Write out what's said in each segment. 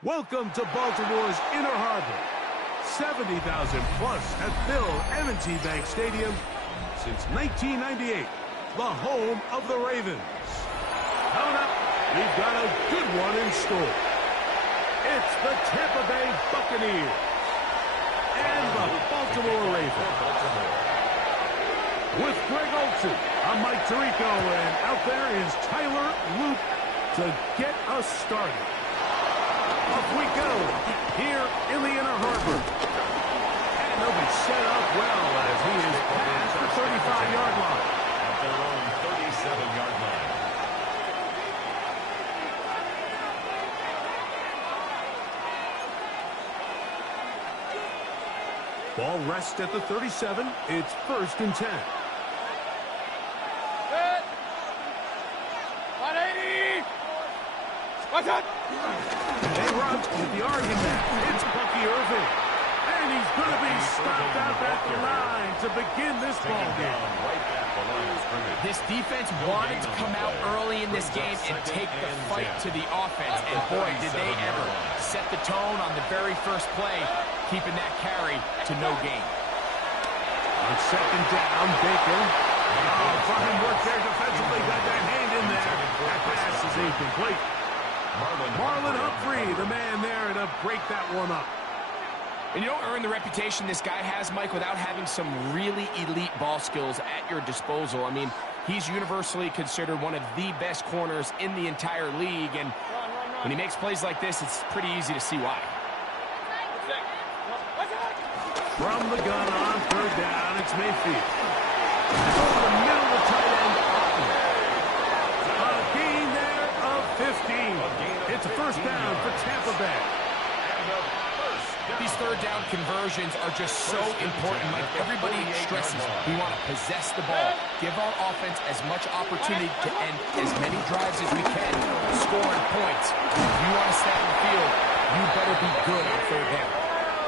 Welcome to Baltimore's Inner Harbor. 70,000 plus have filled M&T Bank Stadium since 1998, the home of the Ravens. Coming up, we've got a good one in store. It's the Tampa Bay Buccaneers and the Baltimore Ravens. With Greg Olsen, I'm Mike Tirico, and out there is Tyler Luke to get us started. Off we go, here in the Inner Harbor. And they'll be set up well as he is past the 35-yard line. At their own 37-yard line. Ball rests at the 37. It's 1st and 10. Set. 180. What's up? They run with the argument. It's Bucky Irving. And he's going to be stopped out at the line to begin this ball game. This defense wanted to come out early in this game and take the fight to the offense. And boy, did they ever set the tone on the very first play, keeping that carry to no gain. On 2nd down, Baker. Oh, fine work there defensively. Got that hand in there. That pass is incomplete. Marlon Humphrey, the man there to break that one up. And you don't earn the reputation this guy has, Mike, without having some really elite ball skills at your disposal. I mean, he's universally considered one of the best corners in the entire league, and when he makes plays like this, it's pretty easy to see why. From the gun on 3rd down, it's Mayfield. Over the middle of the tight end. A gain there of 15. It's a 1st down for Tampa Bay. These 3rd down conversions are just so important. Like everybody stresses, we want to possess the ball, give our offense as much opportunity to end as many drives as we can, scoring points. If you want to stay on the field, you better be good on 3rd down.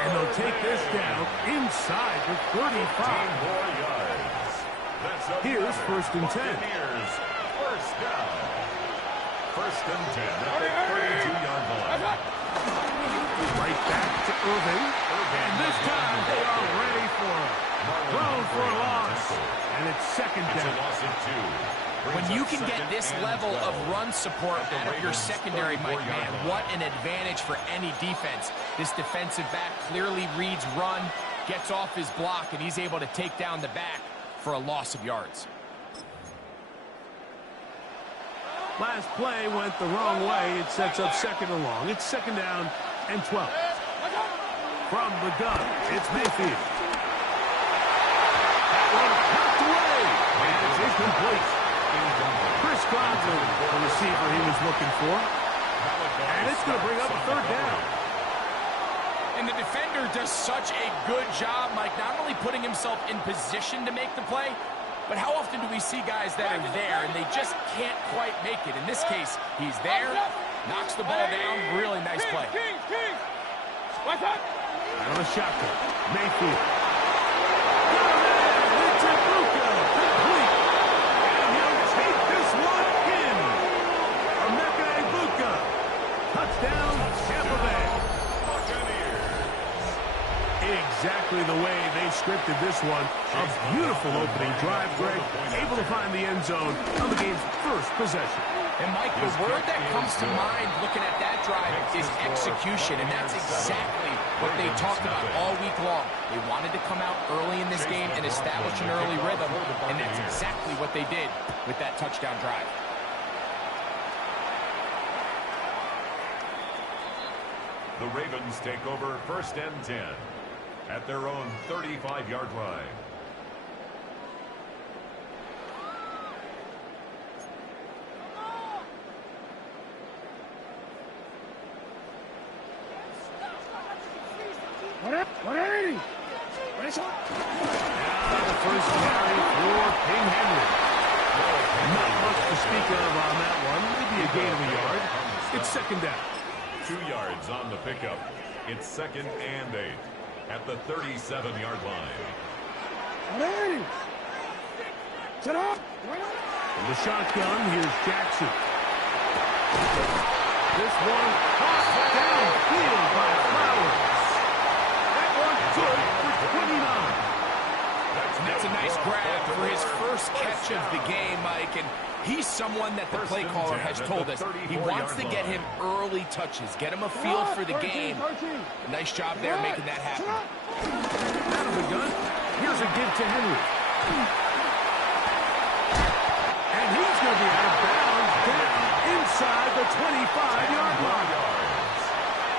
And they'll take this down inside the 35. Here's 1st and 10. First down. 1st and 10 at the 32-yard line. Right back to Irving. And this time they are ready for it. Thrown for a loss. And it's 2nd down. When you can get this level of run support out of your secondary, Mike, man, what an advantage for any defense. This defensive back clearly reads run, gets off his block, and he's able to take down the back for a loss of yards. Last play went the wrong way. It sets up 2nd and long. It's 2nd down and 12. From the gun, it's Mayfield. That one knocked away. And it's incomplete. Chris Godwin, the receiver he was looking for. And it's going to bring up a 3rd down. And the defender does such a good job, Mike, not only putting himself in position to make the play, but how often do we see guys that are there and they just can't quite make it? In this case, he's there, knocks the ball down, really nice play. What's up? Out of the shotgun, Mayfield. It's a Buka, complete. And he'll take this one in. Emeka Buka. Touchdown, Tampa Bay. Exactly the way they scripted this one. A beautiful opening drive, Greg. Able to find the end zone on the game's 1st possession. And, Mike, the word that comes to mind looking at that drive is execution, and that's exactly what they talked about all week long. They wanted to come out early in this game and establish an early rhythm, and that's exactly what they did with that touchdown drive. The Ravens take over 1st and 10 at their own 35-yard line. Now the 1st carry for King Henry. Not much to speak of on that one. Maybe a gain of a yard. It's 2nd down. 2 yards on the pickup. It's 2nd and 8 at the 37-yard line. From the shotgun, here's Jackson. This one caught down grab for his first catch of the game, Mike, and he's someone that the play caller has told us he wants to get him early touches, get him a feel for the game. Nice job there making that happen. Out of the gun, here's a give to Henry. And he's going to be out of bounds down inside the 25-yard line.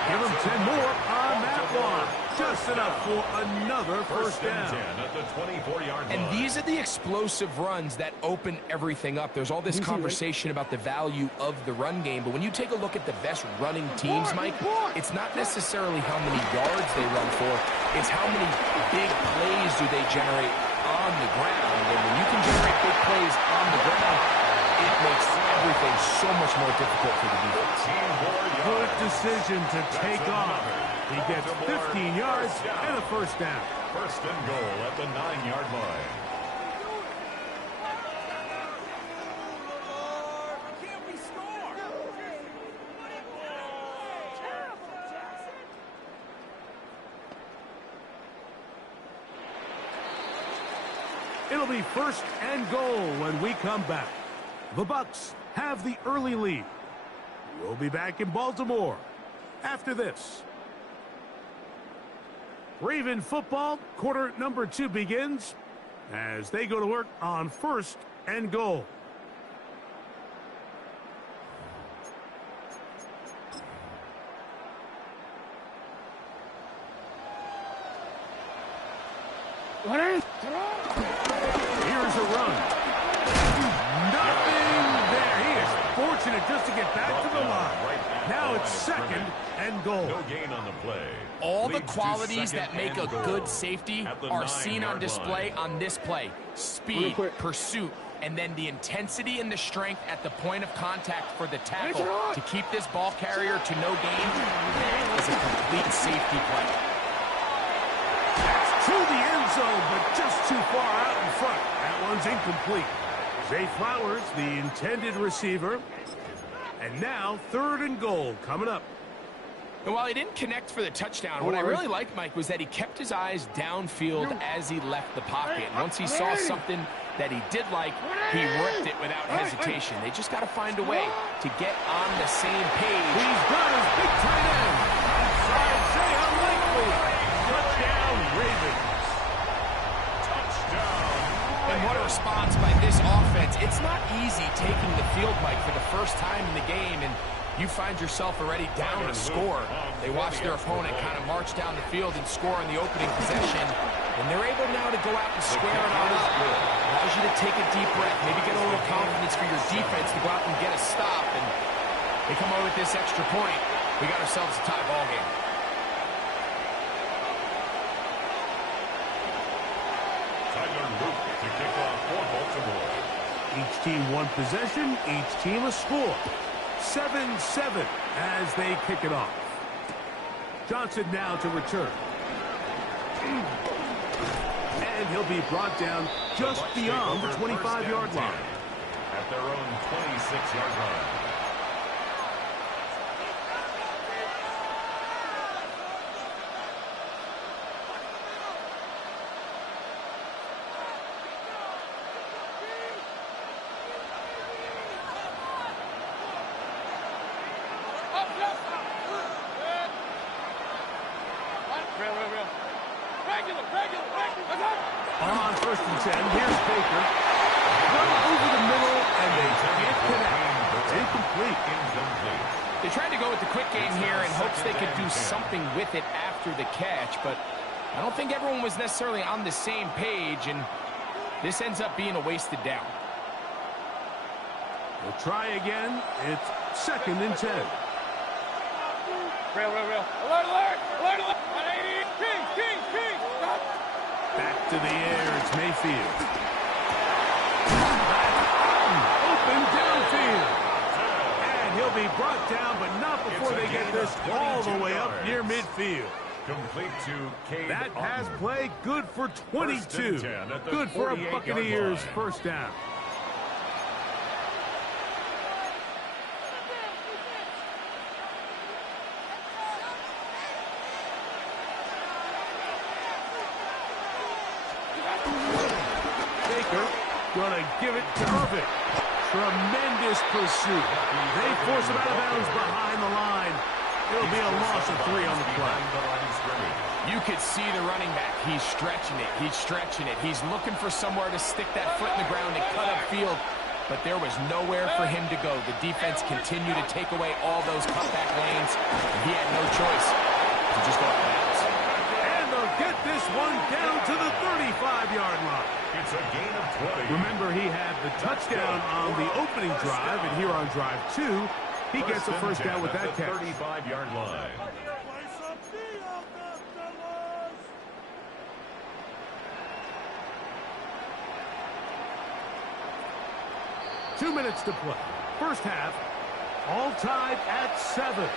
Give him 10 more on that one. Just enough for another first down. At the 24-yard line. And these are the explosive runs that open everything up. There's all this conversation about the value of the run game, but when you take a look at the best running teams, Mike, it's not necessarily how many yards they run for, it's how many big plays do they generate on the ground. And when you can generate big plays on the ground, it makes everything so much more difficult for the defense. Good decision to take off. He gets 15 yards and a first down. First and goal at the 9-yard line. It'll be first and goal when we come back. The Bucs have the early lead. We'll be back in Baltimore after this. Raven football, quarter number 2 begins as they go to work on first and goal. Here's a run. Nothing there. He is fortunate just to get back to the line. Now it's second and goal. No gain on the play. All the qualities that make a good safety are seen on display on this play. Speed, pursuit, and then the intensity and the strength at the point of contact for the tackle to keep this ball carrier to no gain. That is a complete safety play. That's to the end zone, but just too far out in front. That one's incomplete. Zay Flowers, the intended receiver. And now third and goal coming up. And while he didn't connect for the touchdown, what I really liked, Mike, was that he kept his eyes downfield as he left the pocket. And once he saw something that he did like, he ripped it without hesitation. They just got to find a way to get on the same page. He's got his big tight end. Outside, say unlikely. Touchdown, Ravens. Touchdown. And what a response by this offense. It's not easy taking the field, Mike, for the first time in the game, and you find yourself already down a score. They watch their opponent kind of march down the field and score in the opening possession, and they're able now to go out and square it on up. Allows you to take a deep breath, maybe get a little confidence for your defense to go out and get a stop, and they come away with this extra point. We got ourselves a tie ball game. Tyler Luke to kick off for Baltimore. Each team one possession, each team a score. 7-7 as they kick it off. Johnson now to return. And he'll be brought down just beyond the 25-yard line. At their own 26-yard line. On first and 10, here's Baker. Run over the middle, and they can't connect. It's incomplete. They tried to go with the quick game here in hopes they could do something with it after the catch, but I don't think everyone was necessarily on the same page, and this ends up being a wasted down. We'll try again. It's second and 10. Real. Alert. 180. King. Back to the air, it's Mayfield. Open downfield. And he'll be brought down, but not before they get this all the way up near midfield. Complete to Cade. That pass play, good for 22. Good for a Buccaneers first down. Gonna give it to Irving. Tremendous pursuit. They force him out of bounds behind the line. It'll be a loss of 3 on the play. You could see the running back. He's stretching it. He's stretching it. He's looking for somewhere to stick that foot in the ground and cut upfield. But there was nowhere for him to go. The defense continued to take away all those cutback lanes. And he had no choice to just go out of bounds. And they'll get this one down to the 35-yard line. It's a gain of 20. Remember, he had the touchdown on the opening drive, and here on drive 2, he gets a first down with that catch. 35-yard line. 2 minutes to play. First half, all tied at 7.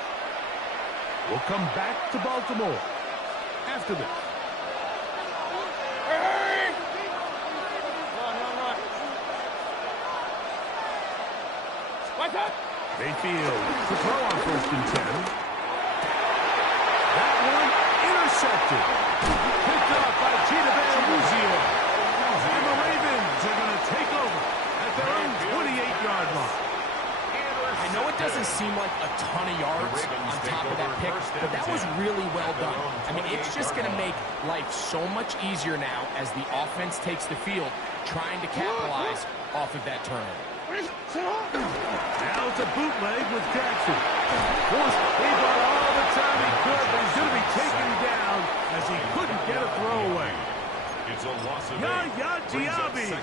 We'll come back to Baltimore after this. Hey! Run. What's up? Mayfield to throw on 1st and 10. That one intercepted. Picked up by Gita Van. And the Ravens are going to take over at their own 28-yard line. I know it doesn't seem like a ton of yards on top of that pick, but that was really well done. I mean, it's just going to make life so much easier now as the offense takes the field, trying to capitalize off of that turnover. Now it's a bootleg with Jackson. Forced, he got all the time he could, but he's going to be taken down as he couldn't get a throwaway. It's a loss of Yaya Diaby.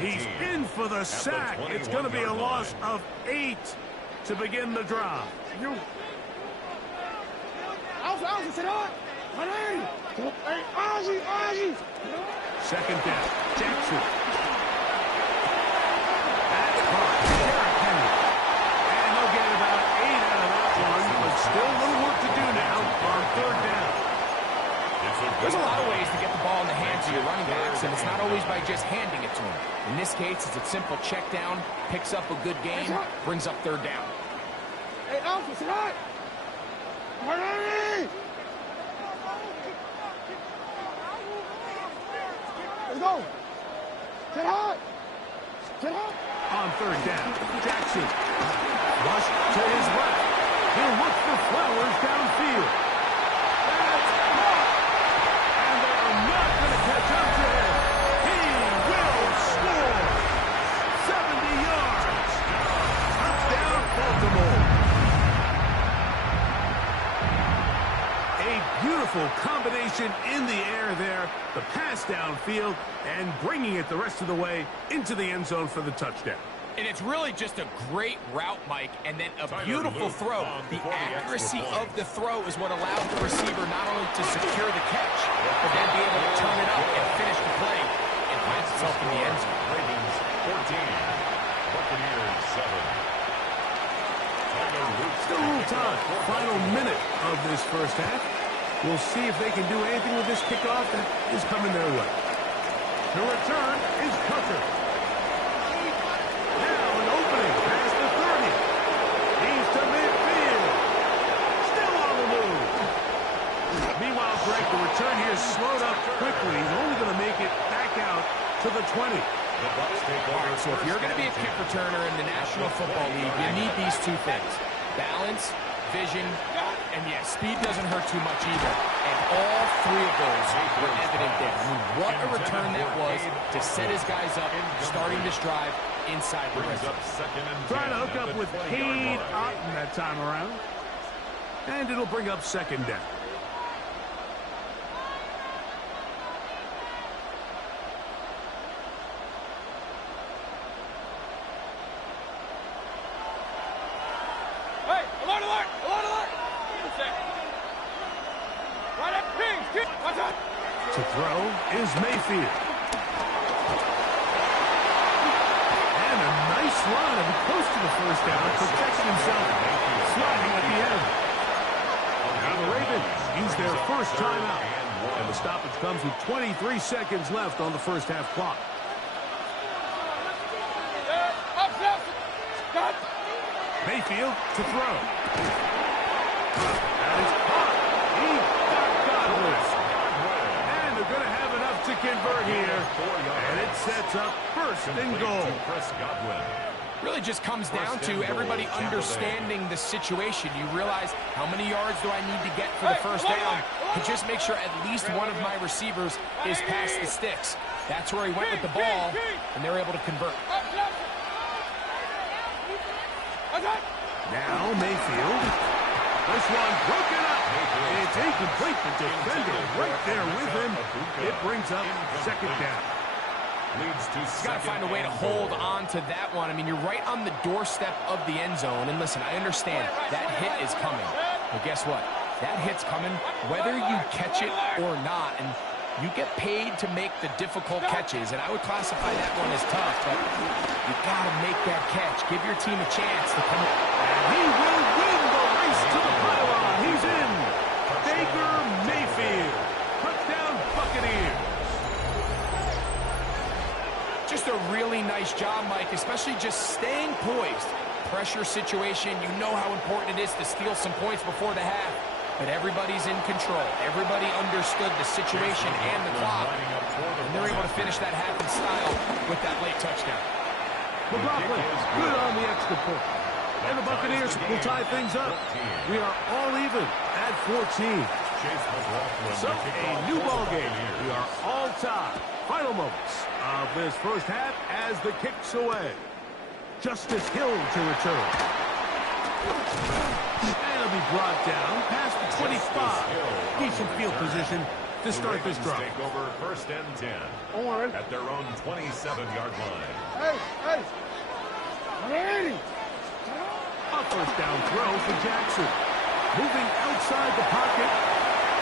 He's in for the sack. It's going to be a loss of 8 to begin the drive. Second down, Jackson. That's caught. Derrick Henry. And they'll get about 8 out of that one, but still a little work to do now on 3rd down. There's a lot of ways to get the ball in the hands of your running backs, and it's not always by just handing it to them. In this case, it's a simple check down, picks up a good gain, brings up 3rd down. Hey, Alpha, sit hot! Let's go! Sit hot! Sit hot! On 3rd down, Jackson. Rush to his left. He'll look for Flowers downfield. That's caught! And they're not going to catch up to him. He will score! 70 yards! Touchdown, Baltimore! A beautiful combination in the air there. The pass downfield and bringing it the rest of the way into the end zone for the touchdown. And it's really just a great route, Mike, and then a beautiful throw. The accuracy of the throw is what allowed the receiver not only to secure the catch, but then be able to turn it up and finish the play and finds itself in the end zone. Ravens 14, Buccaneers 7. Still a little time. Final minute of this first half. We'll see if they can do anything with this kickoff that is coming their way. The return is Tucker. Now an opening past the 30. He's to midfield. Still on the move. Meanwhile, Greg, the return here is slowed up quickly. He's only going to make it back out to the 20. All right, so if you're going to be a kick returner in the National Football League, you need these 2 things. Balance, vision, and yes, speed doesn't hurt too much either. And all 3 of those were evident there. I mean, what a return that was to set his guys up, starting this drive inside the red zone. Trying to hook up with Cade Otton that time around. And it'll bring up 2nd down. Hey, alert, alert! Alert, alert! Right up, Kings! Watch out! To throw is Mayfield. And a nice run and close to the first down. Protects himself, sliding at the end. Now the Ravens use their first timeout. And the stoppage comes with 23 seconds left on the first half clock. Up, up! Cut! Mayfield to throw. That is caught. He got Godwin. And they're going to have enough to convert here. And it sets up 1st First and goal. Really just comes down to everybody understanding the situation. You realize how many yards do I need to get for the first down to just make sure at least one of my receivers is past the sticks. That's where he went with the ball, and they're able to convert. Now Mayfield. This one broken up. It's incomplete. The defender right there with him. It brings up second down. He's got to find a way to hold on to that one. I mean, you're right on the doorstep of the end zone. And listen, I understand that hit is coming. But guess what? That hit's coming whether you catch it or not. And you get paid to make the difficult catches. And I would classify that one as tough. But you got to make that catch. Give your team a chance to come in. And he will win the race to the pylon. He's in. Baker Mayfield. Touchdown Buccaneers. Just a really nice job, Mike, especially just staying poised. Pressure situation, you know how important it is to steal some points before the half. But everybody's in control. Everybody understood the situation and the clock. And they're able to finish that half in style with that late touchdown. McLaughlin, good on the extra point. And the Buccaneers will tie things up. We are all even at 14. So, a new ball game. We are all tied. Final moments of this first half as the kick's away. Justice Hill to return. And it'll be brought down past the 25. Decent field position to start this drive. Take over first and 10 at their own 27-yard line. Hey! A first down throw for Jackson. Moving outside the pocket.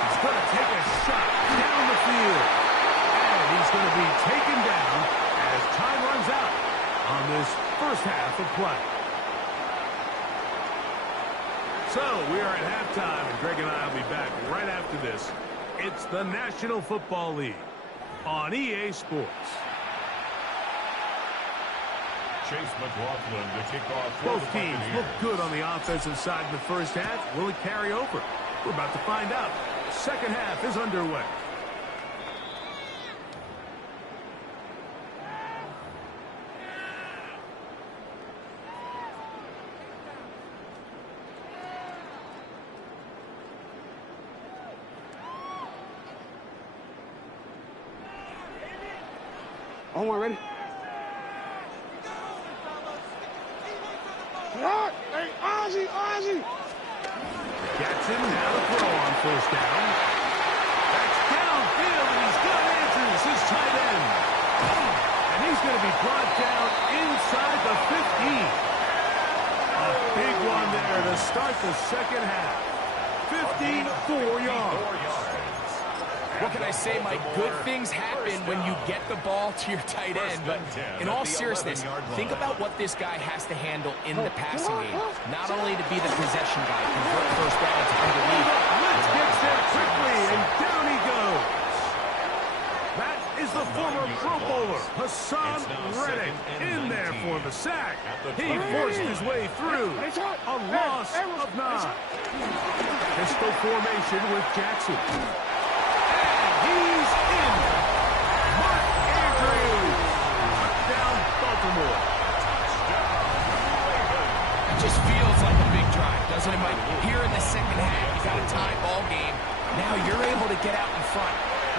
He's going to take a shot down the field. And he's going to be taken down as time runs out on this first half of play. So we are at halftime, and Greg and I will be back right after this. It's the National Football League on EA Sports. Chase McLaughlin to kick off. Both teams look good on the offensive side in the first half. Will it carry over? We're about to find out. Second half is underway. Omar, ready? Hey, Ozzy! Jackson now to throw on first down. That's downfield, and he's got Andrews, his tight end. And he's going to be brought down inside the 15. A big one there to start the second half. 54 yards. What can I say, Mike? Good things happen when you get the ball to your tight end. But in all seriousness, think about what this guy has to handle in the passing game. Not only to be the possession guy, convert first downs underneath. Blitz gets there quickly, and down he goes. That is the former Pro Bowler, Hassan Reddick, in there for the sack. He forced his way through. A loss of 9. Pistol formation with Jackson. He's in. Mark Andrews. Touchdown, Baltimore. It just feels like a big drive, doesn't it, Mike? Here in the second half, you got a tie ball game. Now you're able to get out in front.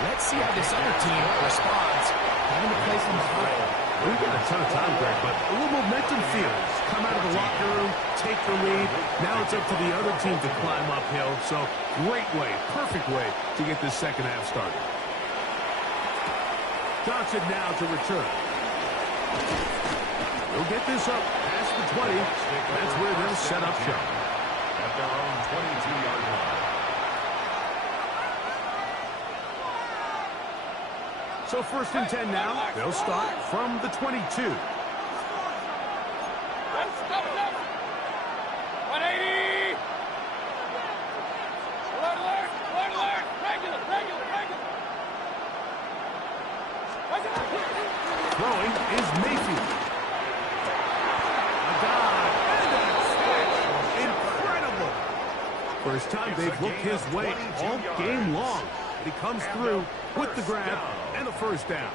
Let's see how this other team responds. Having to play from behind. We've got a ton of time, Greg, but a little momentum feels. Come out of the locker room, take the lead. Now it's up to the other team to climb uphill. So, great way, perfect way to get this second half started. Johnson now to return. He'll get this up past the 20. That's where they'll set up shop. At their own 22-yard line. So first and 10 now. They'll start from the 22. 180! Alert! Regular! Throwing is Mayfield. A dive and a catch. Incredible. First time they've looked his way all game long. He comes through with the grab and a first down.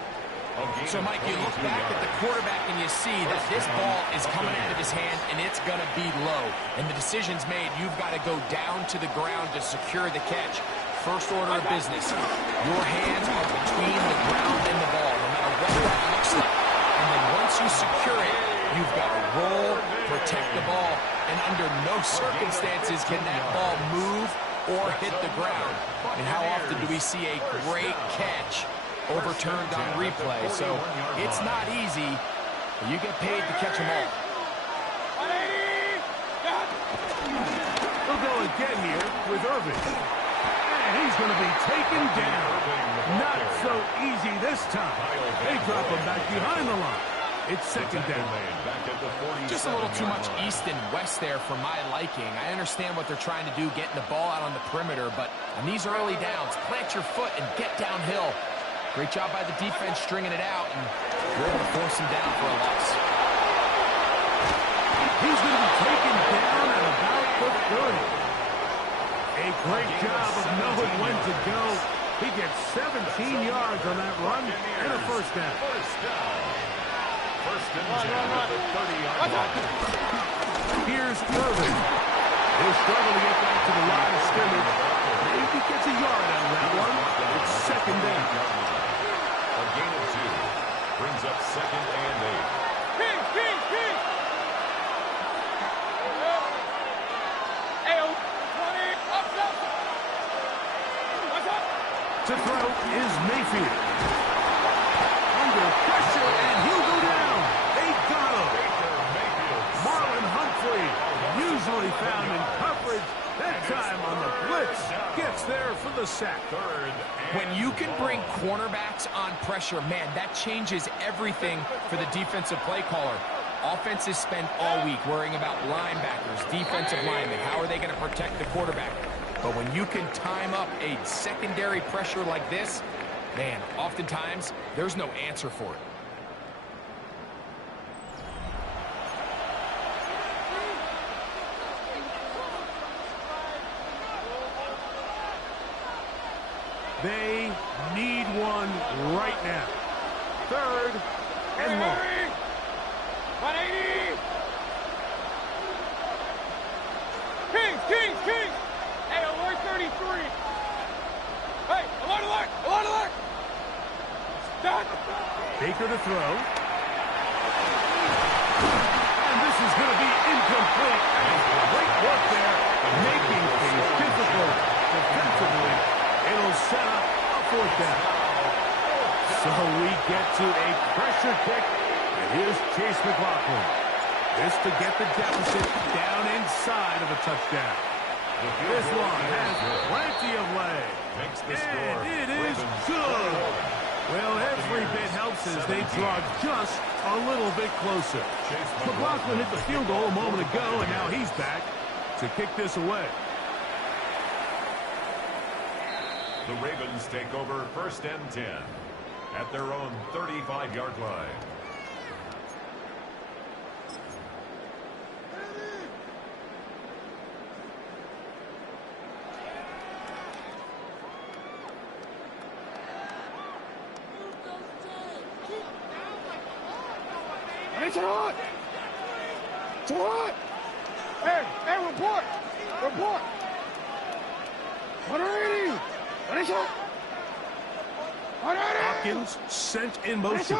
So, Mike, you look back at the quarterback and you see that this ball is coming out of his hand and it's going to be low. And the decision's made. You've got to go down to the ground to secure the catch. First order of business. Your hands are between the ground and the ball, no matter what that looks like. And then once you secure it, you've got to roll, protect the ball, and under no circumstances can that ball move or hit the ground. And how often do we see a great catch overturned on replay? So it's not easy, but you get paid to catch them all. We'll go again here with Irving. And he's going to be taken down. Not so easy this time. They drop him back behind the line. It's second down. Just a little too much east and west there for my liking. I understand what they're trying to do, getting the ball out on the perimeter, but on these early downs, plant your foot and get downhill. Great job by the defense stringing it out, and you're able to force him down for a loss. He's going to be taken down at about the 30. A great job of knowing when to go. He gets 17 yards on that run and a first down. First and 10 at the 30-yard line. Here's Irving. He'll struggle to get back to the line of scrimmage. Maybe gets a yard out of that one. It's second down. A gain of 2 brings up second and 8. To throw is Mayfield. Under pressure, and he'll go down. They got him. Marlon Humphrey, usually found in coverage. That time on the blitz, gets there for the sack. When you can bring cornerbacks on pressure, man, that changes everything for the defensive play caller. Offenses spend all week worrying about linebackers, defensive linemen. How are they going to protect the quarterback? But when you can time up a secondary pressure like this, man, oftentimes there's no answer for it. They need one right now. Third and long. 180! Kings! Hey, alert 33! Hey, alert! Stop! Baker to throw. And this is going to be incomplete. Great work there, making things difficult defensively. It'll set up a fourth down. So we get to a pressure kick. And here's Chase McLaughlin. This to get the deficit down inside of a touchdown. This one has plenty of leg. And it is good. Well, every bit helps as they draw just a little bit closer. McLaughlin hit the field goal a moment ago, and now he's back to kick this away. The Ravens take over first and 10 at their own 35-yard line. It's hot! Hey, report! 180! Finish it! 180! Hopkins sent in motion.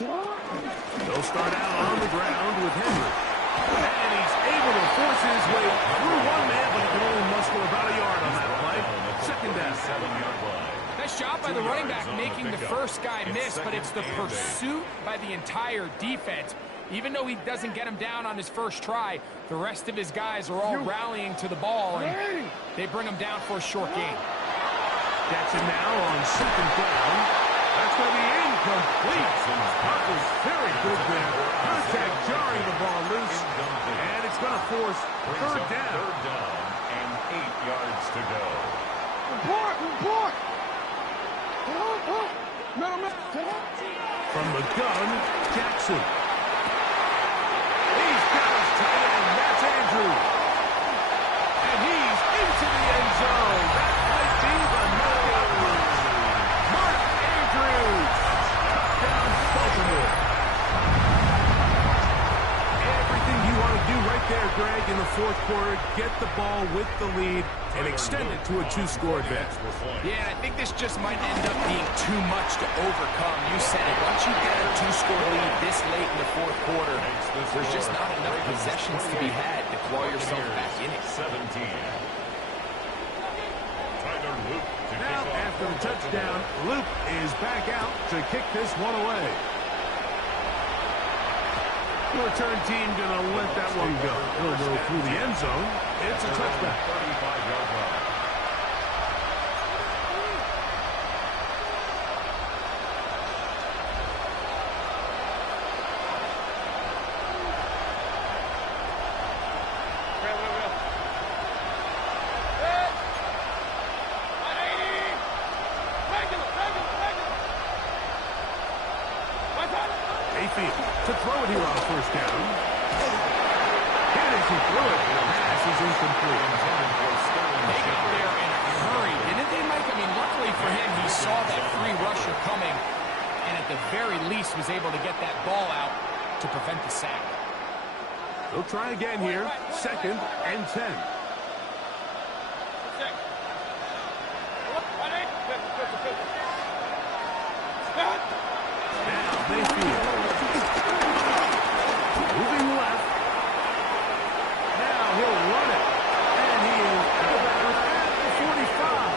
They'll start out on the ground with Henry. And he's able to force his way through one man, but he can only muster about a yard on that play. Second down. 7-yard line. Nice job by the running back making the first guy miss, but it's the pursuit by the entire defense. Even though he doesn't get him down on his first try, the rest of his guys are all rallying to the ball, and they bring him down for a short gain. Jackson now on second down. That's going to be incomplete. That was very good there. Contact jarring the ball loose, and it's going to force third down. Third down and 8 yards to go. Report! From the gun, Jackson. He's got his tight end. That's Andrews. And he's into the end zone. That might be the knockout run. Mark Andrews quarter, get the ball with the lead, and extend it to a 2-score advantage. Yeah, I think this just might end up being too much to overcome. You said it. Once you get a 2-score lead this late in the fourth quarter, there's just not enough possessions to be had to claw yourself back in it. 17. Now, after the touchdown, Luke is back out to kick this one away. The return team going to let that one go. He'll go through the end zone. It's a touchback. 35-yard line. To throw it here on first down. Here is he threw it. The pass is incomplete. They got there in a hurry, didn't they, Mike? I mean, luckily for him, he saw that free rusher coming, and at the very least was able to get that ball out to prevent the sack. They'll try again here. 2nd and 10. Now Mayfield. Moving left. Now he'll run it. And he is out at the 45.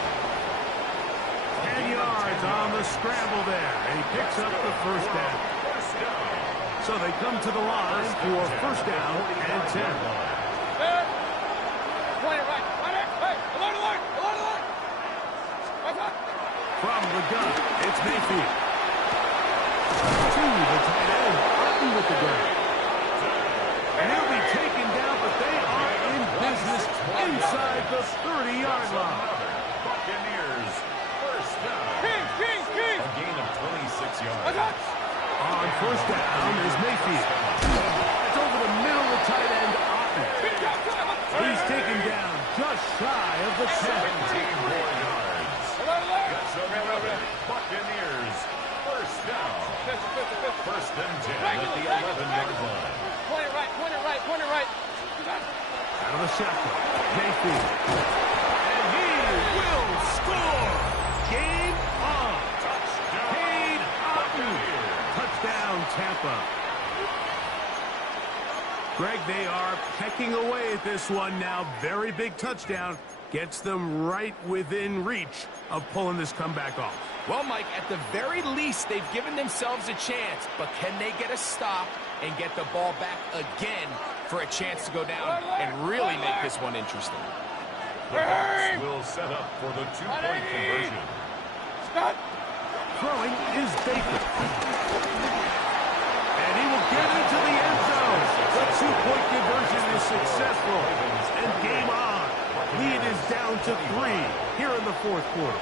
10 yards on the scramble there. And he picks up the first down. So they come to the line for first down and 10. From the gun, it's Mayfield. To the tight end, Martin with the gun. And he'll be taken down, but they are in business inside the 30-yard line. Buccaneers, first down. Kings! A gain of 26 yards. On first down is Mayfield. It's over the middle of the tight end, Otten. He's taken down just shy of the 10. 17 more yards. Buccaneers, first down. First and 10 at the 11-yard line. Point it right. Out of the shotgun, Mayfield. And he will score. Game on. Touchdown. Cade Otten. Touchdown, Tampa. Greg, they are pecking away at this one now. Very big touchdown. Gets them right within reach of pulling this comeback off. Well, Mike, at the very least, they've given themselves a chance, but can they get a stop and get the ball back again for a chance to go down and really make this one interesting? The Bucs will set up for the 2-point conversion. Throwing is Baker. And he will get into the end zone. The 2-point conversion is successful. And game on. Lead is down to 3 here in the fourth quarter.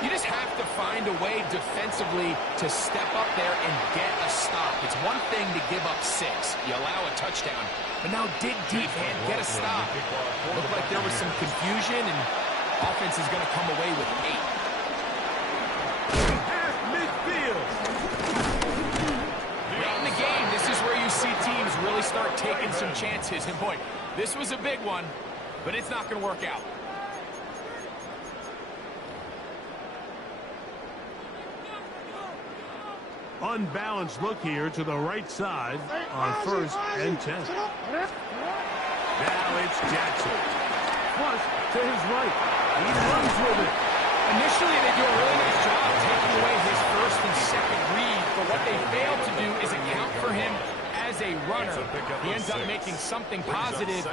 You just have to find a way defensively to step up there and get a stop. It's one thing to give up 6. You allow a touchdown. But now dig deep and get a stop. Looked like there was some confusion, and offense is going to come away with 8. At midfield. Late in the game, this is where you see teams really start taking some chances. And boy, this was a big one, but it's not going to work out. Unbalanced look here to the right side on first and 10. Now it's Jackson. Plus to his right. He runs with it. Initially, they do a really nice job taking away his first and second read, but what they fail to do is account for him as a runner. He ends up making something positive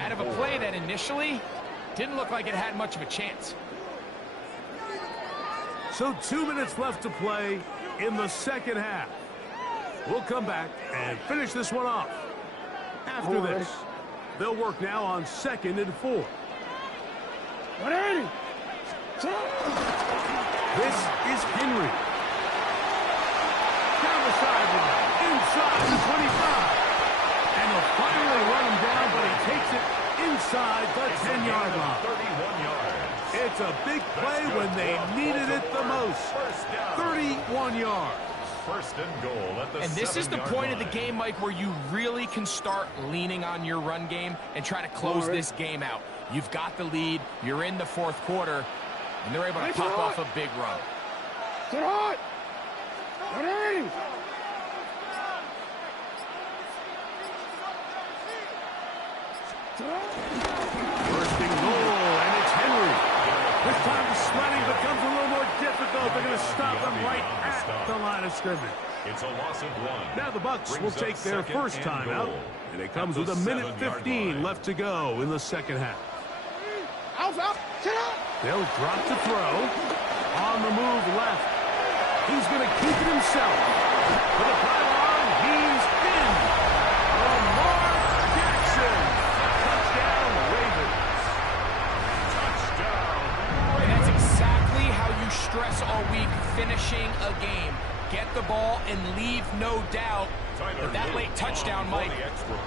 out of a play that initially didn't look like it had much of a chance. So 2 minutes left to play in the second half. We'll come back and finish this one off. After this, they'll work now on 2nd and 4. This is Henry. Down the sideline, inside the 25. And they'll finally run him down, but he takes it inside the 10-yard line. 31 yards. It's a big play when they needed it the most. 31 yards. first and goal at the And this is the 7-yard point of the line. game, Mike, where you really can start leaning on your run game and try to close this game out. You've got the lead, you're in the fourth quarter, and they're able to pop off a big run. Sit hot! Ready! First and goal, and it's Henry. This time the sledding becomes a little more difficult. They're going to stop him right at the line of scrimmage. It's a loss of 1. Now the Bucks will Brings up take their second first and time goal out, and it comes at with the a minute 7-yard 15 line. left to go in the second half. Out! Sit up! They'll drop to throw. On the move left. He's going to keep it himself. For the pylon, he's in. Lamar Jackson. Touchdown, Ravens. Touchdown. And that's exactly how you stress all week, finishing a game. Get the ball and leave no doubt. But that late touchdown, Mike,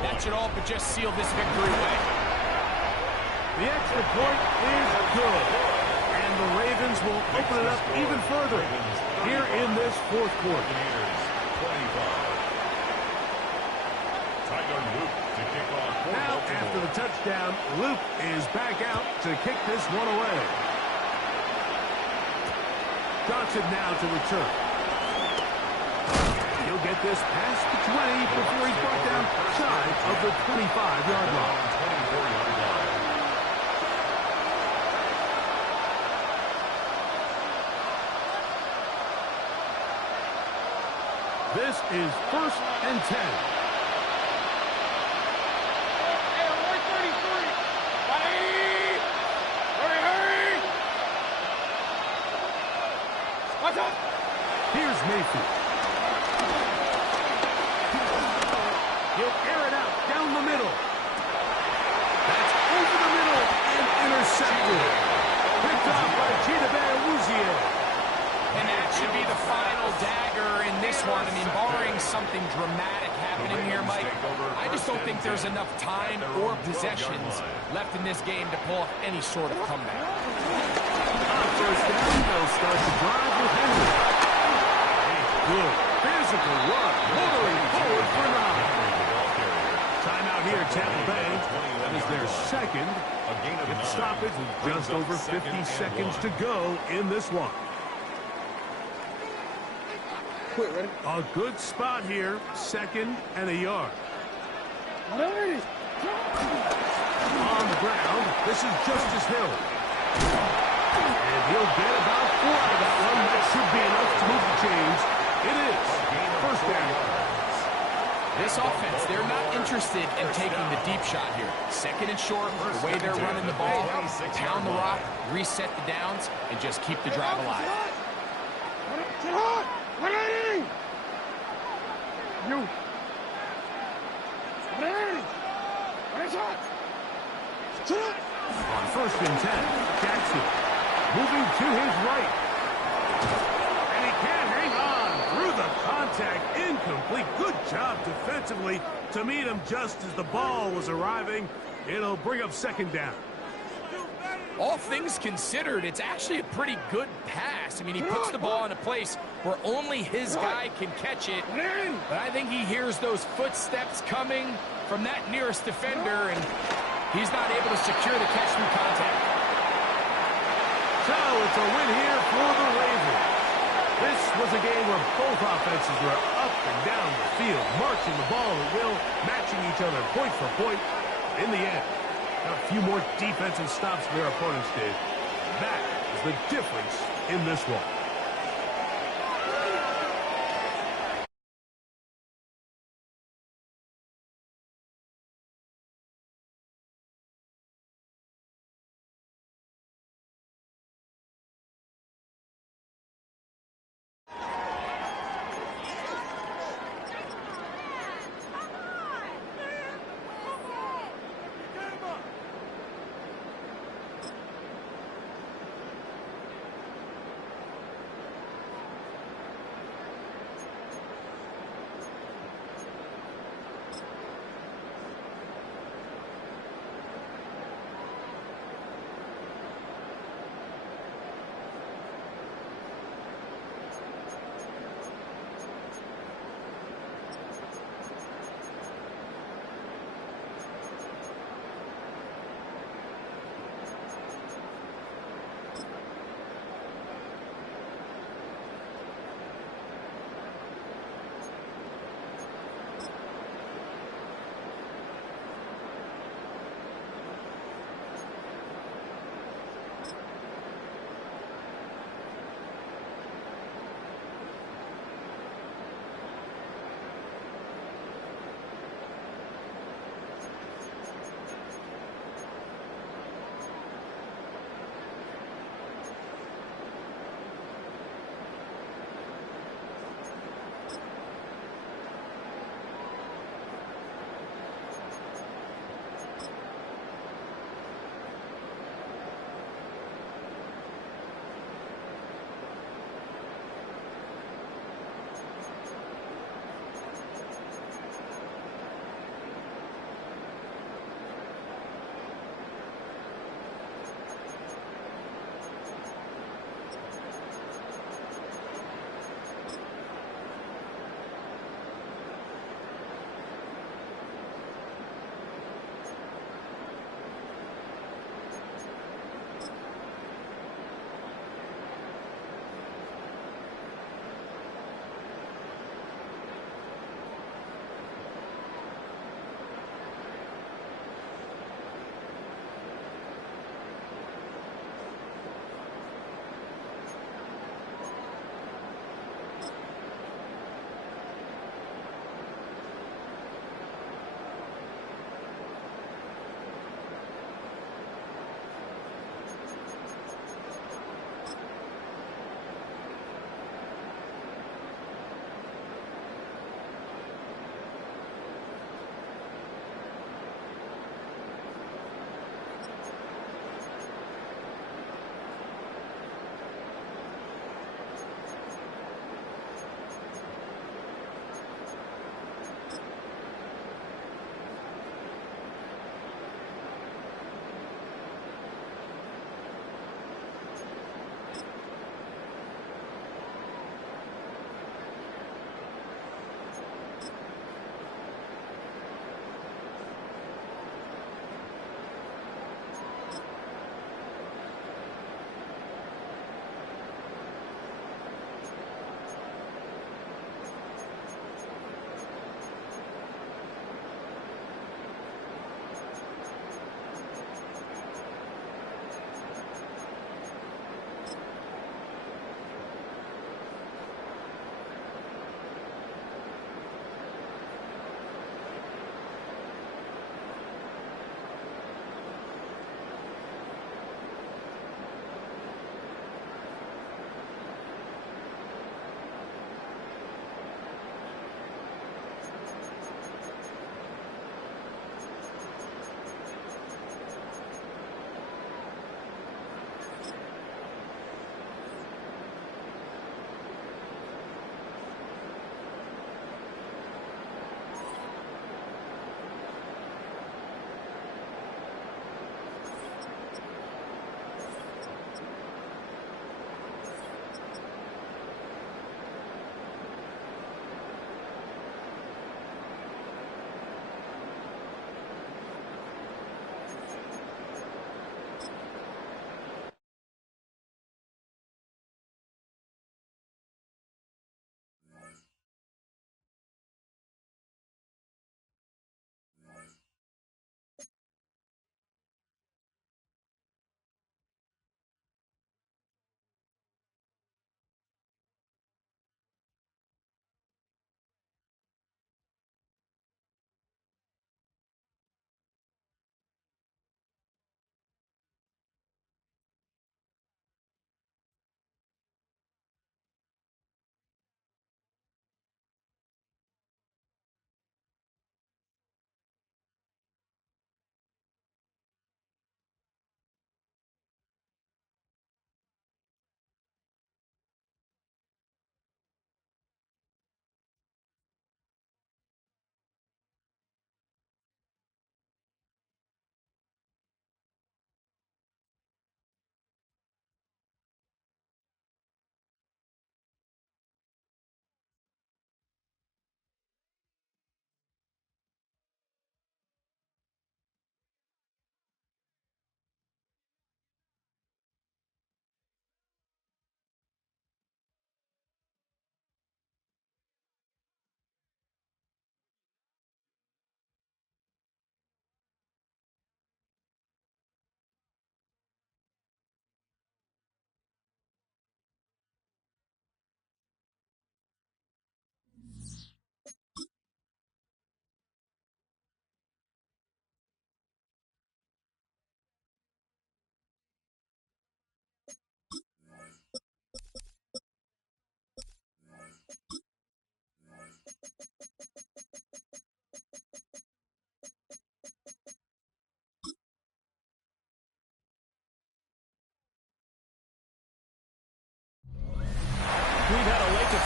that should all but just seal this victory away. The extra point is good. And the Ravens will open it up even further here in this fourth quarter. 25. Tyler Luke to kick off for Now, Baltimore. after the touchdown, Luke is back out to kick this one away. Johnson now to return. He'll get this past the 20 before he's brought down shy of the 25-yard line. 24-yard line. This is first and 10. Hey, I'm 133! Hurry! Hurry, hurry! Watch out! Here's Mayfield. He'll air it out down the middle. That's over the middle and intercepted. Picked off by Chidobe Awuzie. And that should be the final dagger in this one. I mean, barring something dramatic happening here, Mike, I just don't think there's enough time or possessions left in this game to pull off any sort of comeback. On first down, they'll start the drive with Henry. Good physical run, motoring forward for 9. Timeout here, Tampa Bay. That is their second. With stoppage with just over 50 seconds to go in this one. Ready? A good spot here, second and a yard. Ready? On the ground, this is Justice Hill. And he'll get about 4 out of that one. That should be enough to move the chains. It is. First down. This offense, they're not interested in taking the deep shot here. Second and short, the way they're running the ball, pound the rock, reset the downs, and just keep the drive alive. Sit hot! Ready! You! Ready! Ready, shot! Sit up! On first and 10, Jackson moving to his right. And he can't hang on through the contact. Incomplete. Good job defensively to meet him just as the ball was arriving. It'll bring up second down. All things considered, it's actually a pretty good pass. I mean, he puts the ball in a place where only his guy can catch it. But I think he hears those footsteps coming from that nearest defender, and he's not able to secure the catch through contact. So it's a win here for the Ravens. This was a game where both offenses were up and down the field, marching the ball at will, matching each other point for point. In the end, a few more defensive stops than their opponents did. That is the difference in this one.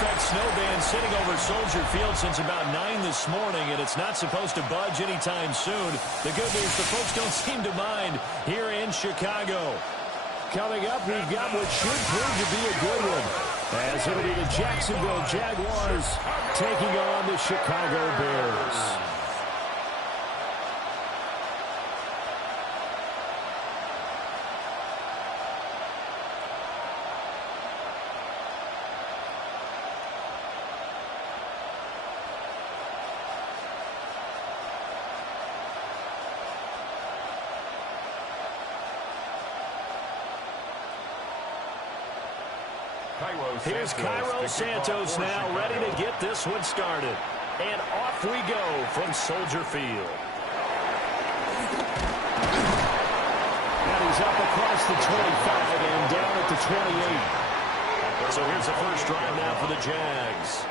full-effect snow band sitting over Soldier Field since about 9 this morning, and it's not supposed to budge anytime soon. The good news, the folks don't seem to mind here in Chicago. Coming up, we've got what should prove to be a good one, as it'll be the Jacksonville Jaguars taking on the Chicago Bears. Here's Cairo Santos now ready to get this one started. And off we go from Soldier Field. And he's up across the 25 and down at the 28. So here's the first drive now for the Jags.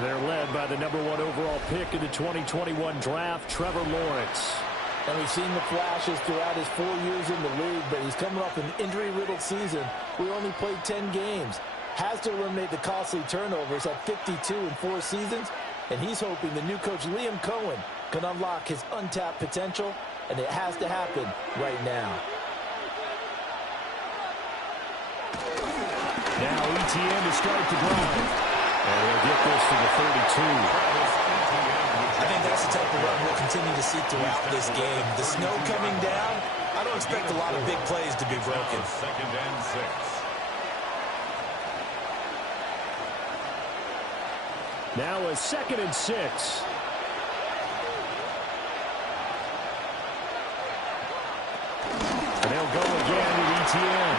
They're led by the #1 overall pick in the 2021 draft, Trevor Lawrence. And we've seen the flashes throughout his 4 years in the league, but he's coming off an injury-riddled season. We only played 10 games. Has to eliminate the costly turnovers at 52 in 4 seasons, and he's hoping the new coach Liam Cohen can unlock his untapped potential, and it has to happen right now. Now ETN to start the drive. And he'll get this to the 32. I think that's the type of run we'll continue to see throughout this game. The snow coming down, I don't expect a lot of big plays to be broken. 2nd and 6. Now a 2nd and 6. And they'll go again with ETN.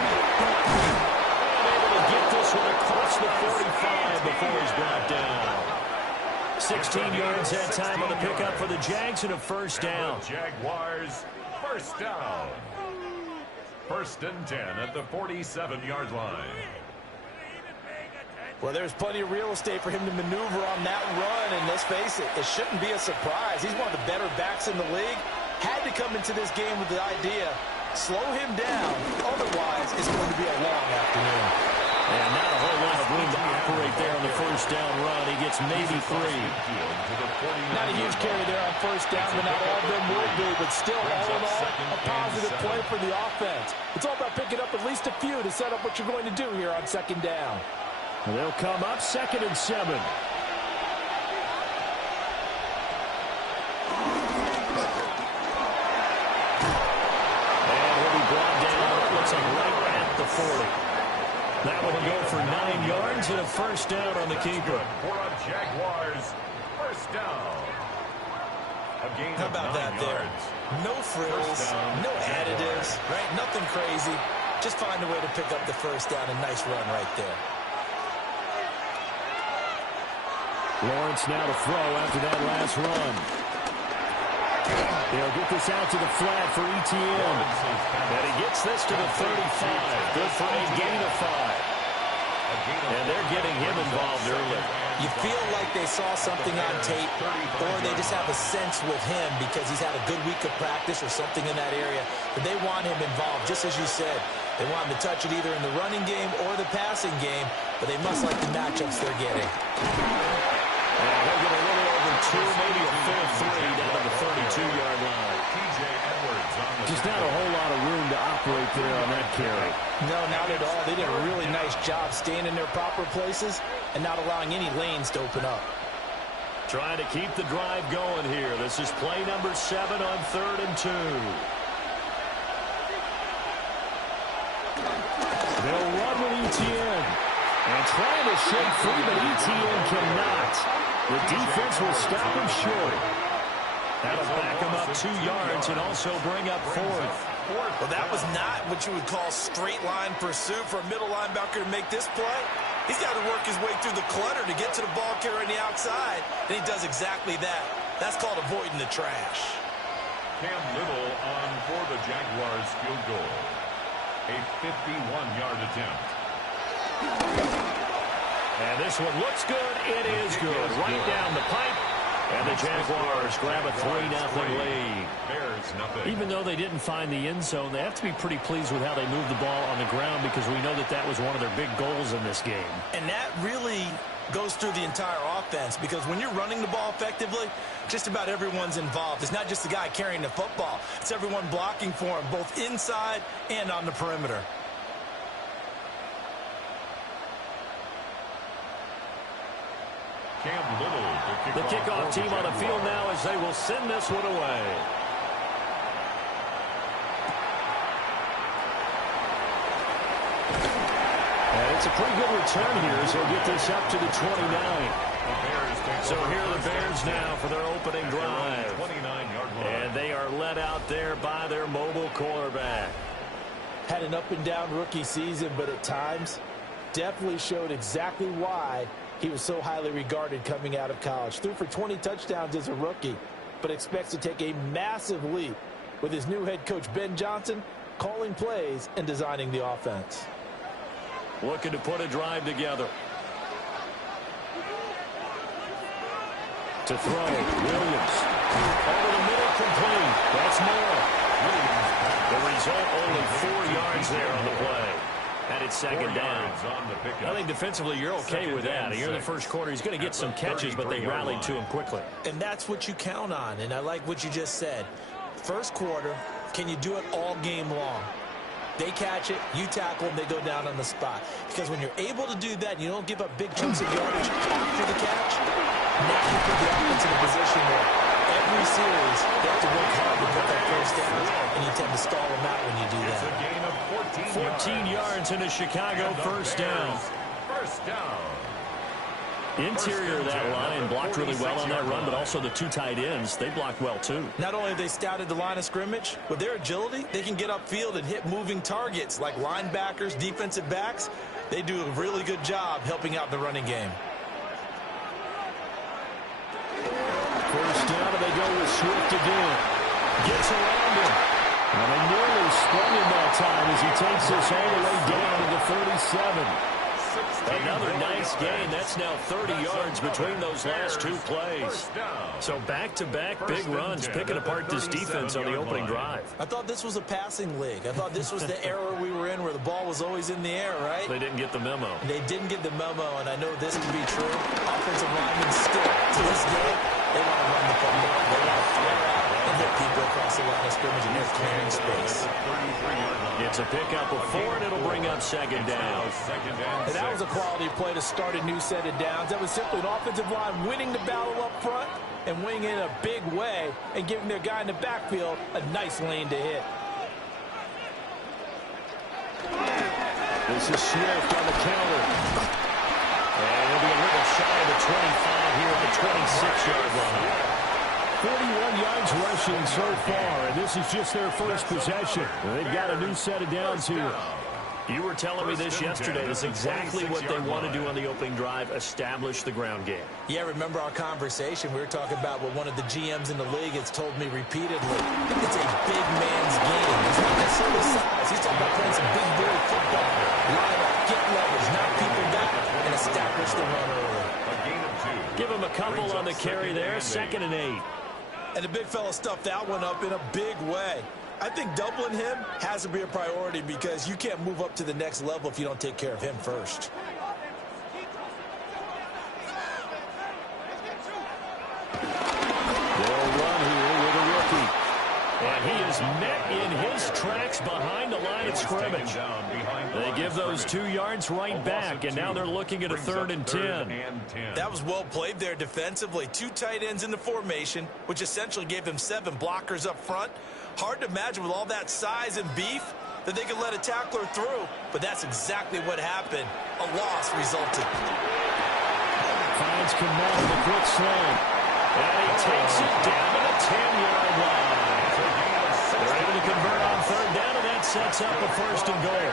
And able to get this one across the 45 before he's brought down. 16 yards that time on the pickup for the Jags and a first down. Jaguars, first down. 1st and 10 at the 47-yard line. Well, there's plenty of real estate for him to maneuver on that run, and let's face it, it shouldn't be a surprise. He's one of the better backs in the league. Had to come into this game with the idea, slow him down, otherwise it's going to be a long afternoon. And not a whole lot of room to operate there on the first down run. He gets maybe 3. Not a huge carry there on first down, but not all of them will be, but still, all in all, a positive play for the offense. It's all about picking up at least a few to set up what you're going to do here on 2nd down. And they'll come up 2nd and 7. And he'll be brought down. It looks like right at the 40. That would go for 9 yards and a first down on the keeper. For a Jaguars, first down. A gain How about that there? No frills, no additives, right? Nothing crazy. Just find a way to pick up the first down. A nice run right there. Lawrence now to throw after that last run. They'll get this out to the flat for ETN. And he gets this to the 35. Good for a gain of 5. And they're getting him involved early. You feel like they saw something on tape, or they just have a sense with him because he's had a good week of practice or something in that area, but they want him involved, just as you said. They want him to touch it either in the running game or the passing game, but they must like the matchups they're getting. And they'll get a little over 2, maybe a full 3 down to the 32-yard line. Just not a whole lot of room to operate there on that carry. No, not at all. They did a really nice job staying in their proper places and not allowing any lanes to open up. Trying to keep the drive going here. This is play number 7 on 3rd and 2. They'll run with ETN. And trying to shake free, but ETN cannot. The defense will stop him short. That'll back him up 2 yards and also bring up 4th. Well, that was not what you would call straight line pursuit for a middle linebacker to make this play. He's got to work his way through the clutter to get to the ball carrier on the outside, and he does exactly that. That's called avoiding the trash. Cam Little on for the Jaguars field goal. A 51-yard attempt. And this one looks good. It is good. Right down the pipe. And the Jaguars grab a 3-0 lead. Bears nothing. Even though they didn't find the end zone, they have to be pretty pleased with how they moved the ball on the ground because we know that that was one of their big goals in this game. And that really goes through the entire offense because when you're running the ball effectively, just about everyone's involved. It's not just the guy carrying the football. It's everyone blocking for him, both inside and on the perimeter. Cam Little, The kickoff team on the field now as they will send this one away. And it's a pretty good return here as they'll get this up to the 29. So here are the Bears now for their opening drive. 29-yard line. And they are led out there by their mobile quarterback. Had an up-and-down rookie season, but at times definitely showed exactly why he was so highly regarded coming out of college. Threw for 20 touchdowns as a rookie, but expects to take a massive leap with his new head coach, Ben Johnson, calling plays and designing the offense. Looking to put a drive together. To throw, Williams. Over the middle, complete. That's more. The result, only 4 yards there on the play. And it's second down. I think defensively you're okay with that. Here in the first quarter, he's going to get some catches, but they rallied to him quickly. And that's what you count on, and I like what you just said. First quarter, can you do it all game long? They catch it, you tackle them, they go down on the spot. Because when you're able to do that, you don't give up big chunks of yardage after the catch, now you put the offense in a position where every series they have to work hard to put that first down, and you tend to stall them out when you do that. It's a gain of 14 yards into Chicago, first down. First down. Interior of that line blocked really well on that run, but also the 2 tight ends, they blocked well too. Not only have they scouted the line of scrimmage, with their agility, they can get upfield and hit moving targets like linebackers, defensive backs. They do a really good job helping out the running game. First down, and they go with Swift again. Gets around him. And they nearly sprung him that time as he takes this all the way down to the 37. Another nice gain. That's now 30 yards between those last 2 plays. So back-to-back big runs, picking apart this defense on the opening drive. I thought this was a passing league. I thought this was the era we were in where the ball was always in the air, right? They didn't get the memo. They didn't get the memo, and I know this to be true. Offensive linemen still, to this day, they want to run the football. They want to flare out and hit people across the line of scrimmage, and they're clearing space. It's a pickup of 4, and it'll bring up second down. And that was a quality play to start a new set of downs. That was simply an offensive line winning the battle up front and winning in a big way and giving their guy in the backfield a nice lane to hit. This is Swift on the counter. And he'll be a little shy of the 25 here at the 26-yard line. 41 yards rushing so far, and this is just their first possession. They've got a new set of downs here. You were telling me this yesterday. That's exactly what they want to do on the opening drive, establish the ground game. Yeah, remember our conversation? We were talking about what one of the GMs in the league has told me repeatedly. It's a big man's game. It's not necessarily size. He's talking about playing some big boy football. Line up, get leverage, knock people back, and establish the run early. Give him a couple on the carry there, 2nd and 8. And the big fella stuffed that one up in a big way. I think doubling him has to be a priority because you can't move up to the next level if you don't take care of him first. They'll run here with a rookie. And he is met in his tracks behind the line of scrimmage. They give those 2 yards right back, and now they're looking at a 3rd and 10. That was well played there defensively. 2 tight ends in the formation, which essentially gave them 7 blockers up front. Hard to imagine with all that size and beef that they could let a tackler through, but that's exactly what happened. A loss resulted. Finds Kamal with a quick slam. And he takes it down to the 10-yard line. They're able to convert on 3rd down, and that sets up a 1st and goal.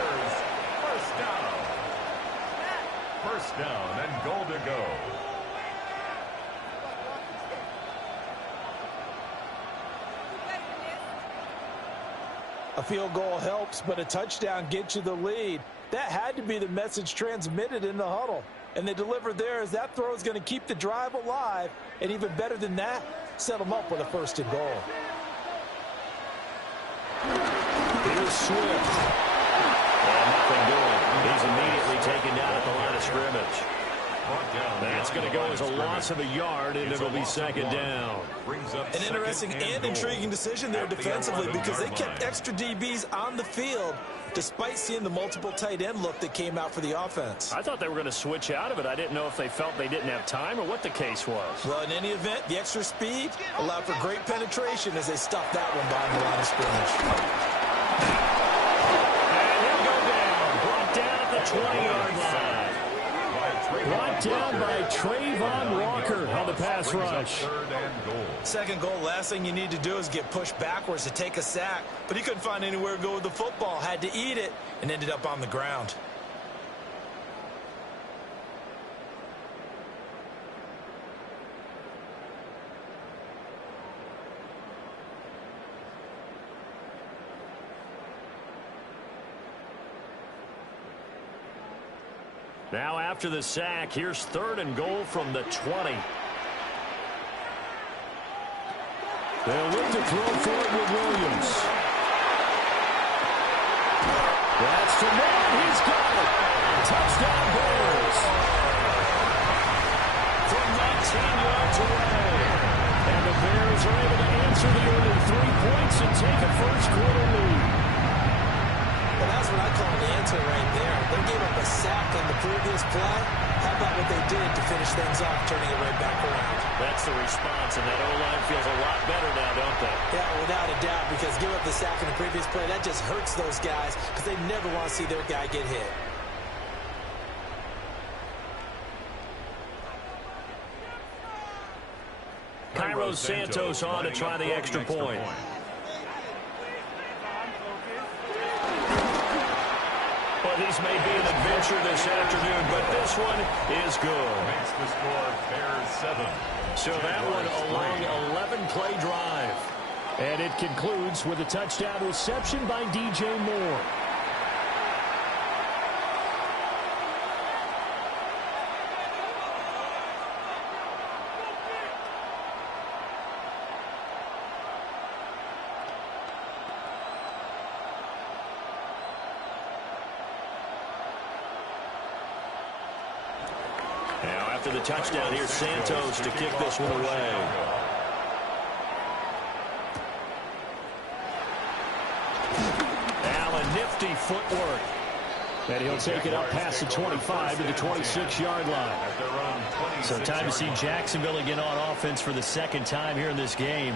First down and goal to go. A field goal helps, but a touchdown gets you the lead. That had to be the message transmitted in the huddle. and they delivered theirs. That throw is going to keep the drive alive, and even better than that, set them up with a 1st and goal. Here's Swift. And nothing doing. He's immediately taken down at the line of scrimmage. That's going to go as a loss of a yard, and it'll be 2nd down. An interesting and intriguing decision there defensively, because they kept extra DBs on the field despite seeing the multiple tight end look that came out for the offense. I thought they were going to switch out of it. I didn't know if they felt they didn't have time or what the case was. Well, in any event, the extra speed allowed for great penetration as they stuffed that one behind the line of scrimmage. And he'll go down. Brought down at the 20-yard line. Brought down by Trayvon Walker on the pass rush. 2nd goal, last thing you need to do is get pushed backwards to take a sack. But he couldn't find anywhere to go with the football. Had to eat it and ended up on the ground. Now after the sack, here's 3rd and goal from the 20. They'll look to throw for it with Williams. That's to Moore. He's got it. Touchdown Bears. From 19 yards away. And the Bears are able to answer the early 3 points and take a 1st quarter lead. Well, that's what I call an answer right there. They gave up a sack on the previous play. How about what they did to finish things off, turning it right back around? That's the response, and that O-line feels a lot better now, don't they? Yeah, without a doubt, because give up the sack in the previous play, that just hurts those guys because they never want to see their guy get hit. Cairo Santos on to try the extra point. Well, these may be an adventure this afternoon, but this one is good. Makes the score Bears 7. So that one a long 11-play drive. And it concludes with a touchdown reception by DJ Moore. Now after the touchdown, here's Santos to kick this one away. Allen, nifty footwork. And he'll take it up past the 25 to the 26-yard line. So time to see Jacksonville again on offense for the 2nd time here in this game.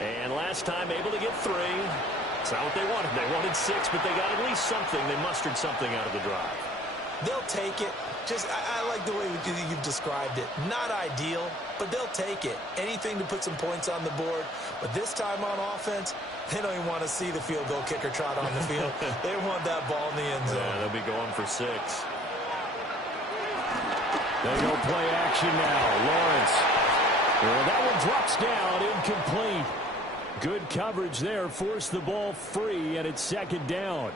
And last time able to get 3. It's not what they wanted. They wanted 6, but they got at least something. They mustered something out of the drive. They'll take it. Just, I like the way you've described it. Not ideal, but they'll take it. Anything to put some points on the board. But this time on offense, they don't even want to see the field goal kicker trot on the field. They want that ball in the end zone. Yeah, they'll be going for 6. They go play action now. Lawrence. Well, that one drops down, incomplete. Good coverage there. Forced the ball free, and it's 2nd down.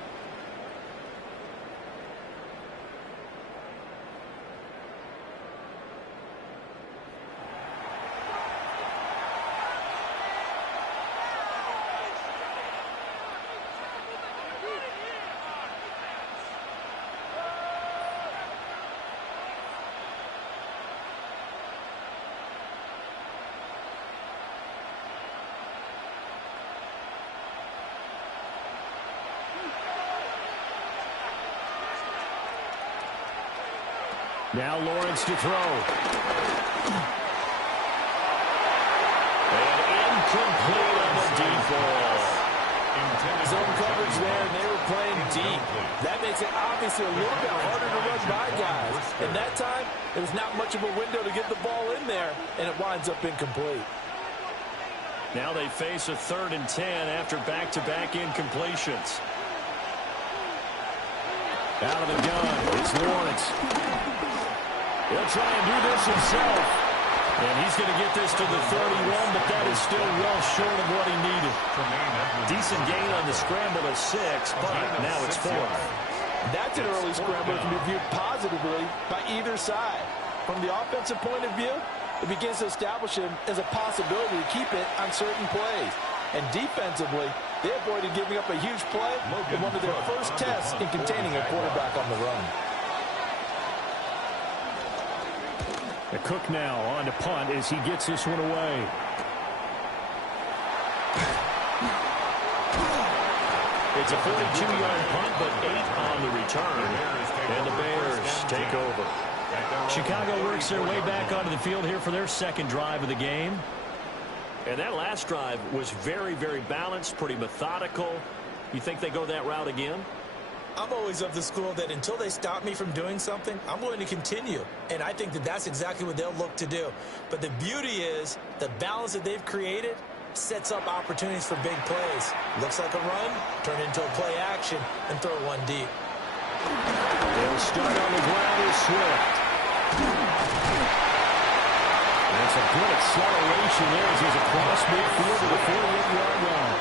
Now Lawrence to throw. And incomplete on the deep ball. Zone coverage there, and they were playing deep. That makes it obviously a little bit harder to run by guys. And that time, there was not much of a window to get the ball in there, and it winds up incomplete. Now they face a 3rd and 10 after back-to-back incompletions. Out of the gun, it's Lawrence. He'll try and do this himself. And he's going to get this to the 31, but that is still well short of what he needed. Decent gain on the scramble of 6, but now it's 4th. That's an early scramble that can be viewed positively by either side. From the offensive point of view, it begins to establish him as a possibility to keep it on certain plays. And defensively, they avoided giving up a huge play in one of their first tests in containing a quarterback on the run. The Cook now on to punt as he gets this one away. It's a 42-yard punt, but 8 on the return. And the Bears take over. Chicago works their way back onto the field here for their second drive of the game. And that last drive was very, very balanced, pretty methodical. You think they go that route again? I'm always of the school that until they stop me from doing something, I'm going to continue. And I think that that's exactly what they'll look to do. But the beauty is the balance that they've created sets up opportunities for big plays. Looks like a run, turn into a play action, and throw one deep. They'll start on the ground with Swift. That's a good acceleration there as he's across midfield to the 48-yard line.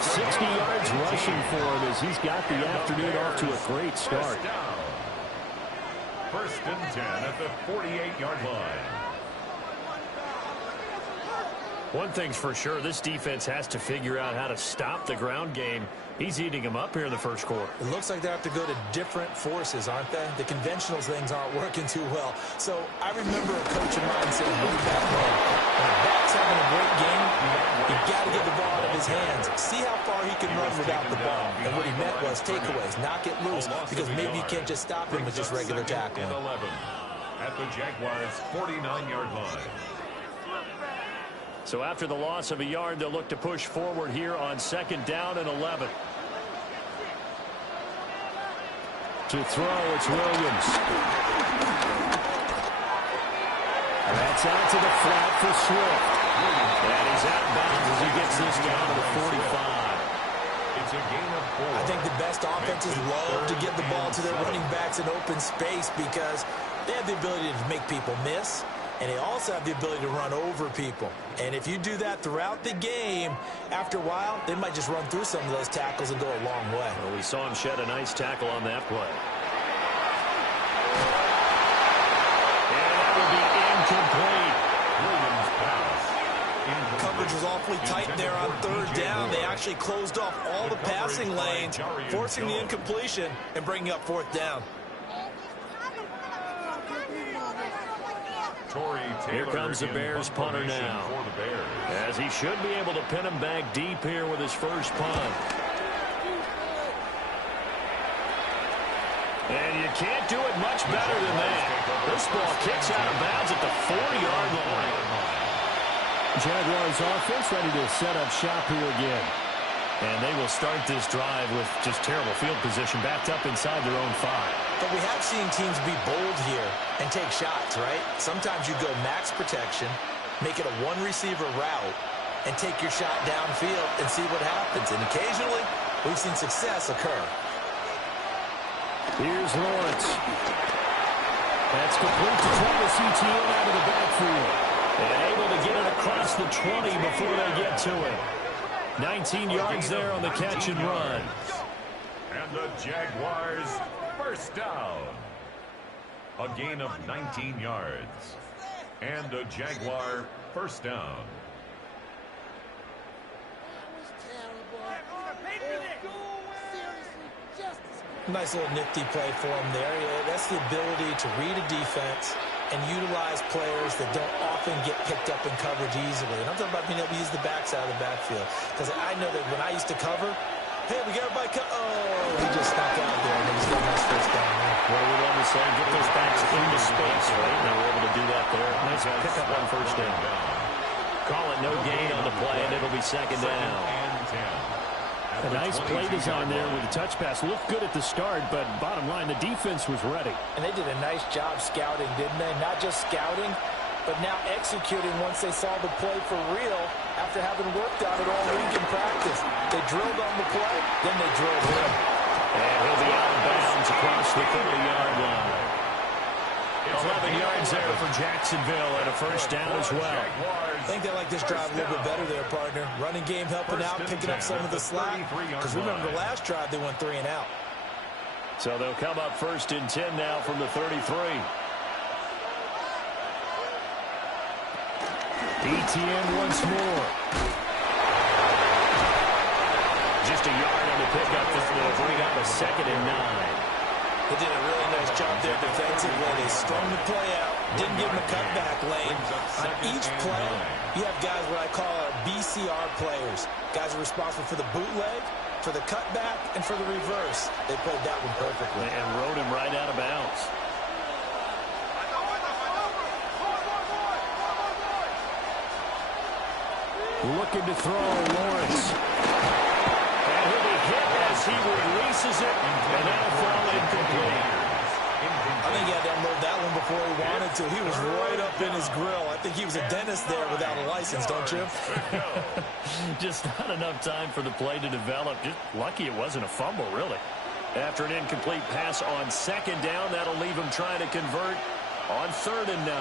60 yards rushing for him as he's got the afternoon off to a great start. First and 10 at the 48-yard line. One thing's for sure, this defense has to figure out how to stop the ground game. He's eating them up here in the first quarter. It looks like they have to go to different forces, aren't they? The conventional things aren't working too well. So I remember a coach of mine saying, way back when a back's having a great game, you've got to get the ball out of his hands. See how far he can run without the ball. And what he meant was takeaways, knock it loose, because maybe you can't just stop him with just regular tackling. At the Jaguars' 49-yard line. So after the loss of a yard, they'll look to push forward here on second down and 11. To throw, it's Williams. That's out to the flat for Swift. And he's out of bounds as he gets this down to the 45. It's a gain of 4. I think the best offenses love to get the ball to their running backs in open space because they have the ability to make people miss. And they also have the ability to run over people. And if you do that throughout the game, after a while, they might just run through some of those tackles and go a long way. Well, we saw him shed a nice tackle on that play. And that would be incomplete. Williams' pass. Coverage was awfully tight there on third down. They actually closed off all the passing lanes, forcing the incompletion and bringing up fourth down. Here comes the Bears punter now, as he should be able to pin him back deep here with his first punt. And you can't do it much better than that. This ball kicks out of bounds at the 40-yard line. Jaguars offense ready to set up shop here again. And they will start this drive with just terrible field position, backed up inside their own 5. But we have seen teams be bold here and take shots, right? Sometimes you go max protection, make it a one-receiver route, and take your shot downfield and see what happens. And occasionally, we've seen success occur. Here's Lawrence. That's complete to Travis Etienne out of the backfield. And able to get it across the 20 before they get to it. 19 yards there on the catch and run. And the Jaguars first down. A gain of 19 yards. And a Jaguar first down. Nice little nifty play for him there. Yeah, that's the ability to read a defense and utilize players that don't often get picked up in coverage easily. And I'm talking about being able to use the backs out of the backfield. Because I know that when I used to cover, hey, we got everybody he just snuck out there and he's got a nice first down. What do we want to say? Get those backs into space, right? And they were able to do that there. Nice pick up on first down. Call it no gain on the play, and it'll be second down. A nice play design there with the touch pass. Looked good at the start, but bottom line, the defense was ready. And they did a nice job scouting, didn't they? Not just scouting, but now executing once they saw the play for real after having worked on it all week in practice. They drilled on the play, then they drilled him. And he'll be out of bounds across the 30-yard line. 11 yards there for Jacksonville and a first down as well. I think they like this drive a little bit better there, partner. Running game helping out, picking up some of the slack. Because remember, the last drive they went 3 and out. So they'll come up 1st and 10 now from the 33. ETN once more. Just a yard on the pickup to bring up a 2nd and 9. They did a really nice job there defensively. They strung the play out, didn't give him a cutback lane. On each play, you have guys what I call our BCR players. Guys are responsible for the bootleg, for the cutback, and for the reverse. They played that one perfectly. And rode him right out of bounds. Looking to throw, Lawrence. And he'll be hit as he releases it, and that'll fall incomplete. I think he had to unload that one before he wanted to. He was right up in his grill. I think he was a dentist there without a license, don't you? Just not enough time for the play to develop. Just lucky it wasn't a fumble, really. After an incomplete pass on 2nd down, that'll leave him trying to convert on 3rd and 9.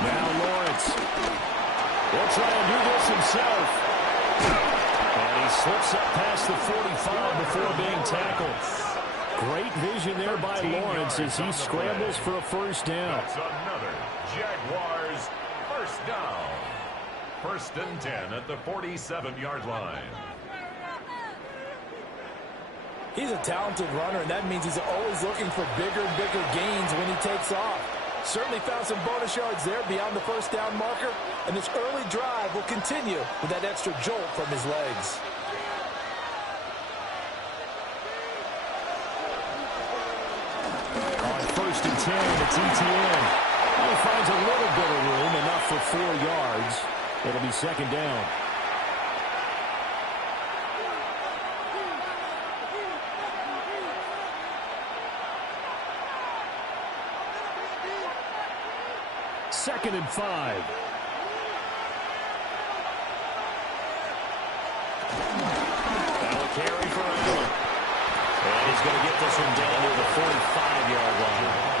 Now Lawrence will try and do this himself. And he slips up past the 45 before being tackled. Great vision there by Lawrence as he scrambles for a 1st down. That's another Jaguars 1st down. 1st and 10 at the 47-yard line. He's a talented runner, and that means he's always looking for bigger and bigger gains when he takes off. Certainly found some bonus yards there beyond the 1st down marker, and this early drive will continue with that extra jolt from his legs. On 1st and 10, it's ETN. He finds a little bit of room, enough for 4 yards. It'll be 2nd down. Second and 5. That'll carry for Allen. And he's going to get this one down to the 45-yard line.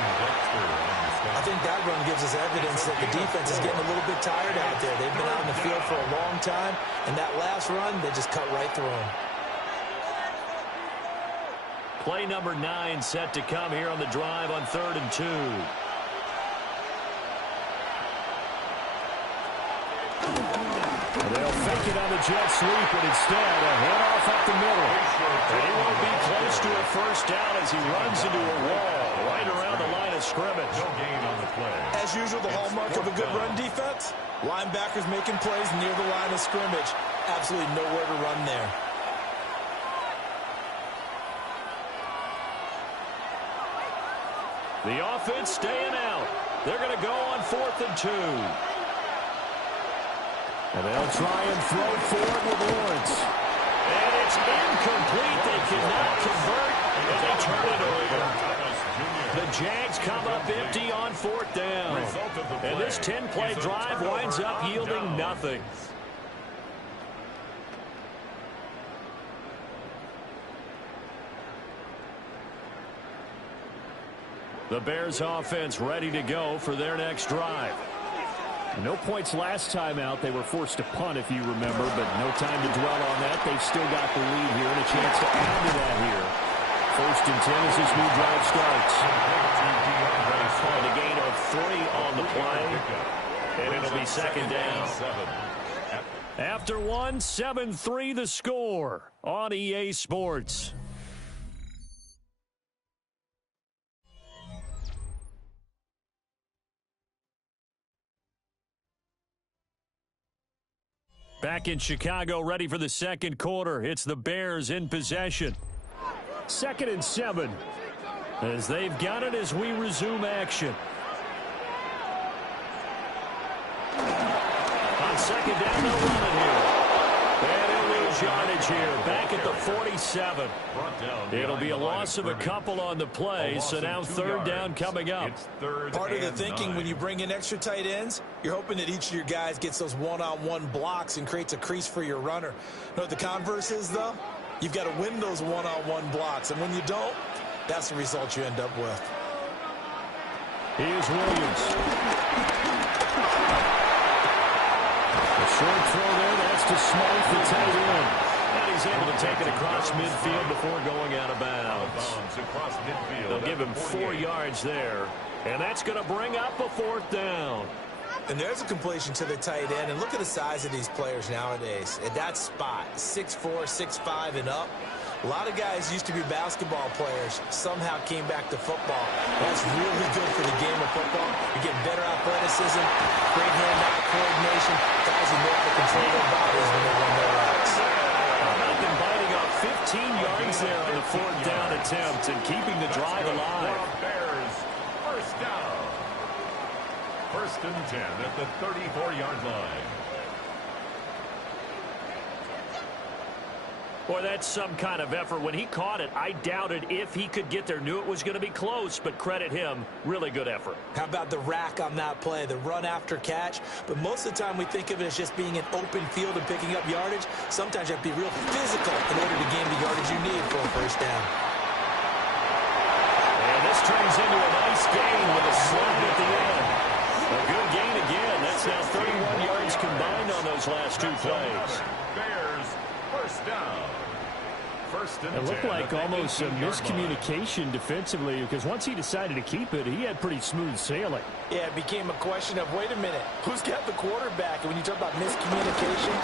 I think that run gives us evidence that the defense is getting a little bit tired out there. They've been out in the field for a long time, and that last run, they just cut right through them. Play number 9 set to come here on the drive on 3rd and 2. They'll fake it on the jet sweep, but instead a handoff up the middle. And he won't be close to a 1st down as he runs into a wall right around the line of scrimmage. No gain on the play. As usual, the hallmark of a good run defense, linebackers making plays near the line of scrimmage. Absolutely nowhere to run there. The offense staying out. They're going to go on 4th and 2. And they'll try and throw forward with Lawrence. And it's incomplete. They cannot convert, and they turn it over. The Jags come up empty on 4th down. And this 10-play drive winds up yielding nothing. The Bears offense ready to go for their next drive. No points last time out. They were forced to punt, if you remember, but no time to dwell on that. They've still got the lead here and a chance to add to that here. 1st and 10 as this new drive starts. And a gain of 3 on the play, and it'll be 2nd down. After 1, 7-3 the score on EA Sports. Back in Chicago, ready for the 2nd quarter. It's the Bears in possession. 2nd and 7. As they've got it as we resume action. On 2nd down, they'll run it here. And they'll lose yardage here. Back at the 47. It'll be a loss of a couple on the play, so now 3rd down coming up. Part of the thinking when you bring in extra tight ends, you're hoping that each of your guys gets those one-on-one blocks and creates a crease for your runner. You know what the converse is, though? You've got to win those one-on-one blocks, and when you don't, that's the result you end up with. Here's Williams. A short throw there, that's to Smart, the tight end. And he's able to take it across midfield before going out of bounds. bounds across midfield. They'll give him 4 yards there. And that's going to bring up a 4th down. And there's a completion to the tight end. And look at the size of these players nowadays. At that spot, 6'4", 6'5", and up. A lot of guys used to be basketball players, somehow came back to football. That's really good for the game of football. You're getting better athleticism, great hand-eye coordination. Guys who know how to control their bodies when they run their routes. They've been biting off 15 yards there on the 4th down attempt and keeping the drive alive. Bears, first down. 1st and 10 at the 34-yard line. Boy, that's some kind of effort. When he caught it, I doubted if he could get there. Knew it was going to be close, but credit him. Really good effort. How about the rack on that play, the run after catch? But most of the time we think of it as just being an open field and picking up yardage. Sometimes you have to be real physical in order to gain the yardage you need for a first down. And this turns into a nice gain with a slug at the end. A good gain again. That's now 31 yards combined on those last 2 plays. Bears, first down. It looked like almost a miscommunication defensively because once he decided to keep it, he had pretty smooth sailing. Yeah, it became a question of, wait a minute, who's got the quarterback? And when you talk about miscommunication,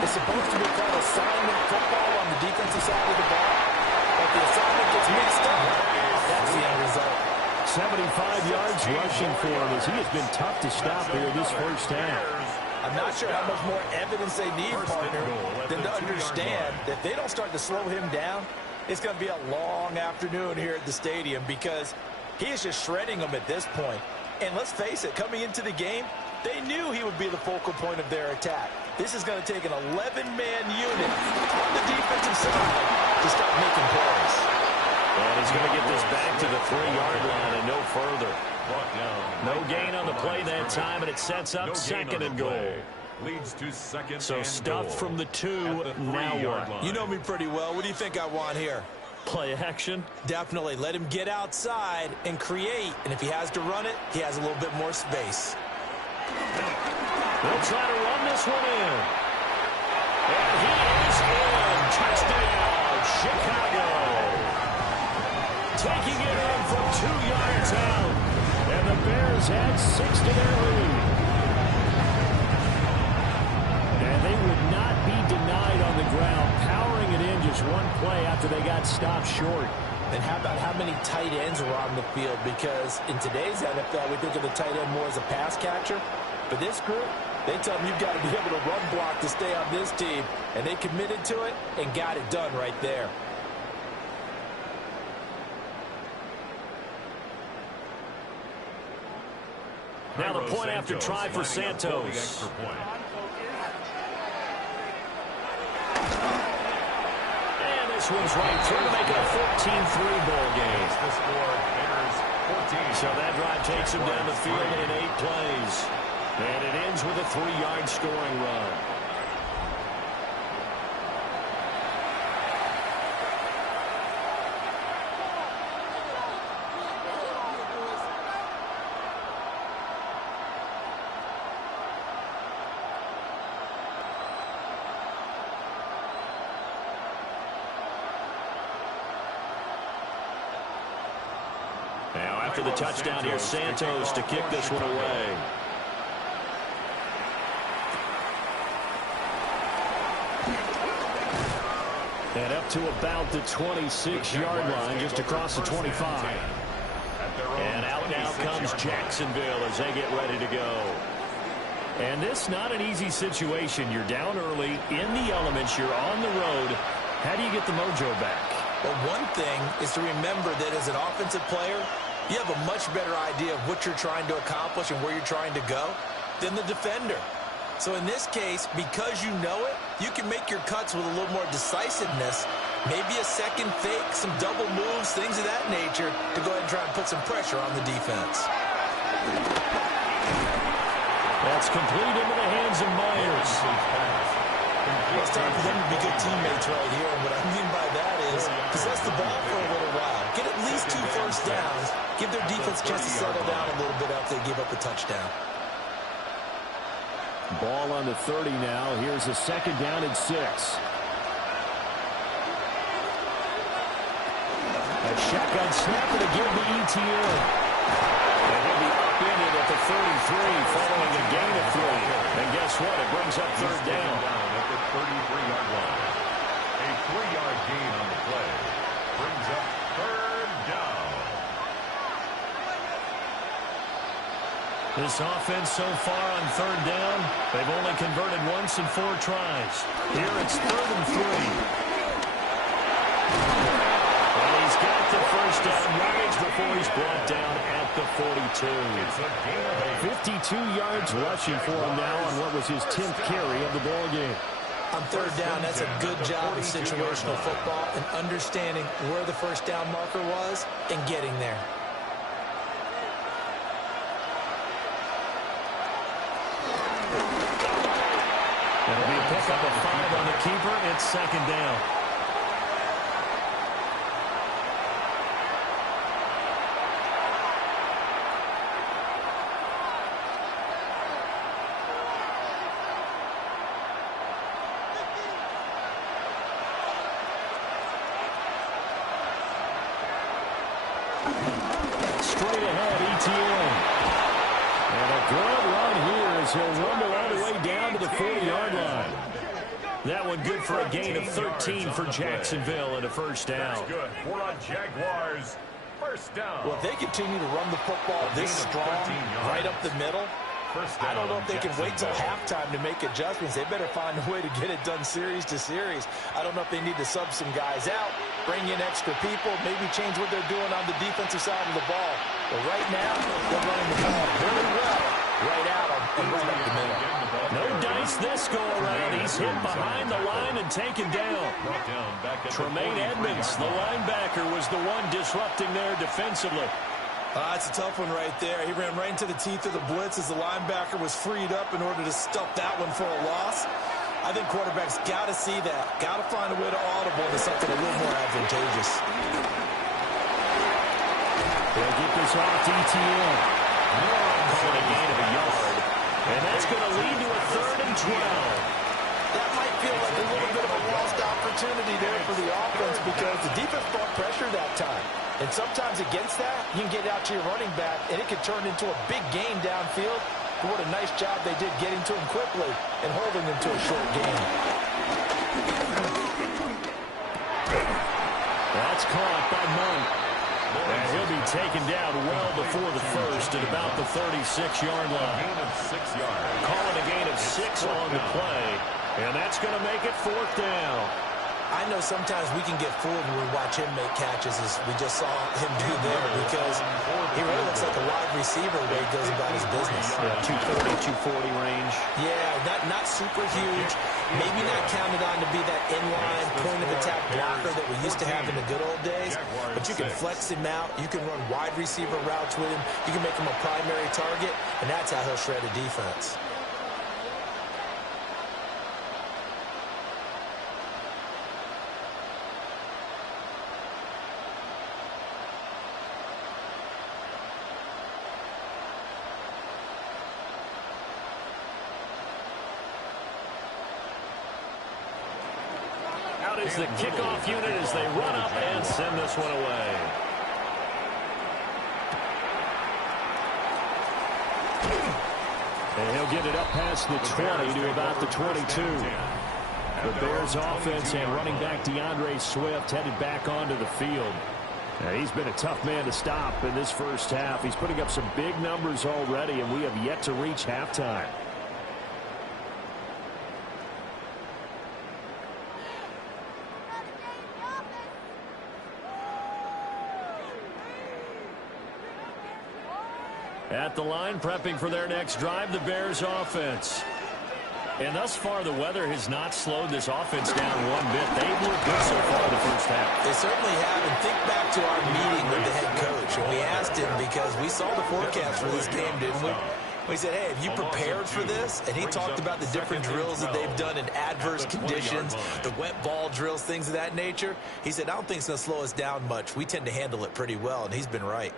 it's supposed to be called assignment football on the defensive side of the ball. But the assignment gets mixed up. That's the end result. 75 yards rushing for him as he has been tough to stop here this first half. I'm not sure how much more evidence they need, partner, than to understand that if they don't start to slow him down, it's going to be a long afternoon here at the stadium because he is just shredding them at this point. And let's face it, coming into the game, they knew he would be the focal point of their attack. This is going to take an 11-man unit on the defensive side to start making plays. And he's going to get this back to the 3-yard line and no further. No gain on the play that time, and it sets up 2nd and goal. Leads to 2nd So and stuff goal. from the 2, now what? You know me pretty well. What do you think I want here? Play action? Definitely. Let him get outside and create. And if he has to run it, he has a little bit more space. They'll try to run this one in. And he is in. Touchdown, Chicago. Taking it in from 2 yards out. And the Bears had 6 to their lead. And they would not be denied on the ground, powering it in just one play after they got stopped short. And how about how many tight ends were on the field? Because in today's NFL, we think of the tight end more as a pass catcher. But this group, they tell them you've got to be able to run block to stay on this team. And they committed to it and got it done right there. Now the point after try for Santos. And this one's right through to make it a 14-3 ball game. So that drive takes him down the field in 8 plays. And it ends with a 3-yard scoring run. Now after the touchdown, here's Santos to kick this one away. And up to about the 26-yard line, just across the 25. And out now comes Jacksonville as they get ready to go. And this not an easy situation. You're down early, in the elements, you're on the road. How do you get the mojo back? Well, one thing is to remember that as an offensive player, you have a much better idea of what you're trying to accomplish and where you're trying to go than the defender. So in this case, because you know it, you can make your cuts with a little more decisiveness, maybe a second fake, some double moves, things of that nature, to go ahead and try and put some pressure on the defense. That's complete into the hands of Myers. Well, it's time for them to be good teammates right here. And what I mean by that is possess the ball for a little while. Get at least 2 first downs. Give their defense a chance to settle down a little bit after they give up the touchdown. Ball on the 30 now. Here's a 2nd down and 6. A shotgun snap and a give to ETN. And he'll be upended at the 33 following a gain of 3. And guess what? It brings up third down. At the 33-yard line. A 3-yard gain on the play. Brings up third down. This offense so far on third down, they've only converted once in 4 tries. Here it's 3rd and 3. And he's got the first down yardage before he's brought down at the 42. 52 yards rushing for him now on what was his 10th carry of the ball game. On third down, that's a good job of situational football and understanding where the first down marker was and getting there. It'll be a pickup of 5 on the keeper. It's 2nd down. Straight ahead, ETN. And a good run here as he'll rumble all the way down to the 40-yard line. That one good for a gain of 13 for Jacksonville and a first down. That's good for a Jaguars first down. Well, if they continue to run the football this strong, right up the middle, I don't know if they can wait till halftime to make adjustments. They better find a way to get it done series to series. I don't know if they need to sub some guys out, bring in extra people, maybe change what they're doing on the defensive side of the ball. But right now, they're running the ball really well right out and right up the middle. No dice this go-around. He's hit behind the line and taken down. Tremaine Edmonds, the linebacker, was the one disrupting there defensively. It's a tough one right there. He ran right into the teeth of the blitz as the linebacker was freed up in order to stuff that one for a loss. I think quarterbacks got to see that. Got to find a way to audible into something a little more advantageous. They'll get this off to ETN. Calling a gain of a yard. And that's going to lead to a 3rd and 12. That might feel like a little bit of a lost opportunity there for the offense because the defense brought pressure that time. And sometimes against that, you can get out to your running back, and it can turn into a big gain downfield. But what a nice job they did getting to him quickly and holding him to a short gain. That's caught by Monk. And he'll be taken down well before the first at about the 36-yard line. Calling a gain of 6 on the play. And that's going to make it 4th down. I know sometimes we can get fooled when we watch him make catches, as we just saw him do there, because he really looks like a wide receiver the way he goes about his business. Yeah, 230, 240 range. Yeah, not super huge. Maybe not counted on to be that inline point-of-attack blocker that we used to have in the good old days, but you can flex him out. You can run wide receiver routes with him. You can make him a primary target, and that's how he'll shred a defense. Out is the kickoff unit as they run up and send this one away. And he'll get it up past the 20 to about the 22. The Bears offense and running back DeAndre Swift headed back onto the field. Now, he's been a tough man to stop in this first half. He's putting up some big numbers already, and we have yet to reach halftime. At the line, prepping for their next drive, the Bears offense. And thus far, the weather has not slowed this offense down one bit. They've looked good so far in the first half. They certainly have. And think back to our meeting with the head coach. And we asked him, because we saw the forecast for this game, didn't we? We said, hey, have you prepared for this? And he talked about the different drills that they've done in adverse conditions, the wet ball drills, things of that nature. He said, I don't think it's going to slow us down much. We tend to handle it pretty well, and he's been right.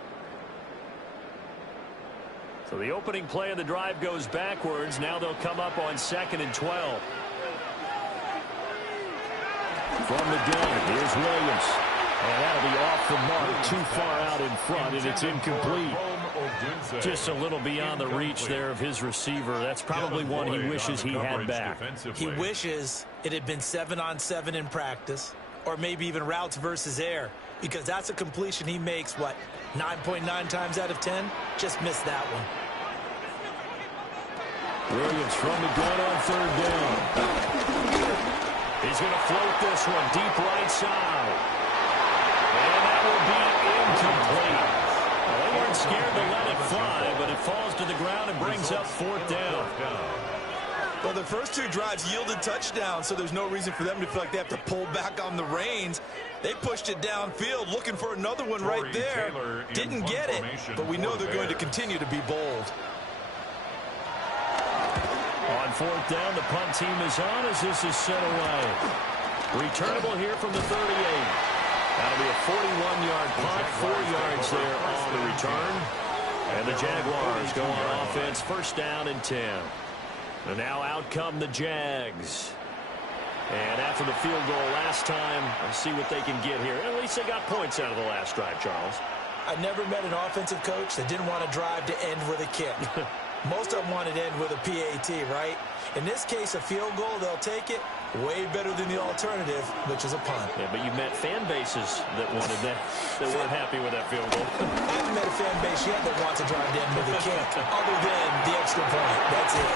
So the opening play of the drive goes backwards. Now they'll come up on 2nd and 12. From the gun, here's Williams. And that'll be off the mark, too far out in front, and it's incomplete. Just a little beyond the reach there of his receiver. That's probably one he wishes he had back. He wishes it had been 7-on-7 in practice, or maybe even routes versus air, because that's a completion he makes, 9.9 times out of 10? Just missed that one. Williams from the gun on third down. He's going to float this one deep right side. And that will be incomplete. Well, they weren't scared to let it fly, but it falls to the ground and brings up fourth down. Well, the first two drives yielded touchdowns, so there's no reason for them to feel like they have to pull back on the reins. They pushed it downfield, looking for another one right there. Didn't get it, but we know they're going to continue to be bold. On fourth down, the punt team is on as this is sent away. Returnable here from the 38. That'll be a 41-yard punt, 4 yards there on the return. And the Jaguars go on offense, first down and 10. And now out come the Jags. And after the field goal last time, let's see what they can get here. At least they got points out of the last drive, Charles. I never met an offensive coach that didn't want to drive to end with a kick. Most of them want it to end with a PAT, right? In this case, a field goal, they'll take it. Way better than the alternative, which is a punt. Yeah, but you met fan bases that wanted that, that weren't happy with that field goal. I haven't met a fan base yet that wants to drive to end with a kick, other than the extra point. That's it.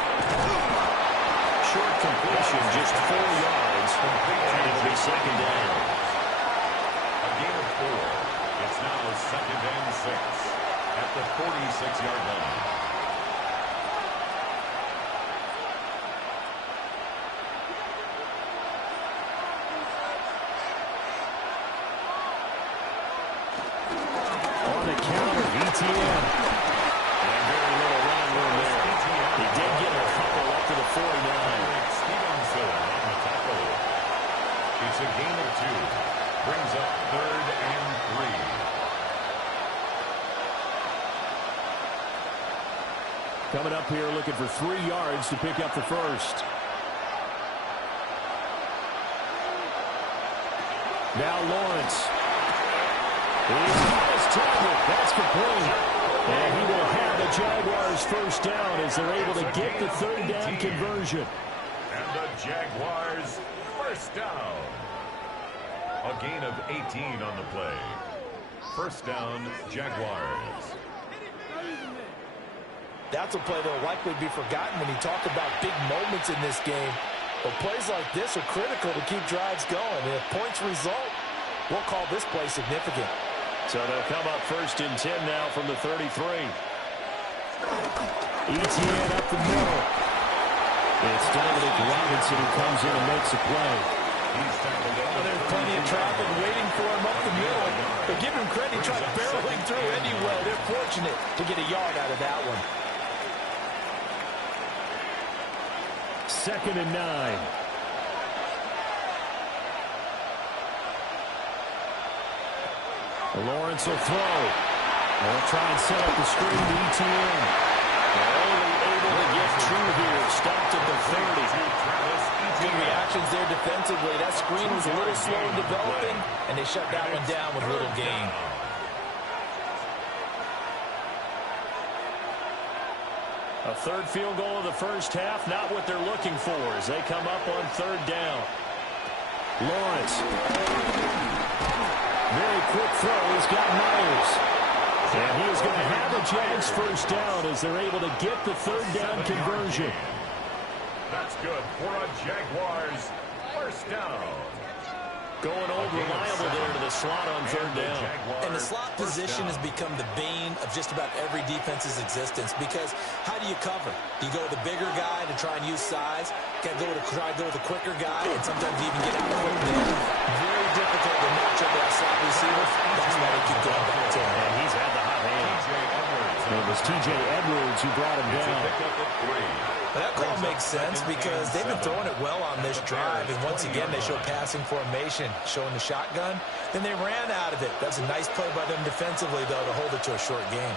Short completion, just 4 yards, and it'll be second down. A gain of 4. It's now second and 6 at the 46-yard line. ETN. And very little run room there. He did get a couple up to the 49. Stevenson on the tackle. It's a gain of 2. Brings up third and 3. Coming up here looking for 3 yards to pick up the first. Now Lawrence. He's got his target. That's complete. And he will have the Jaguars first down as they're able to get the third down conversion. And the Jaguars first down. A gain of 18 on the play. First down, Jaguars. That's a play that will likely be forgotten when you talk about big moments in this game. But plays like this are critical to keep drives going. And if points result, we'll call this play significant. So they'll come up first and 10 now from the 33. ETN up the middle. It's Dominic Robinson who comes in and makes a play. There's plenty of traffic waiting for him up the middle. But give him credit, he tried barreling through anyway. They're fortunate to get a yard out of that one. Second and 9. Lawrence will throw. They'll try and set up the screen to ETN. They're only able to get 2 here. Stopped at the 30. Good reactions there defensively. That screen was a little slow in developing, and they shut that one down with little gain. A third field goal of the first half, not what they're looking for as they come up on third down. Lawrence. Very quick throw. He's got Myers. And he is going to have the Jags first down as they're able to get the third down conversion. That's good for a Jaguars first down. Going old reliable there to the slot on third down. And the slot position has become the bane of just about every defense's existence because how do you cover? Do you go with the bigger guy to try and use size? Got to try to go with the quicker guy and sometimes even get out quickly. Very difficult to match up that slot receiver. That's why they keep going back to him. And he's had the hot hand. It was T.J. Edwards who brought him down. That call makes sense because they've been throwing it well on this drive. And once again, they show passing formation, showing the shotgun. Then they ran out of it. That's a nice play by them defensively, though, to hold it to a short game.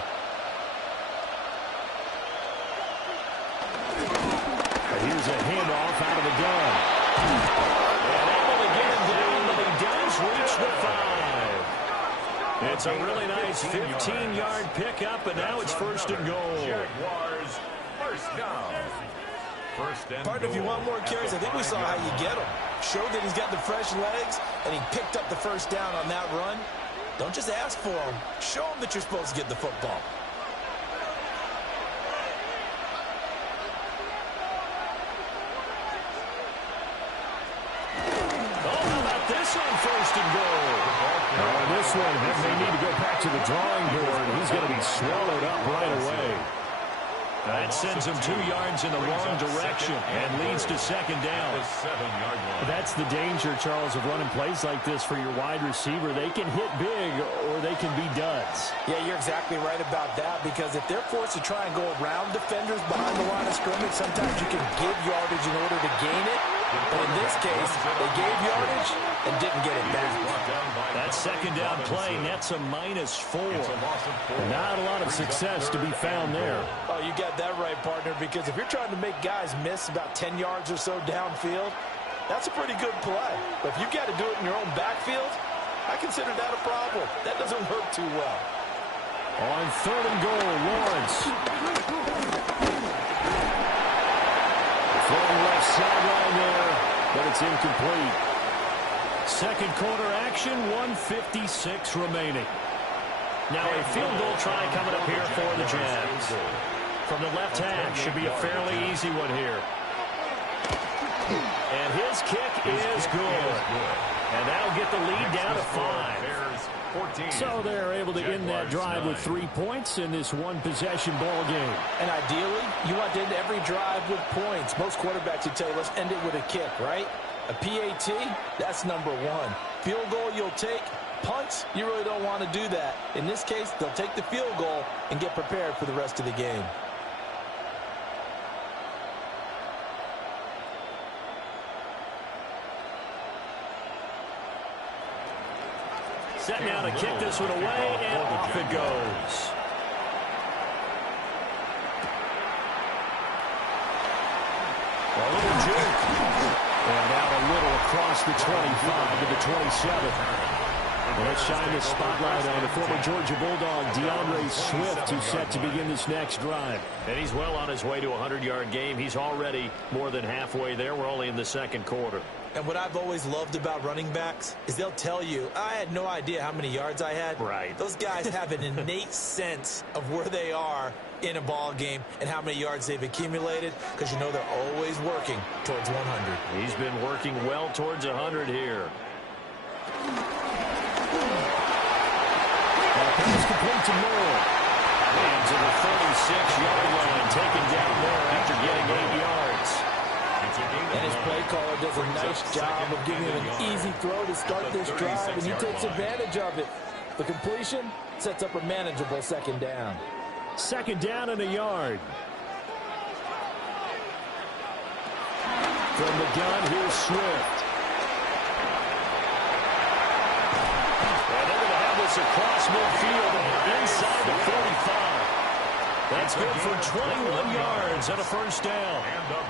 Here's a handoff out of the gun. And able to get him down, but he does reach the 5. It's a really nice 15-yard pickup, and now it's first and goal. Jaguars, first down. Partner, if you want more carries, I think we saw how you get them. Showed that he's got the fresh legs, and he picked up the first down on that run. Don't just ask for them. Show them that you're supposed to get the football. On first and goal. This one, they need to go back to the drawing board. He's going to be swallowed up right away. That sends him 2 yards in the wrong direction and leads to second down. That's the danger, Charles, of running plays like this for your wide receiver. They can hit big or they can be duds. Yeah, you're exactly right about that, because if they're forced to try and go around defenders behind the line of scrimmage, sometimes you can give yardage in order to gain it. But in this case, they gave yardage and didn't get it back. That second down play nets a -4. Not a lot of success to be found there. Oh, you got that right, partner, because if you're trying to make guys miss about 10 yards or so downfield, that's a pretty good play. But if you've got to do it in your own backfield, I consider that a problem. That doesn't work too well. On third and goal, Lawrence. Throwing left sideline there, but it's incomplete. Second quarter action, 1:56 remaining. Now a field goal try coming up here for the Jags. From the left hash, should be a fairly easy one here. And his kick is good. And that'll get the lead down to 5. So they're able to end that drive with 3 points in this one-possession ball game. And ideally, you want to end every drive with points. Most quarterbacks would tell you, let's end it with a kick, right? A PAT, that's number 1. Field goal you'll take. Punts, you really don't want to do that. In this case, they'll take the field goal and get prepared for the rest of the game. Set now to kick this one away, and off it goes. A little juke. And out a little across the 25 to the 27. Well, let's shine the spotlight on the former Georgia Bulldog, DeAndre Swift, who's set to begin this next drive. And he's well on his way to a 100-yard game. He's already more than halfway there. We're only in the second quarter. And what I've always loved about running backs is they'll tell you, I had no idea how many yards I had. Right. Those guys have an innate sense of where they are in a ball game and how many yards they've accumulated, because you know they're always working towards 100. He's been working well towards 100 here. Pass complete to Moore. And to the 36-yard line, taken down there after getting 8 yards. And his play caller does a nice job of giving him an easy throw to start this drive, and he takes advantage of it. The completion sets up a manageable second down. Second down and a yard. From the gun, here's Swift. And they're going to have this across midfield inside the 45. That's good for 21 yards and a first down.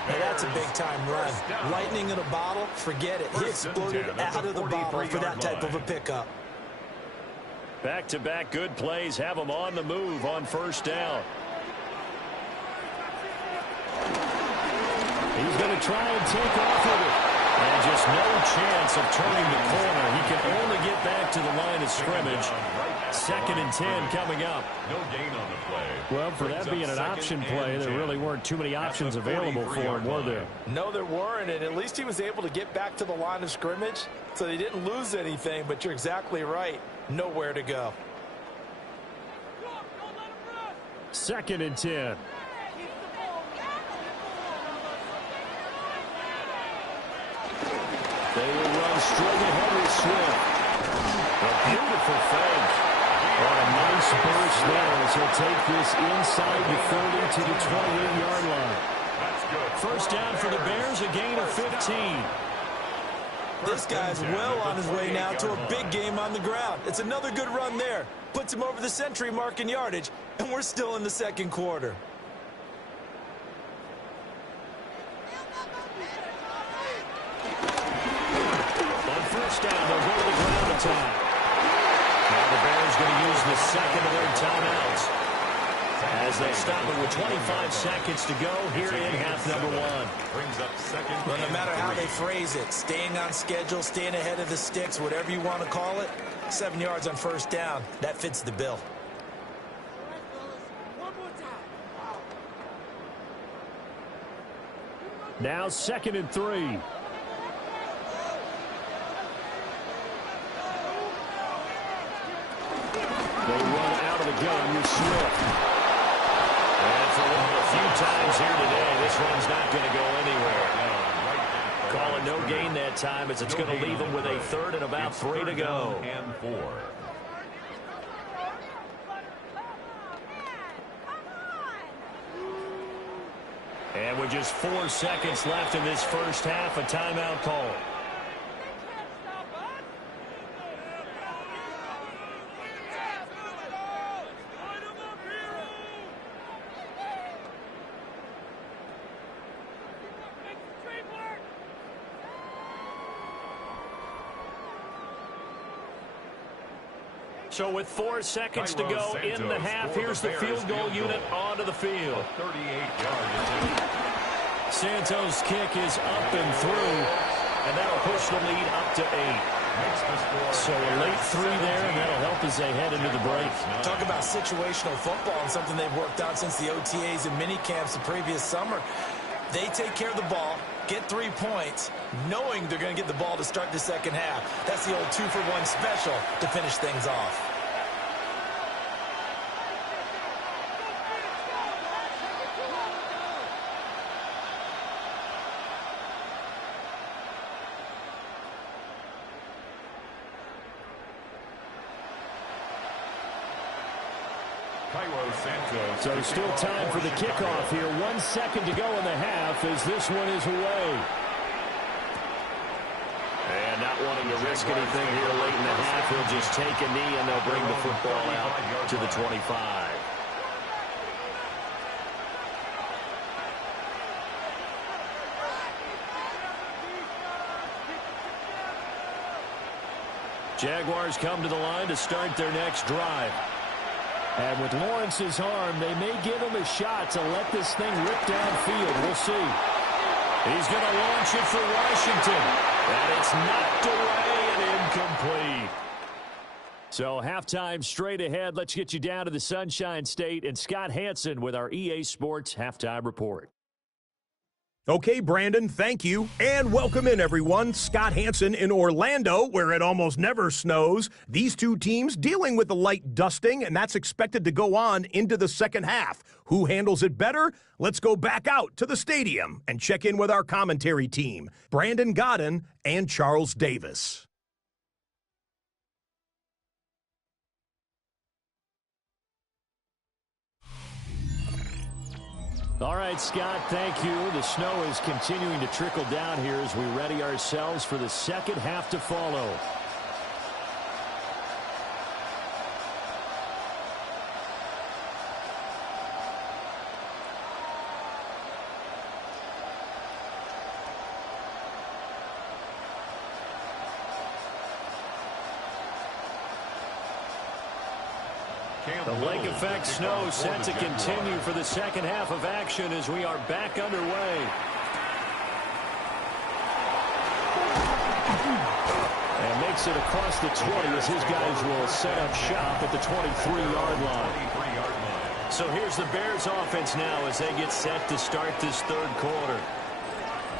Hey, that's a big-time run. Lightning in a bottle, forget it. He exploded out of the bottle for that type of a pickup. Back-to-back good plays have him on the move on first down. He's going to try and take off with it. And just no chance of turning the corner. He can only get back to the line of scrimmage. Second and 10 coming up. No gain on the play. Well, for that being an option play, there really weren't too many options available for him, were there? No, there weren't, and at least he was able to get back to the line of scrimmage, so they didn't lose anything, but you're exactly right. Nowhere to go. Second and 10. They will run straight ahead with Swift. A beautiful fake. What a nice burst there as he'll take this inside the 30 to the 28-yard line. That's good. First down for the Bears, a gain of 15. This guy's well on his way now to a big game on the ground. It's another good run there. Puts him over the century mark in yardage, and we're still in the second quarter. On first down, they'll go to the ground attack. Now the Bears going the second of their timeouts, as they stop it with 25 seconds to go here in half number one. Brings up second. Well, no matter how they phrase it, staying on schedule, staying ahead of the sticks, whatever you want to call it, 7 yards on first down, that fits the bill. Now 2nd and 3. They run out of the gun with Swift. And for one of the few times here today, this one's not going to go anywhere. Call it no gain that time, as it's going to leave them with a 3rd and about 3 to go. And 4. And with just 4 seconds left in this first half, a timeout call. So with 4 seconds to go in the half, here's the field goal unit onto the field. 38-yard attempt. Santos' kick is up and through, and that'll push the lead up to 8. So a late 3 there, and that'll help as they head into the break. Talk about situational football and something they've worked out since the OTAs and mini camps the previous summer. They take care of the ball, get 3 points, knowing they're going to get the ball to start the second half. That's the old 2-for-1 special to finish things off. So still time for the kickoff here. 1 second to go in the half as this one is away. And not wanting to risk anything here late in the half, he'll just take a knee and they'll bring the football out to the 25. Jaguars come to the line to start their next drive. And with Lawrence's arm, they may give him a shot to let this thing rip downfield. We'll see. He's going to launch it for Washington. And it's knocked away and incomplete. So halftime straight ahead. Let's get you down to the Sunshine State and Scott Hansen with our EA Sports Halftime Report. Okay, Brandon, thank you. And welcome in, everyone. Scott Hansen in Orlando, where it almost never snows. These two teams dealing with the light dusting, and that's expected to go on into the second half. Who handles it better? Let's go back out to the stadium and check in with our commentary team, Brandon Godden and Charles Davis. All right, Scott, thank you. The snow is continuing to trickle down here as we ready ourselves for the second half to follow. The lake effect snow set to continue for the second half of action as we are back underway. And makes it across the 20 as his guys will set up shop at the 23-yard line. So here's the Bears offense now as they get set to start this third quarter.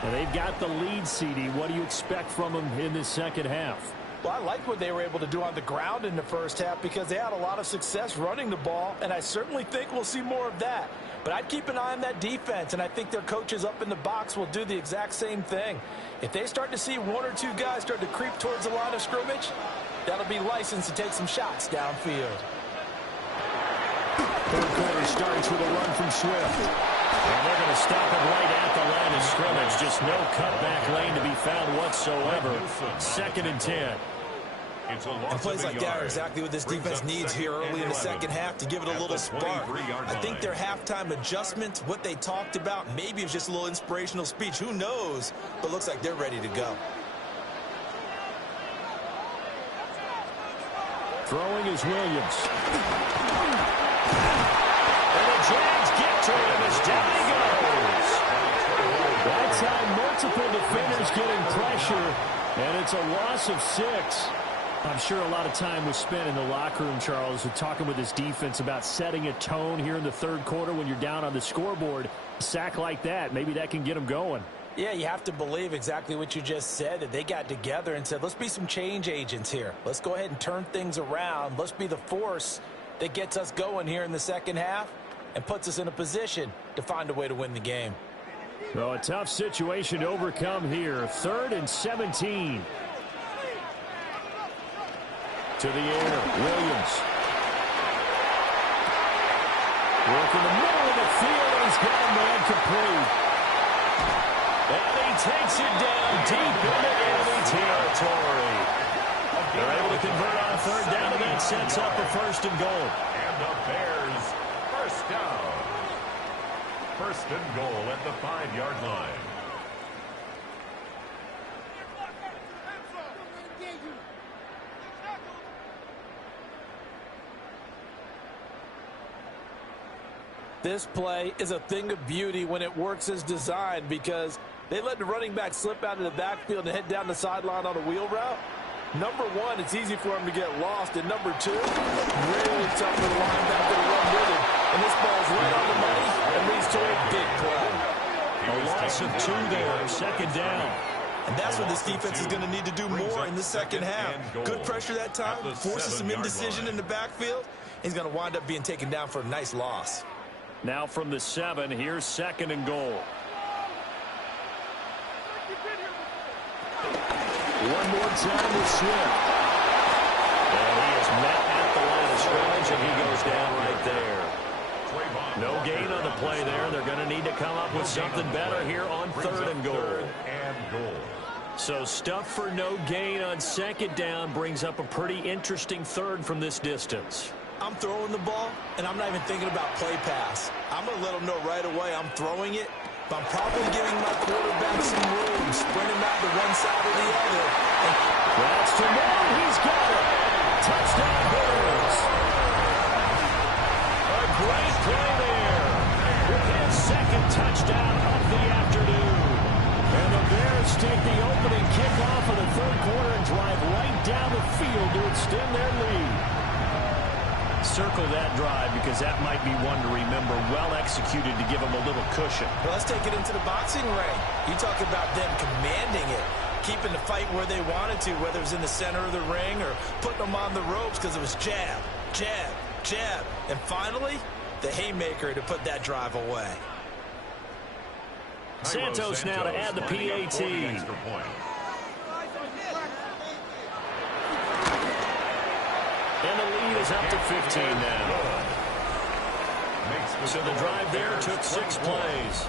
And they've got the lead, CD. What do you expect from them in this second half? Well, I like what they were able to do on the ground in the first half because they had a lot of success running the ball, and I certainly think we'll see more of that. But I'd keep an eye on that defense, and I think their coaches up in the box will do the exact same thing. If they start to see 1 or 2 guys start to creep towards the line of scrimmage, that'll be licensed to take some shots downfield. Third quarter starts with a run from Swift. And they're going to stop it right at the line of scrimmage. Just no cutback lane to be found whatsoever. 2nd and 10. And plays like that are exactly what this defense needs here early in the second half to give it a little spark. I think their halftime adjustment, what they talked about, maybe it's just a little inspirational speech. Who knows? But looks like they're ready to go. Throwing is Williams. And the Jags get to him as down he goes. That time, multiple defenders getting pressure, and it's a loss of 6. I'm sure a lot of time was spent in the locker room, Charles, talking with his defense about setting a tone here in the third quarter when you're down on the scoreboard. A sack like that, maybe that can get them going. Yeah, you have to believe exactly what you just said, that they got together and said, let's be some change agents here. Let's go ahead and turn things around. Let's be the force that gets us going here in the second half and puts us in a position to find a way to win the game. So a tough situation to overcome here. 3rd and 17. To the air, Williams. Working the middle of the field, and he's got a man complete. And he takes it down deep into enemy territory. They're able to convert on 3rd down, and that sets up a 1st and goal. And the Bears, 1st down. 1st and goal at the 5-yard line. This play is a thing of beauty when it works as designed, because they let the running back slip out of the backfield and head down the sideline on a wheel route. Number one, it's easy for him to get lost. And number two, really tough for the linebacker to run with him. And this ball's right on the money and leads to a big play. A loss of 2 there, 2nd down. And that's what this defense is going to need to do more in the second half. Good pressure that time, forces some indecision in the backfield. He's going to wind up being taken down for a nice loss. Now from the 7, here's 2nd and goal. One more time with Swift. And he is met at the line of scrimmage, and he goes down right there. No gain on the play there. They're going to need to come up with something better here on 3rd and goal. So stuff for no gain on 2nd down brings up a pretty interesting 3rd from this distance. I'm throwing the ball, and I'm not even thinking about play pass. I'm going to let them know right away I'm throwing it, but I'm probably giving my quarterback some room, sprinting out to one side or the other. That's to Moore. He's got it. Touchdown Bears. A great play there with his 2nd touchdown of the afternoon. And the Bears take the opening kickoff of the 3rd quarter and drive right down the field to extend their lead. Circle that drive, because that might be one to remember. Well executed to give them a little cushion. Well, let's take it into the boxing ring. You talk about them commanding it, keeping the fight where they wanted to, whether it was in the center of the ring or putting them on the ropes, because it was jab, jab, jab. And finally, the haymaker to put that drive away. Santos now to add the PAT. And the lead is up to 15 now. So the drive there took 6 plays.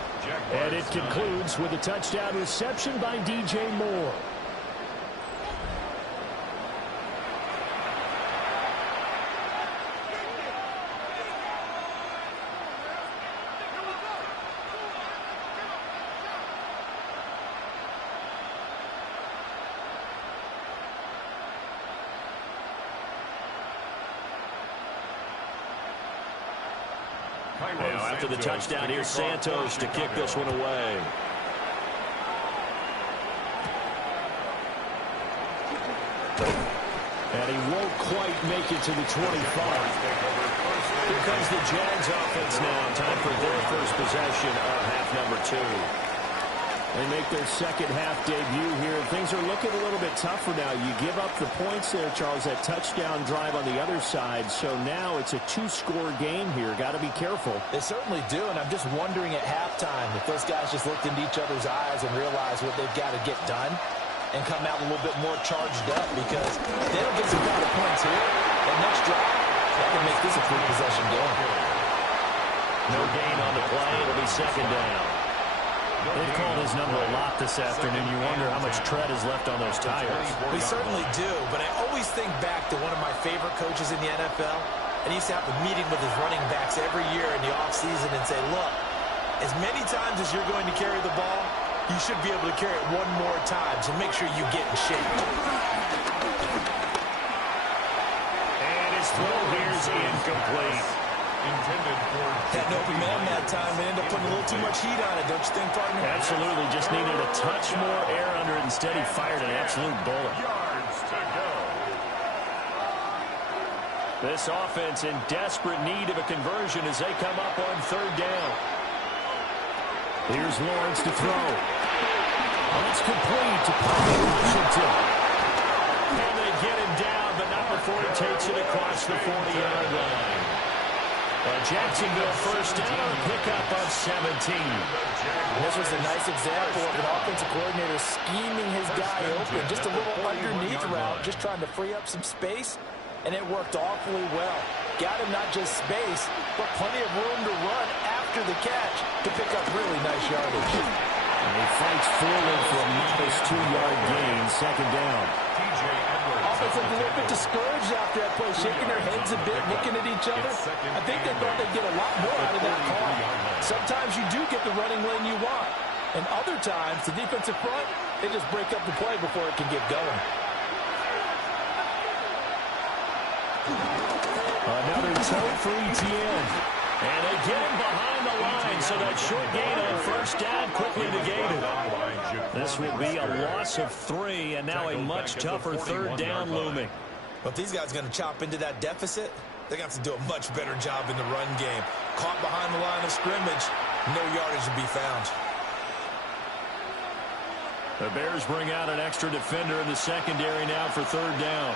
And it concludes with a touchdown reception by DJ Moore. Now after the touchdown, here's Santos to kick this one away. And he won't quite make it to the 25. Here comes the Jags offense now. Time for their first possession of half number 2. They make their second half debut here. Things are looking a little bit tougher now. You give up the points there, Charles, that touchdown drive on the other side. So now it's a 2-score game here. Got to be careful. They certainly do, and I'm just wondering at halftime if those guys just looked into each other's eyes and realized what they've got to get done and come out a little bit more charged up, because if they don't get some kind of points here, that next drive, that can make this a 3-possession game. No gain on the play. It'll be 2nd down. They've called his number a lot this afternoon. You wonder how much tread is left on those tires. We certainly do, but I always think back to one of my favorite coaches in the NFL, and he used to have a meeting with his running backs every year in the offseason and say, look, as many times as you're going to carry the ball, you should be able to carry it one more time, so make sure you get in shape. And throw here's incomplete. Had no open man that time. They ended up putting a little too much heat on it, don't you think, partner? Absolutely. Just needed a touch more air under it. Instead, he fired an absolute bullet. Yards to go. This offense in desperate need of a conversion as they come up on third down. Here's Lawrence to throw. That's complete to Washington. And they get him down, but not before he takes it across the 40-yard line. Jacksonville first down, pickup of 17. This was a nice example of an offensive coordinator scheming his guy open. Just a little underneath route, just trying to free up some space, and it worked awfully well. Got him not just space, but plenty of room to run after the catch to pick up really nice yardage. And he fights forward for a modest 2-yard gain, second down. Offense looked a little bit discouraged after that play, shaking their heads a bit, looking at each other. I think they thought they'd get a lot more out of that call. Sometimes you do get the running lane you want, and other times, the defensive front, they just break up the play before it can get going. Another toe for ETN. And they get him behind the line, so that short gain on first down quickly negated. This will be a loss of 3, and now a much tougher third down looming. But if these guys are going to chop into that deficit, they're going to have to do a much better job in the run game. Caught behind the line of scrimmage, no yardage to be found. The Bears bring out an extra defender in the secondary now for third down.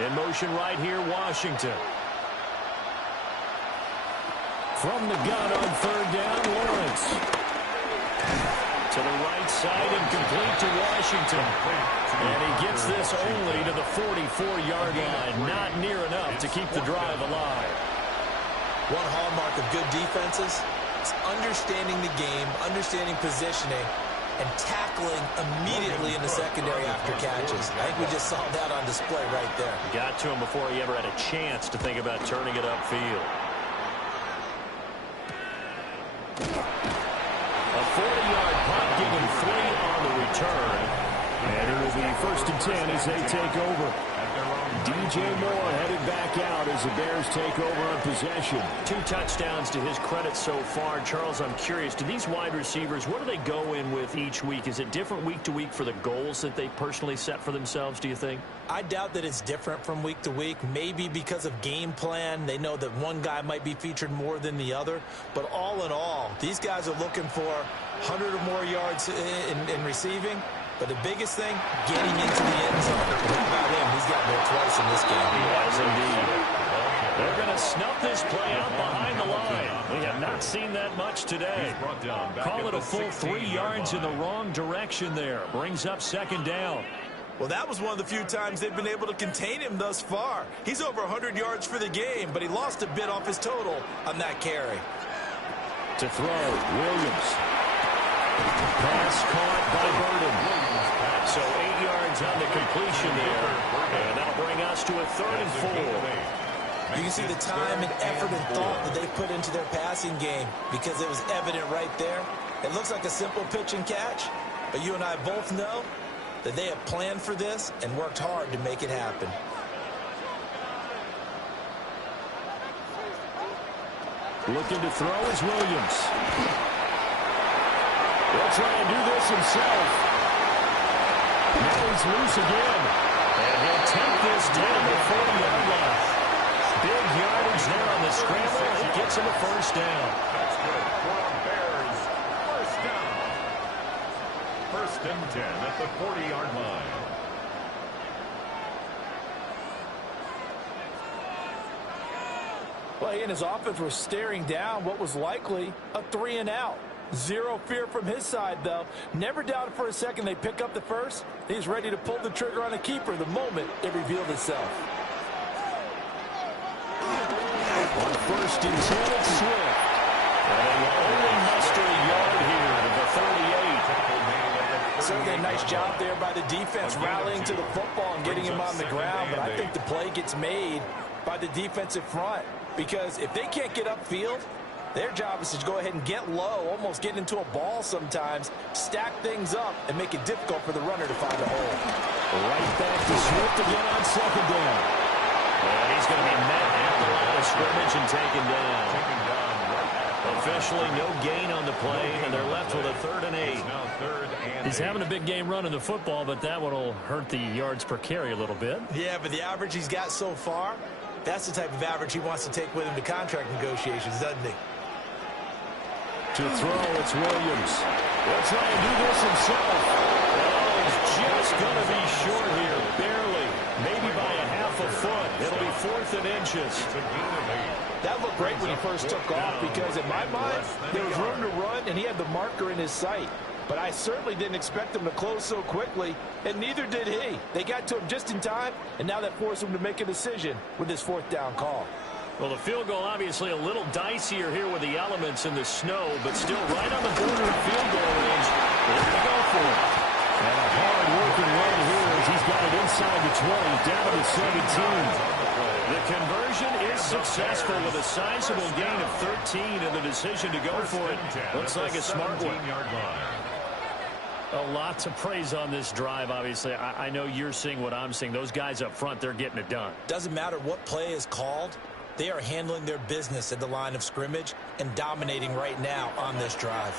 In motion right here, Washington. From the gun on third down, Lawrence. To the right side and complete to Washington. And he gets this only to the 44-yard line. Not near enough to keep the drive alive. One hallmark of good defenses is understanding the game, understanding positioning, and tackling immediately in the secondary after catches. I think we just saw that on display right there. Got to him before he ever had a chance to think about turning it upfield. A 40-yard punt, give him 3 on the return. And it will be 1st and 10 as they take over. DJ Moore headed back out as the Bears take over on possession. 2 touchdowns to his credit so far. Charles, I'm curious, do these wide receivers, what do they go in with each week? Is it different week to week for the goals that they personally set for themselves, do you think? I doubt that it's different from week to week. Maybe because of game plan, they know that one guy might be featured more than the other. But all in all, these guys are looking for 100 or more yards in receiving. But the biggest thing, getting into the end zone. How about him? He's got there twice in this game. He has indeed. They're going to snuff this play out behind the line. We have not seen that much today. Call it a full 3 yards in the wrong direction there. Brings up second down. Well, that was one of the few times they've been able to contain him thus far. He's over 100 yards for the game, but he lost a bit off his total on that carry. To throw, Williams. Pass caught by Burden. So 8 yards on the completion there. And that'll bring us to a 3rd and 4. You can see the time and effort and thought that they put into their passing game because it was evident right there. It looks like a simple pitch and catch, but you and I both know that they have planned for this and worked hard to make it happen. Looking to throw is Williams. He'll try and do this himself. Now he's loose again. And he'll take this down the 40-yard line. Big yardage there on the scramble. He gets him a first down. That's good for the Bears. First down. 1st and 10 at the 40-yard line. Well, he and his offense were staring down what was likely a 3-and-out. Zero fear from his side, though. Never doubted for a second they pick up the first. He's ready to pull the trigger on a keeper the moment it revealed itself. On 1st and 10, it's Swift. And they will only muster a yard here to the 38. Certainly a nice job there by the defense rallying to the football and getting him on the ground. But I think the play gets made by the defensive front because if they can't get upfield, their job is to go ahead and get low, almost get into a ball sometimes, stack things up, and make it difficult for the runner to find a hole. Right back to Swift again on second down. And he's going to be met at the line of scrimmage and taken down. Officially no gain on the play, and they're left with a 3rd and 8. He's having a big game running the football, but that one will hurt the yards per carry a little bit. Yeah, but the average he's got so far, that's the type of average he wants to take with him to contract negotiations, doesn't he? To throw, it's Williams. He'll try and do this himself. Oh, he's just going to be short here, barely. Maybe by a half a foot. It'll be 4th and inches. That looked great when he first took off because, in my mind, there was room to run, and he had the marker in his sight. But I certainly didn't expect him to close so quickly, and neither did he. They got to him just in time, and now that forced him to make a decision with his 4th down call. Well, the field goal obviously a little dicier here with the elements in the snow, but still right on the border of field goal range. They're going to go for it. And a hard-working run here as he's got it inside the 20, down to the 17. The conversion is successful with a sizable gain of 13, and the decision to go for it looks like a smart one. A lot to praise on this drive, obviously. I know you're seeing what I'm seeing. Those guys up front, they're getting it done. Doesn't matter what play is called. They are handling their business at the line of scrimmage and dominating right now on this drive.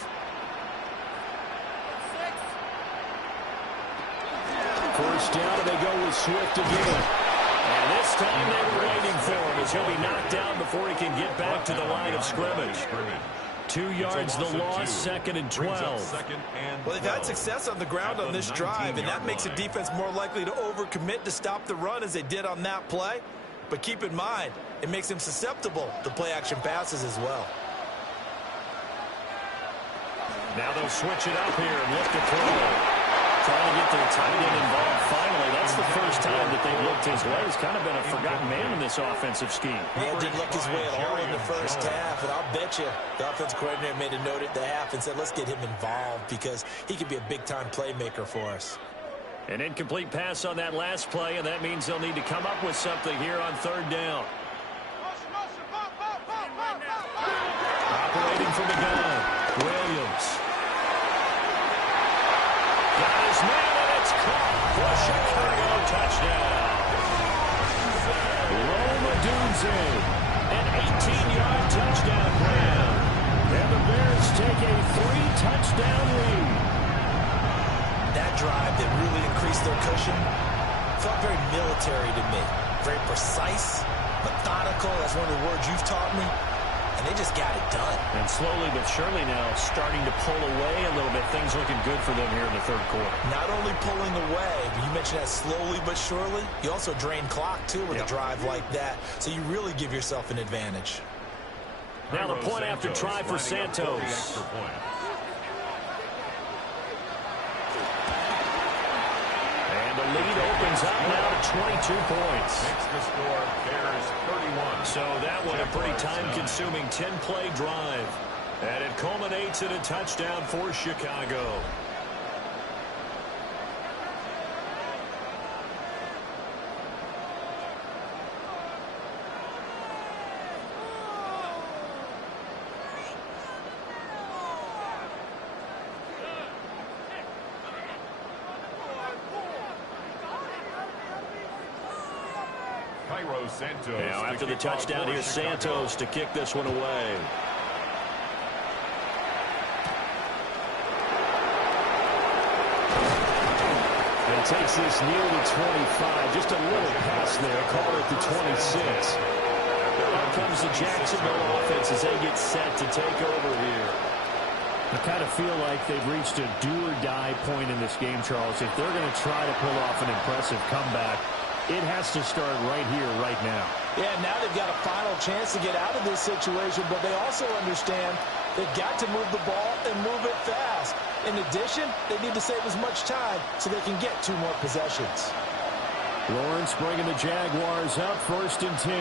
First down, and they go with Swift again. And this time they were waiting for him as he'll be knocked down before he can get back to the line of scrimmage. 2 yards the loss, 2nd and 12. Well, they've had success on the ground on this drive, and that makes a defense more likely to overcommit to stop the run as they did on that play. But keep in mind, it makes them susceptible to play-action passes as well. Now they'll switch it up here and look to throw. Trying to get their tight end involved finally. That's the first time that they've looked his way. He's kind of been a forgotten man in this offensive scheme. Yeah, didn't look his way at all in the first half, and I'll bet you the offensive coordinator made a note at the half and said, let's get him involved because he could be a big-time playmaker for us. An incomplete pass on that last play, and that means they'll need to come up with something here on 3rd down. Operating from the gun, Williams. Got his man, and it's caught for Chicago touchdown. Roma Dunze, an 18-yard touchdown grab. And the Bears take a 3-touchdown lead. That drive that really increased their cushion felt very military to me. Very precise, methodical. That's one of the words you've taught me. And they just got it done. And slowly but surely now starting to pull away a little bit. Things looking good for them here in the 3rd quarter. Not only pulling away, but you mentioned that slowly but surely. You also drain clock, too, with a drive like that. So you really give yourself an advantage. Now the point after try for Santos. And the lead opens up now to 22 points. Makes the score Bears 31. So that one a pretty time-consuming 10-play drive. And it culminates in a touchdown for Chicago. Now after the touchdown, here's Santos to kick this one away. And takes this near the 25. Just a little pass there. Call it the 26. Out comes the Jacksonville offense as they get set to take over here. I kind of feel like they've reached a do-or-die point in this game, Charles. If they're going to try to pull off an impressive comeback, it has to start right here, right now. Yeah, now they've got a final chance to get out of this situation, but they also understand they've got to move the ball and move it fast. In addition, they need to save as much time so they can get 2 more possessions. Lawrence bringing the Jaguars up 1st and 10.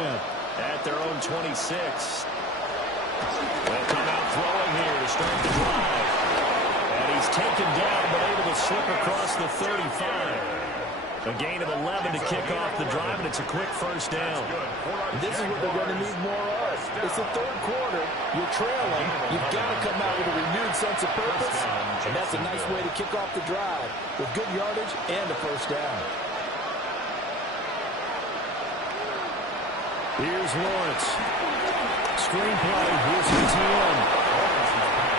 At their own 26. They'll come out throwing here to start the drive. And he's taken down but able to slip across the 35. A gain of 11 to kick off the drive, and it's a quick first down. This is what they're going to need more of. It's the third quarter. You're trailing. You've got to come out with a renewed sense of purpose, and that's a nice way to kick off the drive with good yardage and a first down. Here's Lawrence. Screenplay. Here's Etienne.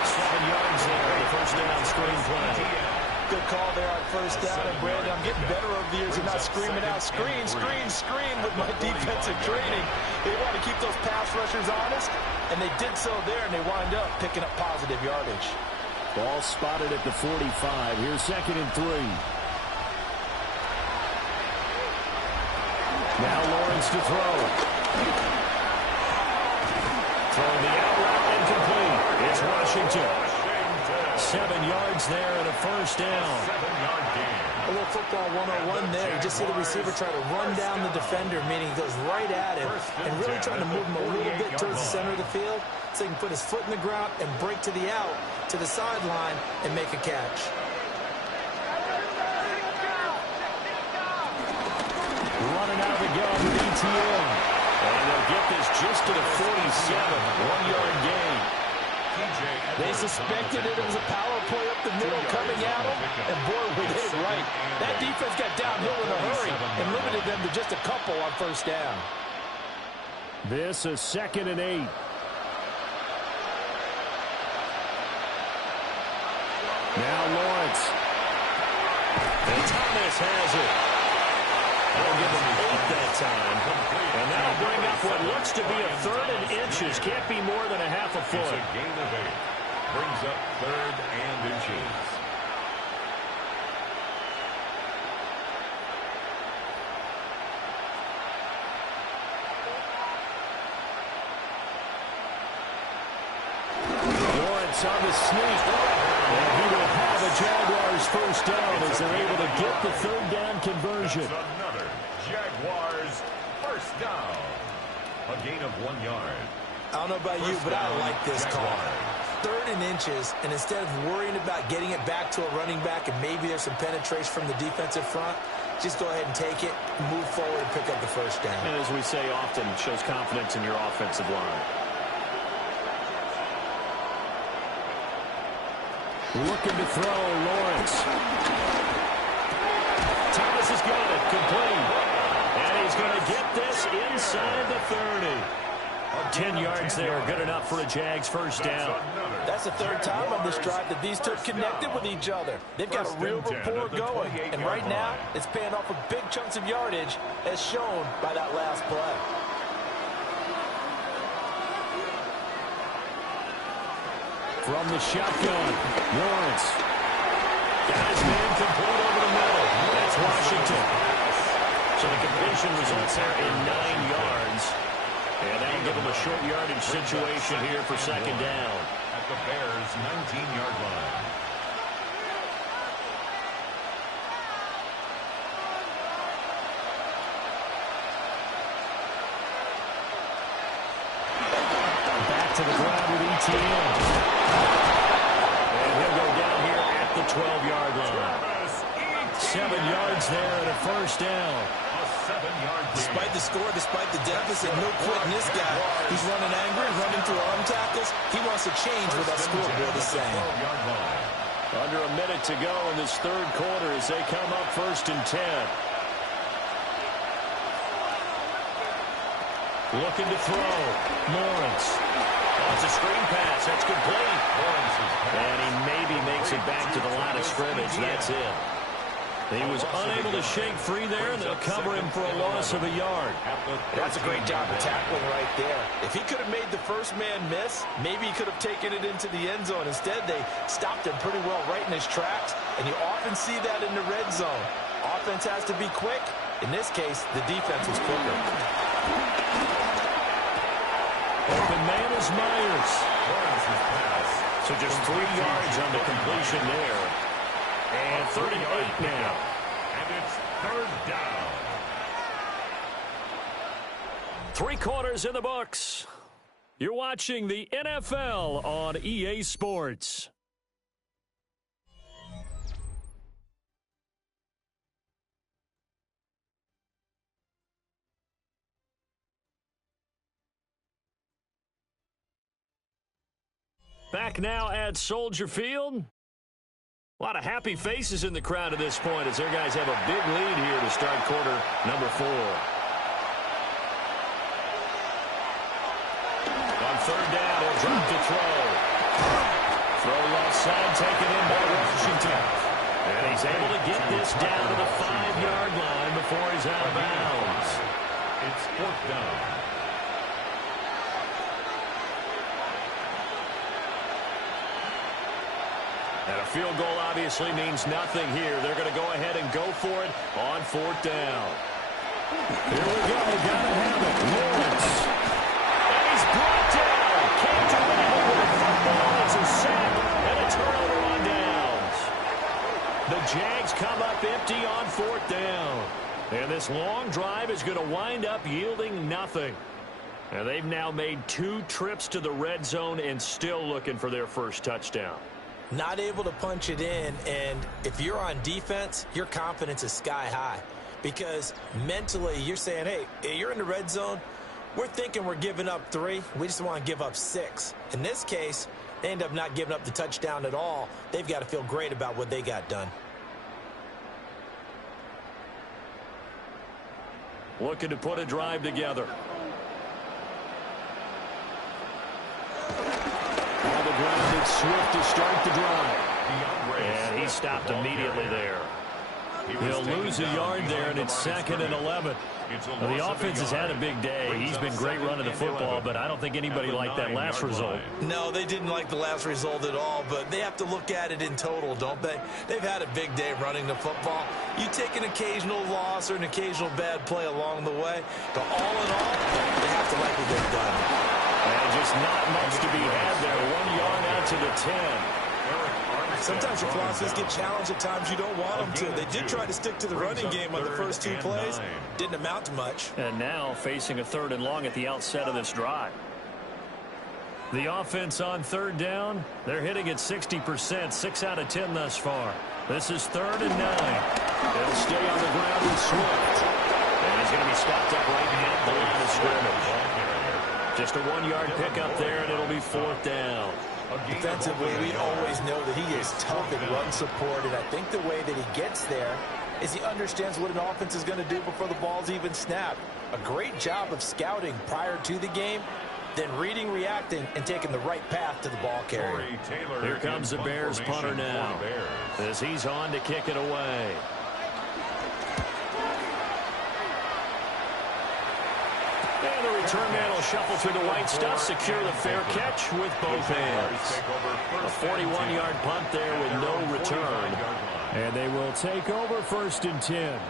7 yards there. The first down screenplay. Good call there on first down. And Brandon, I'm getting better over the years of not screaming out, screen, screen, screen with my defensive training. They want to keep those pass rushers honest, and they did so there, and they wind up picking up positive yardage. Ball spotted at the 45. Here's 2nd and 3. Now Lawrence to throw. Throwing the out route incomplete. It's Washington. 7 yards there and a first down. A little football 101 there. You just see the receiver try to run down the defender, meaning he goes right at him and really trying to move him a little bit towards the center of the field so he can put his foot in the ground and break to the out, to the sideline, and make a catch. Running out of the gun with Etienne. And they'll get this just to the 47. 1-yard gain. They suspected it was a power play up the middle coming at them, and boy, were they right. That defense got downhill in a hurry and limited them to just a couple on first down. This is 2nd and 8. Now Lawrence. And Thomas has it. That'll give him 8 that time. And that'll bring up what looks to be a 3rd and inches. Can't be more than a half a foot. It's a gain of 8. Brings up 3rd and inches. Lawrence on the sneak. And he will have a Jaguars first down as they're able to get the 3rd down conversion. That's another Jaguars first down. A gain of 1 yard. I don't know about you, but I like this call. 3rd and inches, and instead of worrying about getting it back to a running back and maybe there's some penetration from the defensive front, just go ahead and take it, move forward, and pick up the first down. And as we say often, it shows confidence in your offensive line. Looking to throw, Lawrence. Thomas has got it, complete. And he's going to get this inside the 30. 10 yards there, good enough for a Jags first down. That's the 3rd time on this drive that these two connected with each other. They've got a real rapport going, and right now it's paying off with big chunks of yardage as shown by that last play. From the shotgun, Lawrence. Got his man complete over the middle. That's Washington. So the completion results there in 9 yards. And that'll give them a short yardage situation here for 2nd down. At the Bears' 19-yard line. Back to the ground with Etienne. And he'll go down here at the 12-yard line. 7 yards there and a first down. Despite the score, despite the deficit, no quitting this guy. He's running angry, running through arm tackles. He wants to change what that scoreboard is saying. Under a minute to go in this 3rd quarter as they come up 1st and 10. Looking to throw. Lawrence. Oh, it's a screen pass. That's complete. And he maybe makes it back to the line of scrimmage. That's it. He was unable to shake free there, and they'll cover him for a loss of a yard. That's a great job of tackling right there. If he could have made the first man miss, maybe he could have taken it into the end zone. Instead, they stopped him pretty well right in his tracks, and you often see that in the red zone. Offense has to be quick. In this case, the defense was quicker. Open man is Myers. So just 3 yards on the completion there. And 38 now. And it's 3rd down. 3 quarters in the books. You're watching the NFL on EA Sports. Back now at Soldier Field. A lot of happy faces in the crowd at this point as their guys have a big lead here to start quarter number 4. On third down, he'll drop to throw. Throw left side, taken in by Washington. And he's able to get this down to the 5-yard line before he's out of bounds. It's 4th down. And a field goal obviously means nothing here. They're going to go ahead and go for it on 4th down. Here we go. Gotta have it. Lawrence. And he's brought down. Can't do anything with the football. It's a sack and a turnover on downs. The Jags come up empty on 4th down. And this long drive is going to wind up yielding nothing. And they've now made 2 trips to the red zone and still looking for their first touchdown. Not able to punch it in, and if you're on defense, your confidence is sky high. Because mentally, you're saying, hey, you're in the red zone. We're thinking we're giving up 3. We just want to give up 6. In this case, they end up not giving up the touchdown at all. They've got to feel great about what they got done. Looking to put a drive together. On the ground, it's Swift to start the drive. And he stopped immediately there. He'll lose a yard there, and it's 2nd and 11. Well, the offense has had a big day. He's been great running the football, but I don't think anybody liked that last result. No, they didn't like the last result at all, but they have to look at it in total, don't they? They've had a big day running the football. You take an occasional loss or an occasional bad play along the way, but all in all, they have to like what they've done. And just not much to be had there. 1 yard out to the 10. Sometimes your philosophies get challenged at times you don't want them to. They did try to stick to the running game on the first 2 plays. Didn't amount to much. And now facing a 3rd and long at the outset of this drive. The offense on 3rd down, they're hitting at 60%, 6 out of 10 thus far. This is 3rd and 9. They'll stay on the ground with Swift. And he's going to be stopped up right at the line of scrimmage. Just a 1-yard pickup there, and it'll be 4th down. Defensively, we always know that he is tough in run support, and I think the way that he gets there is he understands what an offense is going to do before the ball's even snapped. A great job of scouting prior to the game, then reading, reacting, and taking the right path to the ball carrier. Here comes the Bears punter now, as he's on to kick it away. And the return man will shuffle through the white stuff, secure the fair catch with both hands. A 41-yard punt there with no return. And they will take over 1st and 10.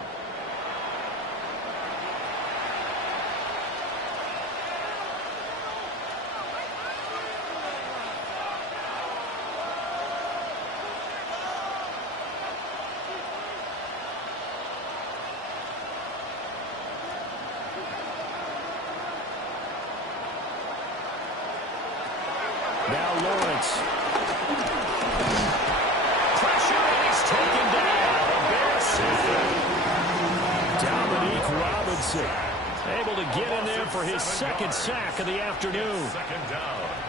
Now Lawrence. Pressure, and he's taken down. A Bear safety. Dominique Robinson able to get in there for his 2nd sack of the afternoon.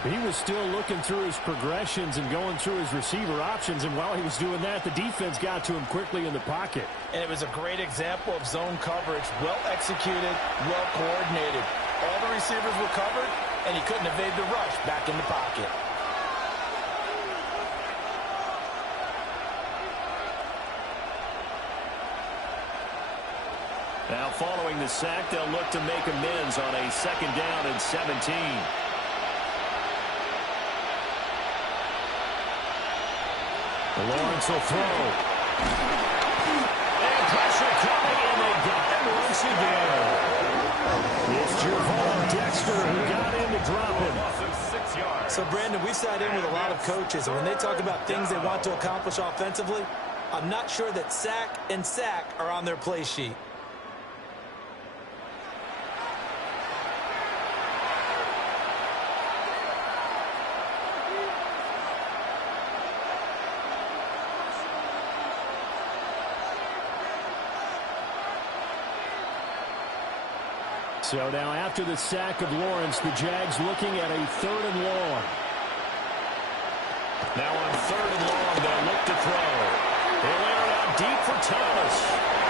He was still looking through his progressions and going through his receiver options, and while he was doing that, the defense got to him quickly in the pocket. And it was a great example of zone coverage. Well executed, well coordinated. All the receivers were covered, and he couldn't evade the rush back in the pocket. Now following the sack, they'll look to make amends on a 2nd down and 17. Lawrence will throw. And pressure coming, and they got him once again. It's Javon Dexter who got in to drop him. So, Brandon, we sat in with a lot of coaches, and when they talk about things they want to accomplish offensively, I'm not sure that sack and sack are on their play sheet. So now after the sack of Lawrence, the Jags looking at a 3rd and long. Now on 3rd and long, they'll look to throw. They'll air it out deep for Thomas.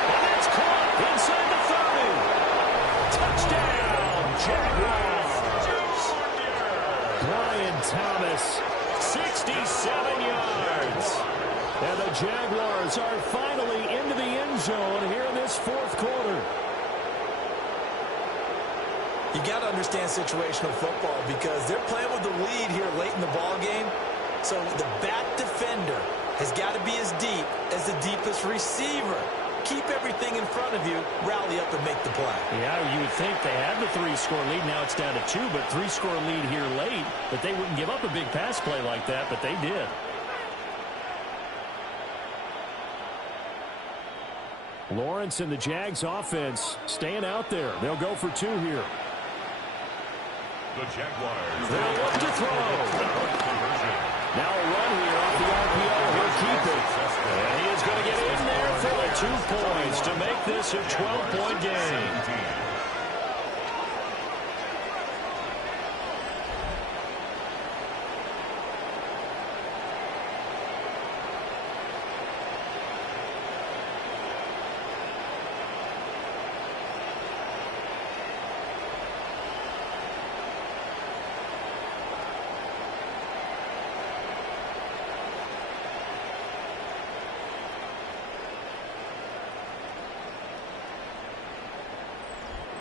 And that's caught inside the 30. Touchdown, Jaguars. Brian Thomas, 67 yards. And the Jaguars are finally into the end zone here in this 4th quarter. You got to understand situational football because they're playing with the lead here late in the ball game. So the back defender has got to be as deep as the deepest receiver. Keep everything in front of you, rally up and make the play. Yeah, you would think they had the 3-score lead. Now it's down to 2, but 3-score lead here late. But they wouldn't give up a big pass play like that, but they did. Lawrence and the Jags offense staying out there. They'll go for 2 here. The Jaguars. They'll look to throw. Now a run here off the RPO. He'll keep it. And he is going to get in there for the 2 points to make this a 12-point game.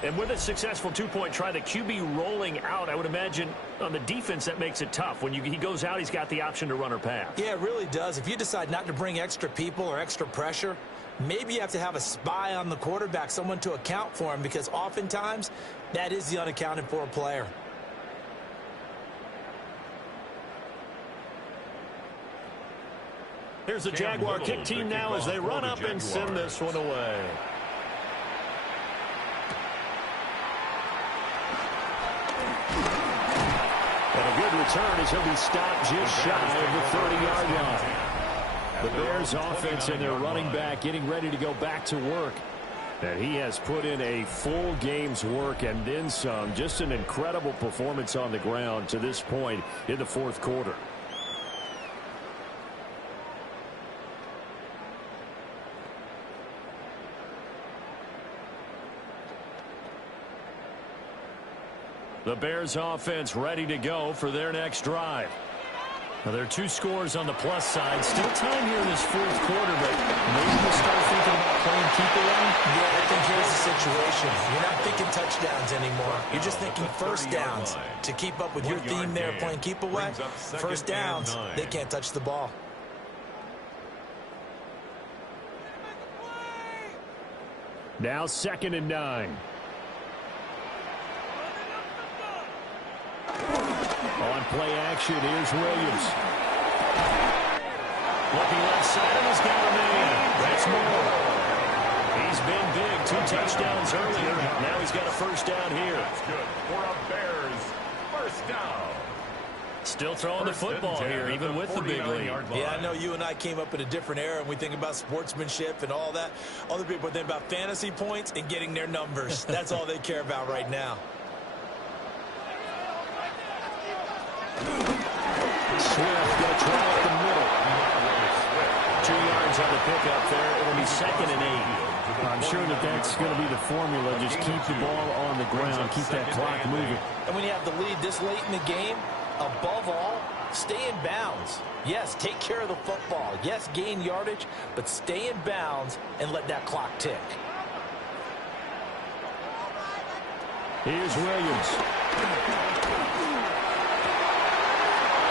And with a successful 2-point try, the QB rolling out, I would imagine on the defense that makes it tough. When he goes out, he's got the option to run or pass. Yeah, it really does. If you decide not to bring extra people or extra pressure, maybe you have to have a spy on the quarterback, someone to account for him, because oftentimes that is the unaccounted for player. Here's the Jaguar kick team now as they run up and send this one away. And a good return as he'll be stopped just shy of the 30-yard line. The Bears offense and their running back getting ready to go back to work. And he has put in a full game's work and then some. Just an incredible performance on the ground to this point in the 4th quarter. The Bears offense ready to go for their next drive. Now, there are 2 scores on the plus side. Still time here in this 4th quarter, but maybe you start thinking about playing keep away. Yeah, I think here's the situation. You're not thinking touchdowns anymore. You're just thinking first downs. To keep up with your theme there, playing keep away, first downs, they can't touch the ball. Now 2nd and 9. On play action, here's Williams. Looking left side, and he's got a man. That's Moore. He's been big. 2 touchdowns earlier. Now he's got a first down here. That's good for a Bears first down. Still throwing the football here, even with the big lead. Yeah, I know you and I came up in a different era, and we think about sportsmanship and all that. Other people think about fantasy points and getting their numbers. That's all they care about right now. Swift going to try up the middle. 2 yards on the pickup there. It'll be 2nd and 8. I'm sure that's going to be the formula. Just keep the ball on the ground. Keep that clock moving. And when you have the lead this late in the game, above all, stay in bounds. Yes, take care of the football. Yes, gain yardage, but stay in bounds and let that clock tick. Here's Williams.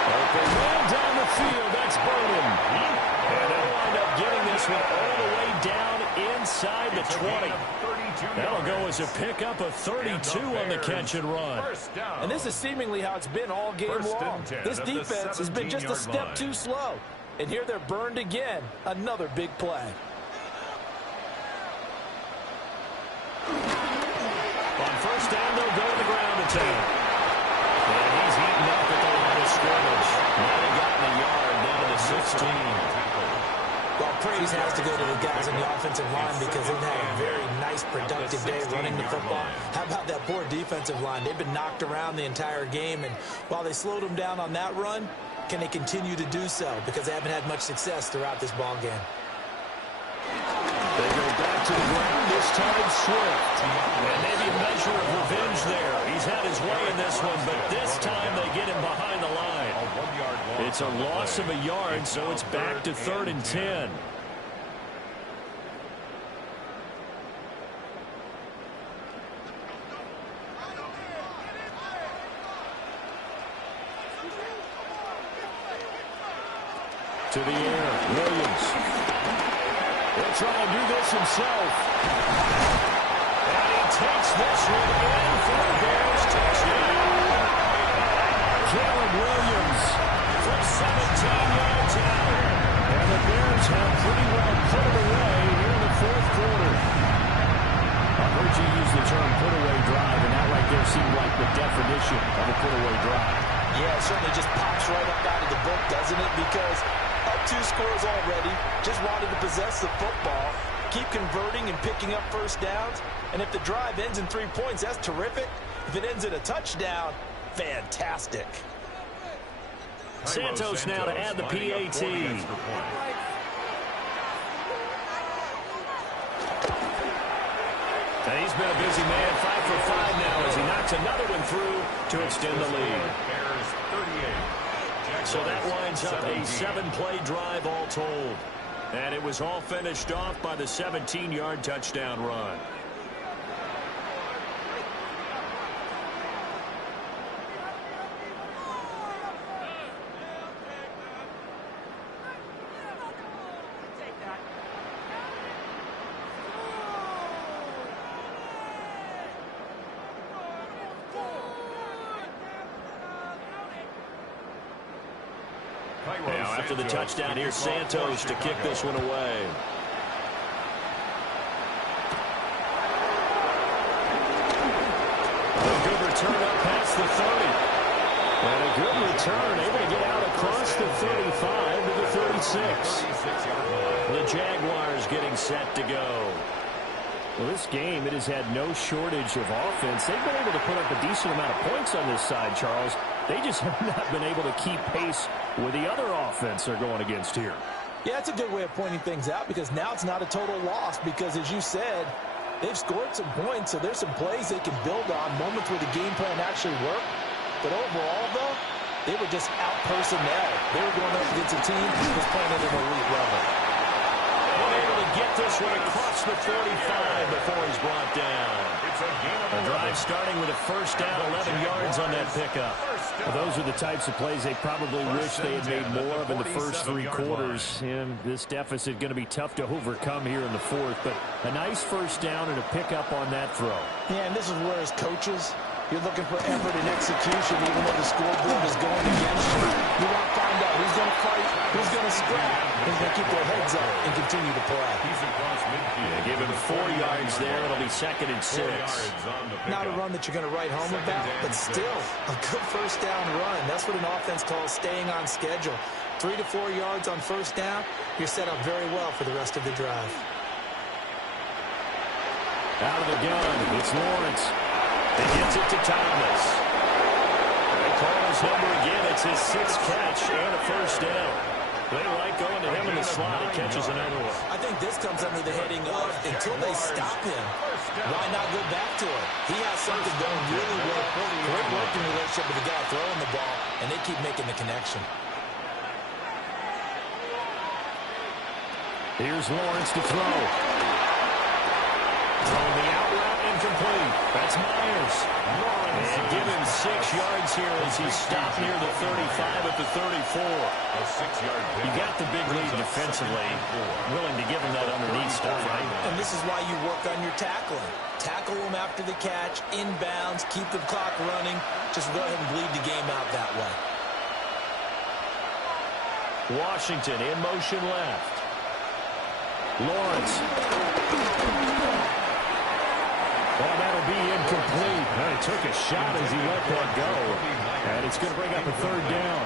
Open man down the field. That's Burden. And they'll wind up getting this one all the way down inside the 20. That'll go as a pickup of 32 on the catch and run. And this is seemingly how it's been all game long. This defense has been just a step too slow. And here they're burned again. Another big play. On first down, they'll go to the ground attack. And he's eaten up at the line of scrimmage. Now they got in the yard down to the 16. Well, praise has to go to the guys in the offensive line because they've had a very nice, productive day running the football. How about that poor defensive line? They've been knocked around the entire game, and while they slowed them down on that run, can they continue to do so? Because they haven't had much success throughout this ball game. They go back to the ground, this time Swift. And maybe a measure of revenge there. He's had his way in this one, but this time they get him behind the line. It's a loss of a yard, so it's back to 3rd and 10. To the air, Williams. He'll try and do this himself. And he takes this one in for the Bears touchdown. Caleb Williams from 17 yards out. And the Bears have pretty well put it away here in the 4th quarter. I heard you use the term put-away drive, and that right there seemed like the definition of a put-away drive. Yeah, it certainly just pops right up out of the book, doesn't it? Because up 2 scores already, just wanted to possess the football, keep converting and picking up first downs, and if the drive ends in 3 points, that's terrific. If it ends in a touchdown, fantastic. Santos now to add the PAT. And he's been a busy man, 5 for 5 now as he knocks another one through to extend the lead. So that winds up a 7-play drive all told. And it was all finished off by the 17-yard touchdown run. Now, after the touchdown, here's Santos to kick this one away. A good return up past the 30. And a good return, able to get out across the 35 to the 36. The Jaguars getting set to go. Well, this game, it has had no shortage of offense. They've been able to put up a decent amount of points on this side, Charles. They just have not been able to keep pace with the other offense they're going against here. Yeah, it's a good way of pointing things out because now it's not a total loss because, as you said, they've scored some points, so there's some plays they can build on, moments where the game plan actually worked. But overall, though, they were just out-personnel. They were going up against a team that was playing at an elite level. Able to get this one across the 45 before he's brought down. A drive starting with a first down, 11 yards on that pickup. Well, those are the types of plays they probably wish they had made more of in the first 3 quarters. And this deficit going to be tough to overcome here in the 4th. But a nice first down and a pickup on that throw. Yeah, and this is where as coaches, you're looking for effort and execution even though the scoreboard is going against you. You want to find out who's going to fight, who's going to scrap, who's going to keep their heads up and continue to play. Yeah, give him 4 yards there. It'll be 2nd and 6. Not a run that you're going to write home about, but still a good first down run. That's what an offense calls staying on schedule. 3 to 4 yards on first down, you're set up very well for the rest of the drive. Out of the gun, it's Lawrence. He gets it to Thomas. They call his number again. It's his 6th catch and a first down. They like going to him in the slot. He catches another one. I think this comes under the heading of until they stop him, why not go back to it? He has something going really well. Great working relationship with the guy throwing the ball, and they keep making the connection. Here's Lawrence to throw. Throwing the out route incomplete. That's Myers. And give him 6 yards here as he's stopped near the 35 at the 34. A 6-yard pick. You got the big lead defensively. Willing to give him that underneath stuff, right? And this is why you work on your tackling. Tackle him after the catch, inbounds, keep the clock running. Just go ahead and bleed the game out that way. Washington in motion left. Lawrence. Well, that'll be incomplete. He took a shot as he let that go. And it's going to bring up a 3rd down.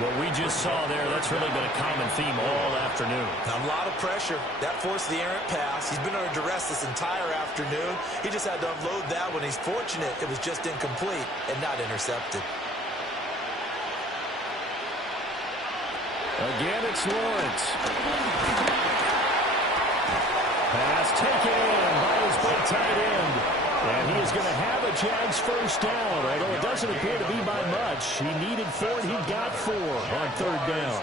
What we just saw there, that's really been a common theme all afternoon. A lot of pressure. That forced the errant pass. He's been under duress this entire afternoon. He just had to unload that one. He's fortunate it was just incomplete and not intercepted. Again, it's Lawrence. Pass taken in by his big tight end. And he is going to have a Jags first down, although it doesn't appear to be by much. He needed 4, and he got 4 on third down.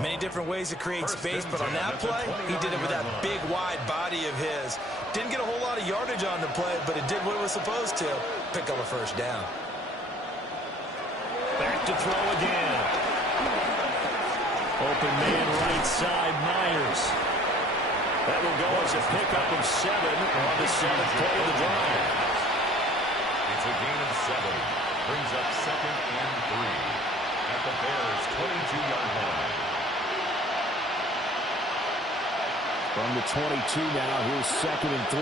Many different ways to create space, but on that play, he did it with that big, wide body of his. Didn't get a whole lot of yardage on the play, but it did what it was supposed to. Pick up a first down. Back to throw again. Open man right side, Myers. That will go as a pickup of 7 on the 7th play of the drive. It's a gain of 7. Brings up 2nd and 3. At the Bears' 22-yard line. From the 22 now, here's 2nd and 3.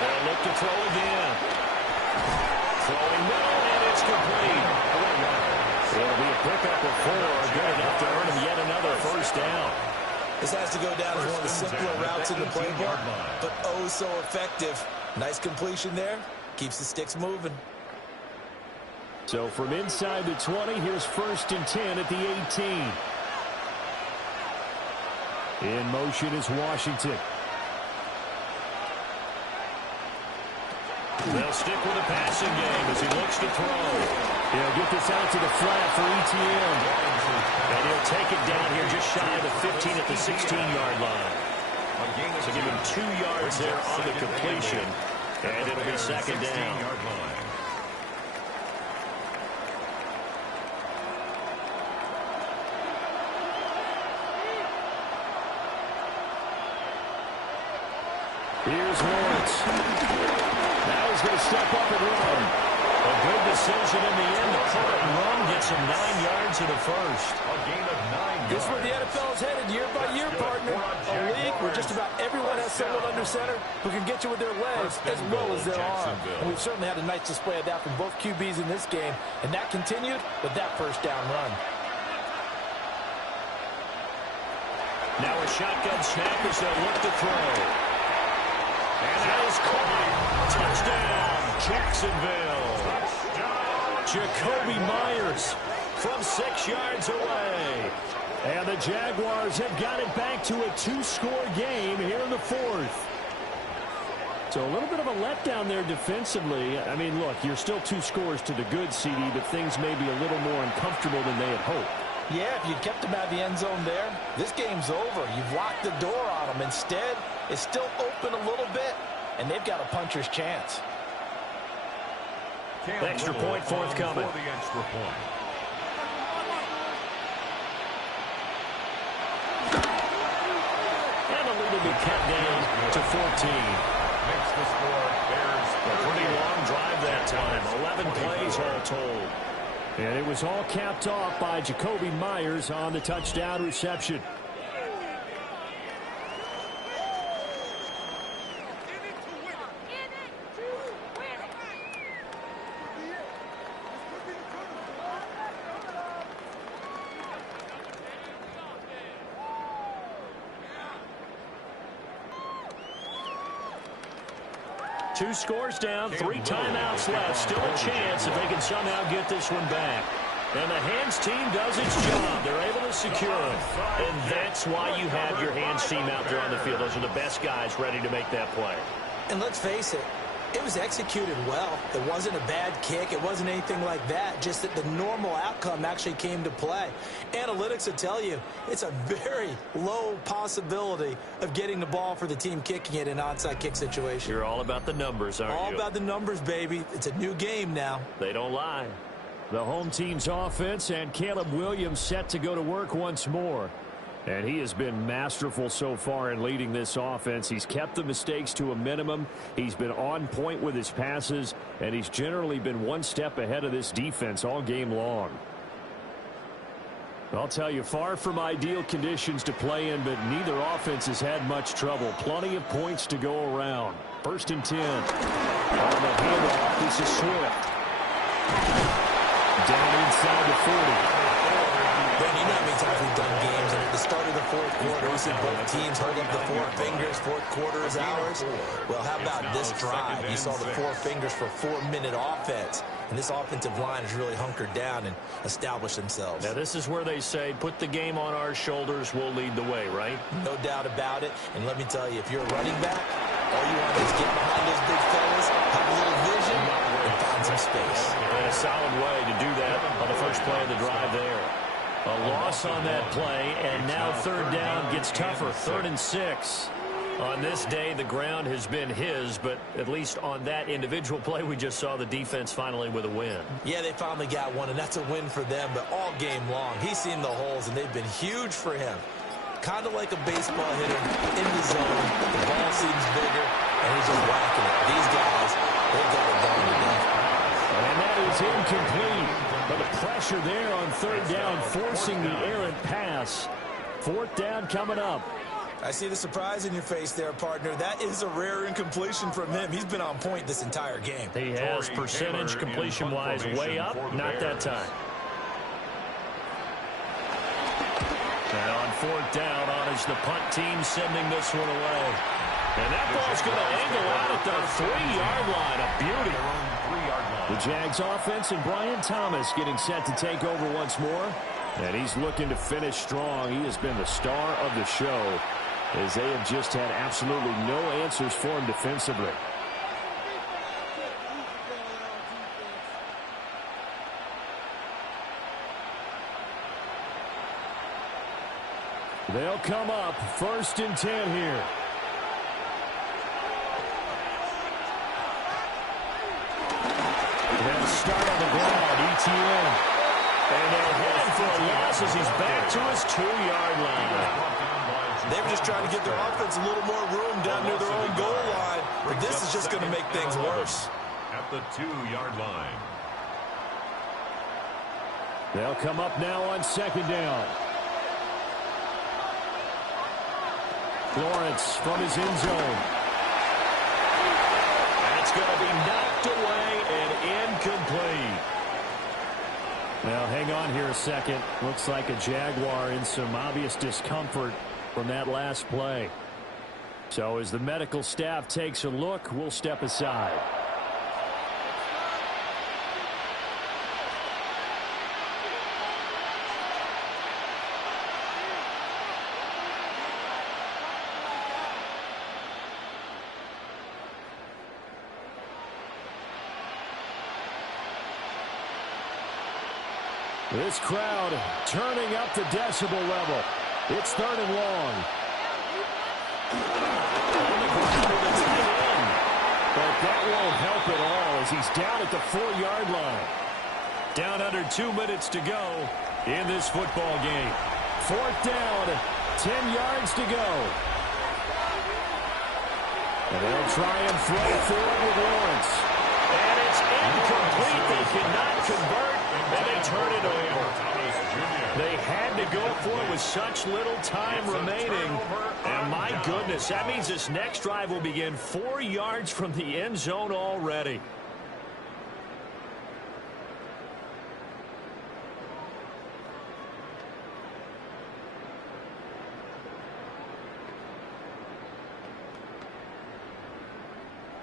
They'll look to throw again. Throwing middle, and it's complete. It'll be a pickup of 4, good enough to earn him yet another first down. This has to go down as one of the simpler routes in the playbook, but oh so effective. Nice completion there. Keeps the sticks moving. So from inside the 20, here's 1st and 10 at the 18. In motion is Washington. They'll stick with the passing game as he looks to throw. He'll get this out to the flat for ETN. And he'll take it down here just shy of the 15 at the 16-yard line. So give him 2 yards there on the completion. And it'll be 2nd down. Here's Lawrence. Now he's going to step up and run. A good decision in the end. The pull and run gets him 9 yards in the first. A gain of 9 yards. This is where the NFL is headed year by year, partner. A league where just about everyone has someone under center who can get you with their legs as well as their arm. And we've certainly had a nice display of that from both QBs in this game. And that continued with that first down run. Now a shotgun snap as they look to throw. And that is caught. Touchdown, Jacksonville. Jacoby Myers from 6 yards away. And the Jaguars have got it back to a 2-score game here in the 4th. So a little bit of a letdown there defensively. I mean, look, you're still 2 scores to the good, CD, but things may be a little more uncomfortable than they had hoped. Yeah, if you kept them out of the end zone there, this game's over. You've locked the door on them. Instead, it's still open a little bit, and they've got a puncher's chance. Extra point forthcoming. For the extra point. And the lead will be cut down to 14. Makes the score Bears. A pretty long drive that time. 11 plays all told. And it was all capped off by Jacoby Myers on the touchdown reception. Two scores down, 3 timeouts left. Still a chance if they can somehow get this one back. And the hands team does its job. They're able to secure it. And that's why you have your hands team out there on the field. Those are the best guys ready to make that play. And let's face it, it was executed well. It wasn't a bad kick. It wasn't anything like that. Just that the normal outcome actually came to play. Analytics will tell you it's a very low possibility of getting the ball for the team kicking it in an onside kick situation. You're all about the numbers, aren't you? All about the numbers, baby. It's a new game now. They don't lie. The home team's offense and Caleb Williams set to go to work once more. And he has been masterful so far in leading this offense. He's kept the mistakes to a minimum. He's been on point with his passes, and he's generally been one step ahead of this defense all game long. I'll tell you, far from ideal conditions to play in, but neither offense has had much trouble. Plenty of points to go around. 1st and 10. On the handoff, this is Swift. Down inside the 40. Brandon, you know how many times we've done games, and at the start of the fourth quarter, we said both teams hold up the four fingers, fourth quarter is ours. Well, how about this drive? You saw the four fingers for 4-minute offense, and this offensive line has really hunkered down and established themselves. Now, this is where they say, put the game on our shoulders, we'll lead the way, right? No doubt about it, and let me tell you, if you're a running back, all you want to do is get behind those big fellas, have a little vision, and find some space. And a solid way to do that on the first play of the drive there. A loss on that play, and now third down gets tougher, 3rd and 6. On this day, the ground has been his, but at least on that individual play, we just saw the defense finally with a win. Yeah, they finally got one, and that's a win for them, but all game long, he's seen the holes, and they've been huge for him. Kind of like a baseball hitter in the zone. The ball seems bigger, and he's just whacking it. These guys, they've got it done today. And that is incomplete. But the pressure there on third down, forcing the errant pass. 4th down coming up. I see the surprise in your face there, partner. That is a rare incompletion from him. He's been on point this entire game. He has percentage completion-wise way up, not that time. And on 4th down, on is the punt team sending this one away. And that ball's going to angle out at the 3-yard line. A beauty. The Jags offense and Brian Thomas getting set to take over once more. And he's looking to finish strong. He has been the star of the show, as they have just had absolutely no answers for him defensively. They'll come up 1st and 10 here. They'll start on the ground, ETN. And they'll hit him for a loss as he's back to his 2-yard line. They were just trying to give their offense a little more room down near their own goal line, but this is just going to make things worse. At the 2-yard line. They'll come up now on 2nd down. Lawrence from his end zone. That's going to be knocked away and incomplete. Now, hang on here a second. Looks like a Jaguar in some obvious discomfort from that last play. So as the medical staff takes a look, we'll step aside. This crowd turning up the decibel level. It's 3rd and long. But that won't help at all as he's down at the 4-yard line. Down under 2 minutes to go in this football game. 4th down, 10 yards to go. And they'll try and throw for it with Lawrence. And it's incomplete. They cannot convert, and they turn it over. They had to go for it with such little time remaining. And my goodness, that means this next drive will begin 4 yards from the end zone already.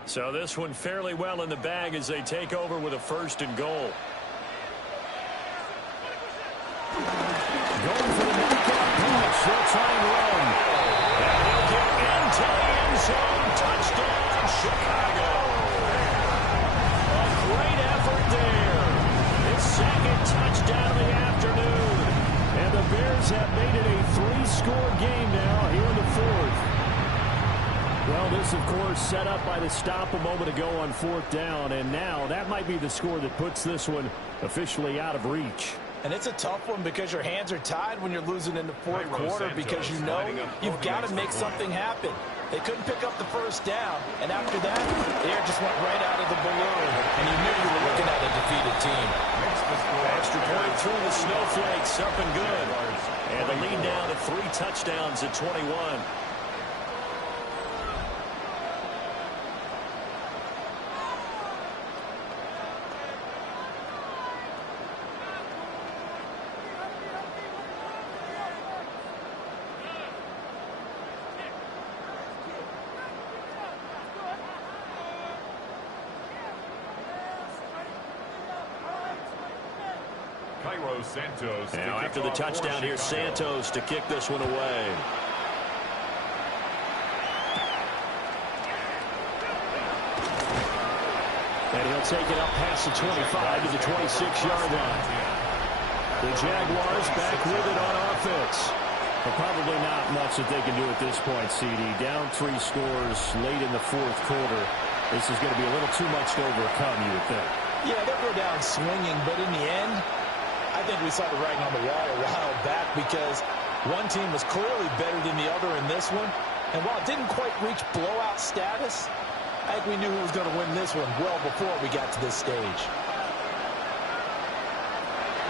So this one fairly well in the bag as they take over with a 1st and goal. Going for the knockout punch. They'll try and run. And he'll get into the end zone. Touchdown, Chicago. A great effort there. His 2nd touchdown of the afternoon. And the Bears have made it a 3-score game now here in the 4th. Well, this, of course, set up by the stop a moment ago on 4th down. And now that might be the score that puts this one officially out of reach. And it's a tough one because your hands are tied when you're losing in the 4th quarter because you know you've got to make something happen. They couldn't pick up the 1st down, and after that, the air just went right out of the balloon, and you knew you were looking at a defeated team. Extra point through the snowflakes, up and good. And the lead down to 3 touchdowns at 21. Now after the touchdown, here's Santos to kick this one away. And he'll take it up past the 25 to the 26-yard line. The Jaguars back with it on offense. But probably not much that they can do at this point, CD. Down 3 scores late in the fourth quarter. This is going to be a little too much to overcome, you would think. Yeah, they'll go down swinging, but in the end, I think we saw the writing on the wall a while back because one team was clearly better than the other in this one. And while it didn't quite reach blowout status, I think we knew who was going to win this one well before we got to this stage.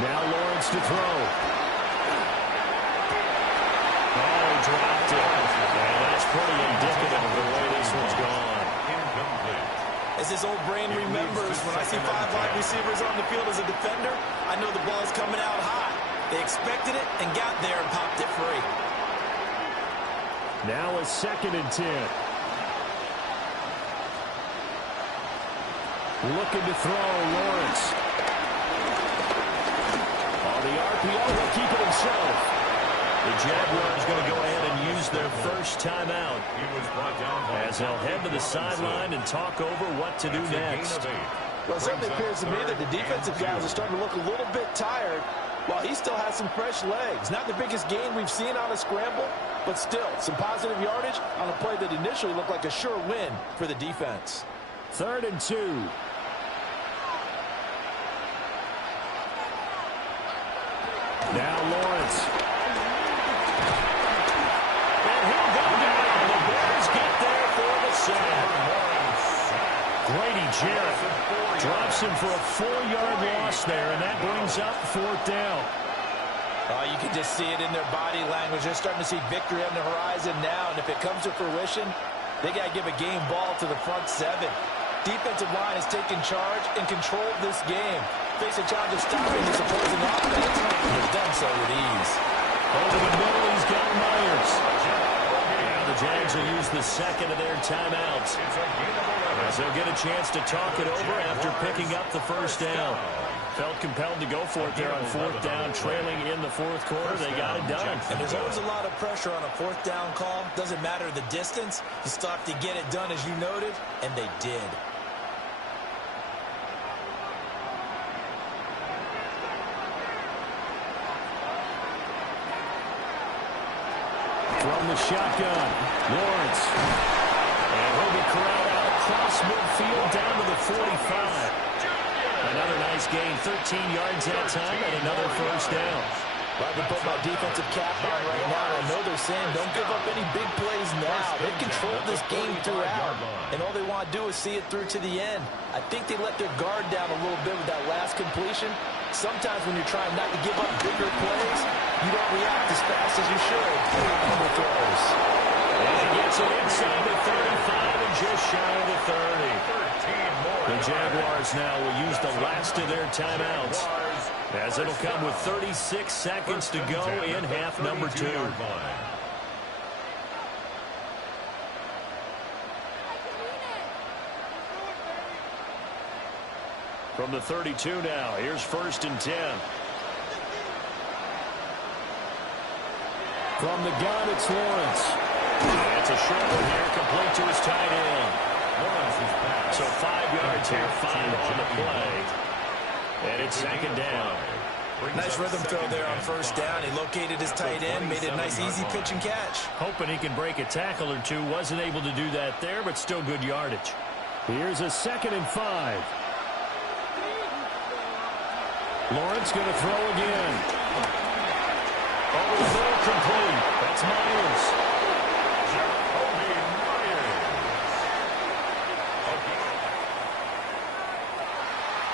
Now Lawrence to throw. Oh, he dropped it. And that's pretty indicative of the way this one's gone. As his old brain remembers, when I see 5 wide receivers on the field as a defender, I know the ball's coming out high. They expected it and got there and popped it free. Now a 2nd and 10. Looking to throw, Lawrence. On the RPO, he'll keep it himself. The Jaguars going to go ahead and use their first timeout as they'll head to the sideline and talk over what to do next. Well, it certainly appears to me that the defensive guys are starting to look a little bit tired while he still has some fresh legs. Not the biggest gain we've seen on a scramble, but still some positive yardage on a play that initially looked like a sure win for the defense. 3rd and 2. Now Lawrence. And he'll go down. The Bears get there for the sack. Grady Jarrett drops him for a 4-yard loss there, and that brings up 4th down. You can just see it in their body language. They're starting to see victory on the horizon now, and if it comes to fruition, they got to give a game ball to the front 7. Defensive line has taken charge and controlled this game. Face a challenge of stopping this opposing offense. He has done so with ease. Over the middle, he's got Myers. Now the Jags will use the 2nd of their timeouts, as they'll get a chance to talk it over after picking up the first down. Felt compelled to go for it there on 4th down, trailing in the fourth quarter. They got it done. And there's always a lot of pressure on a 4th down call. Doesn't matter the distance. You still have to get it done, as you noted, and they did. From the shotgun, Lawrence. And he'll be corralled out across midfield down to the 45. Another nice gain, 13 yards that time, and another first down. Well, I can put my defensive cap on right now. I know they're saying don't give up any big plays now. They've controlled this game throughout, and all they want to do is see it through to the end. I think they let their guard down a little bit with that last completion. Sometimes when you're trying not to give up bigger plays, you don't react as fast as you should on the throws. And he gets it inside the 35 and just shy of the 30. The Jaguars now will use the last of their timeouts, as it'll come with 36 seconds to go in half number 2. From the 32 now, here's 1st and 10. From the gun, it's Lawrence. It's a short one here, complete to his tight end. So 5 yards here, 5 on the play. And it's 2nd down. Nice rhythm throw there on 1st down. He located his tight end, made it a nice easy pitch and catch. Hoping he can break a tackle or two. Wasn't able to do that there, but still good yardage. Here's a 2nd and 5. Lawrence going to throw again. Over the middle, complete. That's Myers.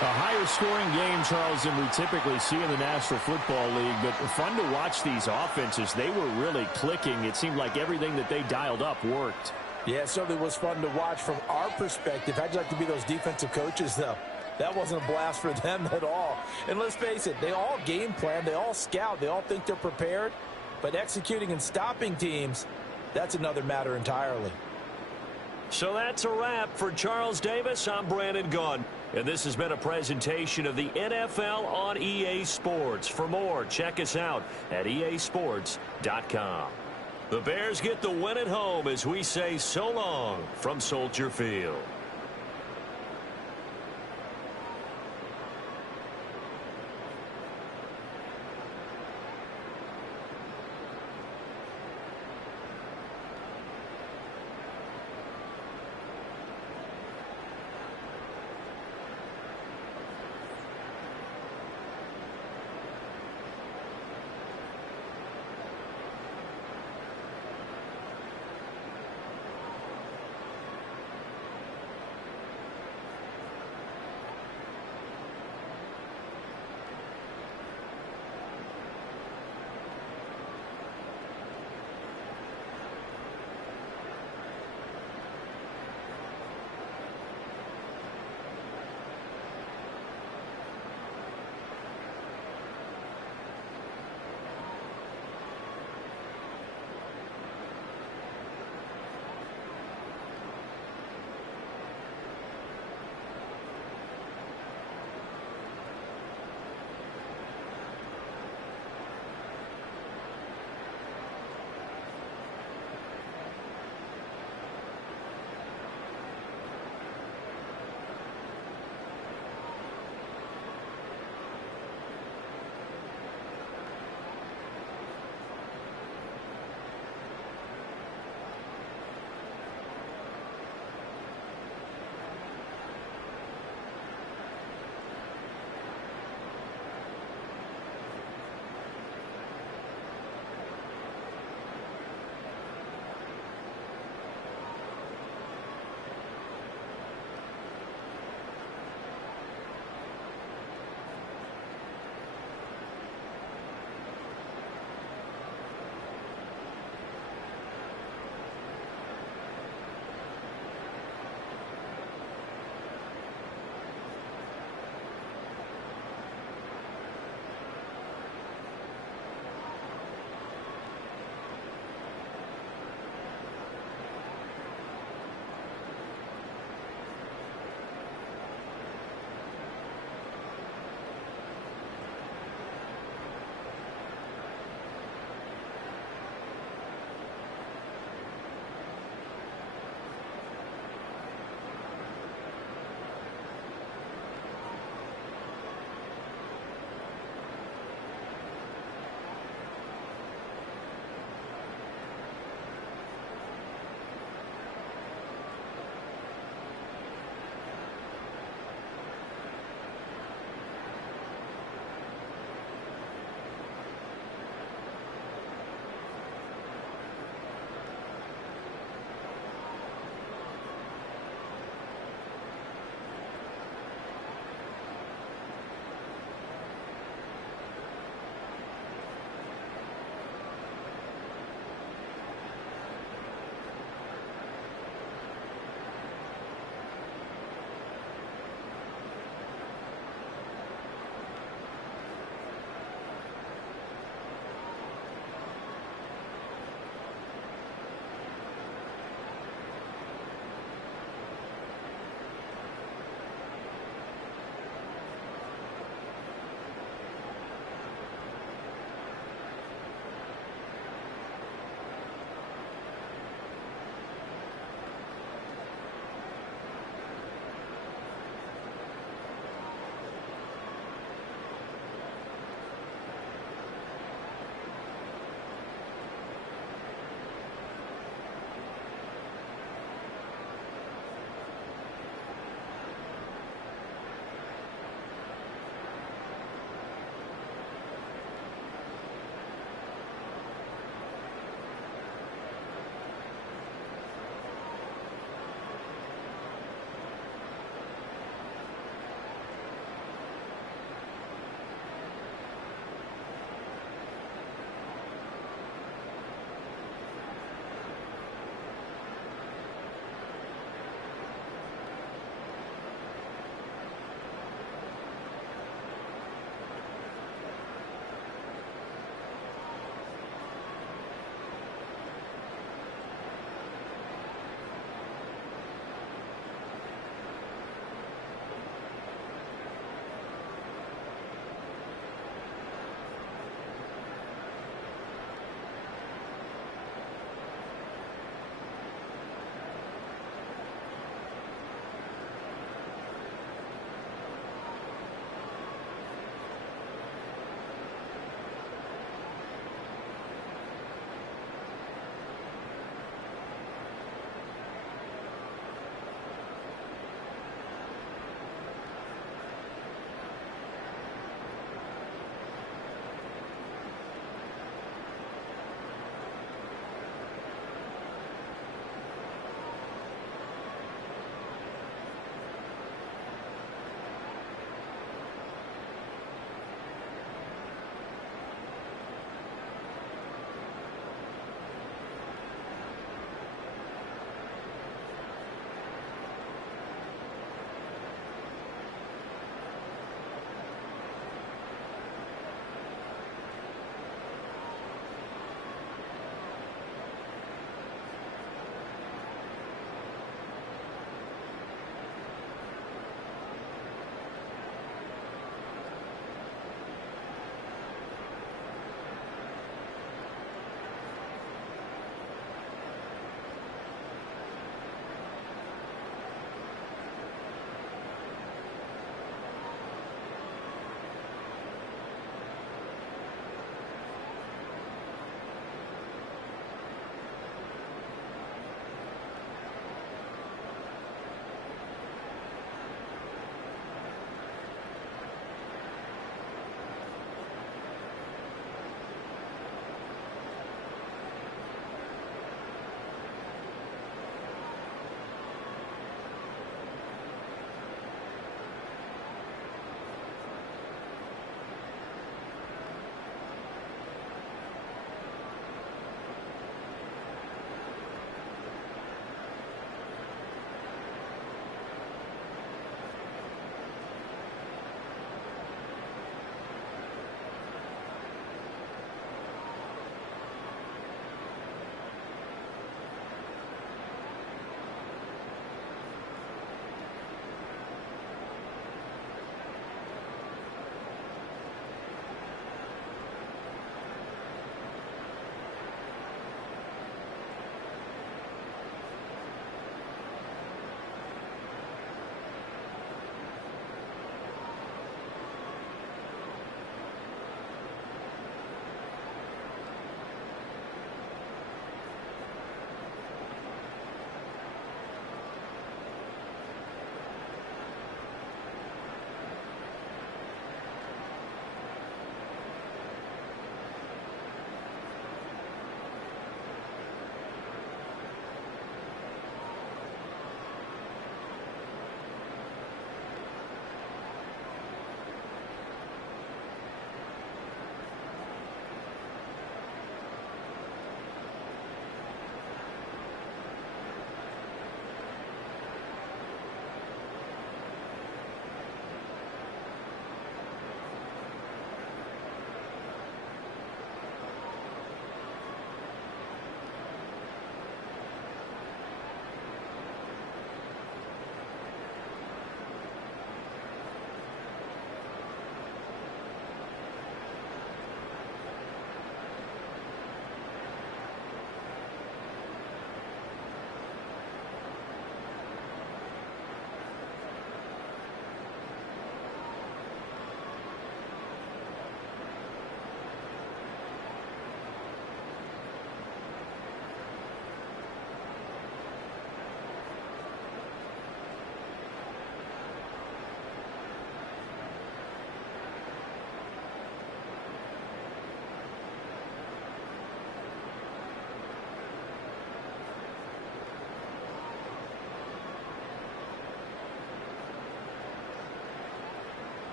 A higher scoring game, Charles, than we typically see in the National Football League, but fun to watch these offenses. They were really clicking. It seemed like everything that they dialed up worked. Yeah, it certainly was fun to watch from our perspective. How'd you like to be those defensive coaches, though? That wasn't a blast for them at all. And let's face it, they all game plan, they all scout, they all think they're prepared. But executing and stopping teams, that's another matter entirely. So that's a wrap. For Charles Davis, I'm Brandon Gaudin. And this has been a presentation of the NFL on EA Sports. For more, check us out at easports.com. The Bears get the win at home as we say so long from Soldier Field.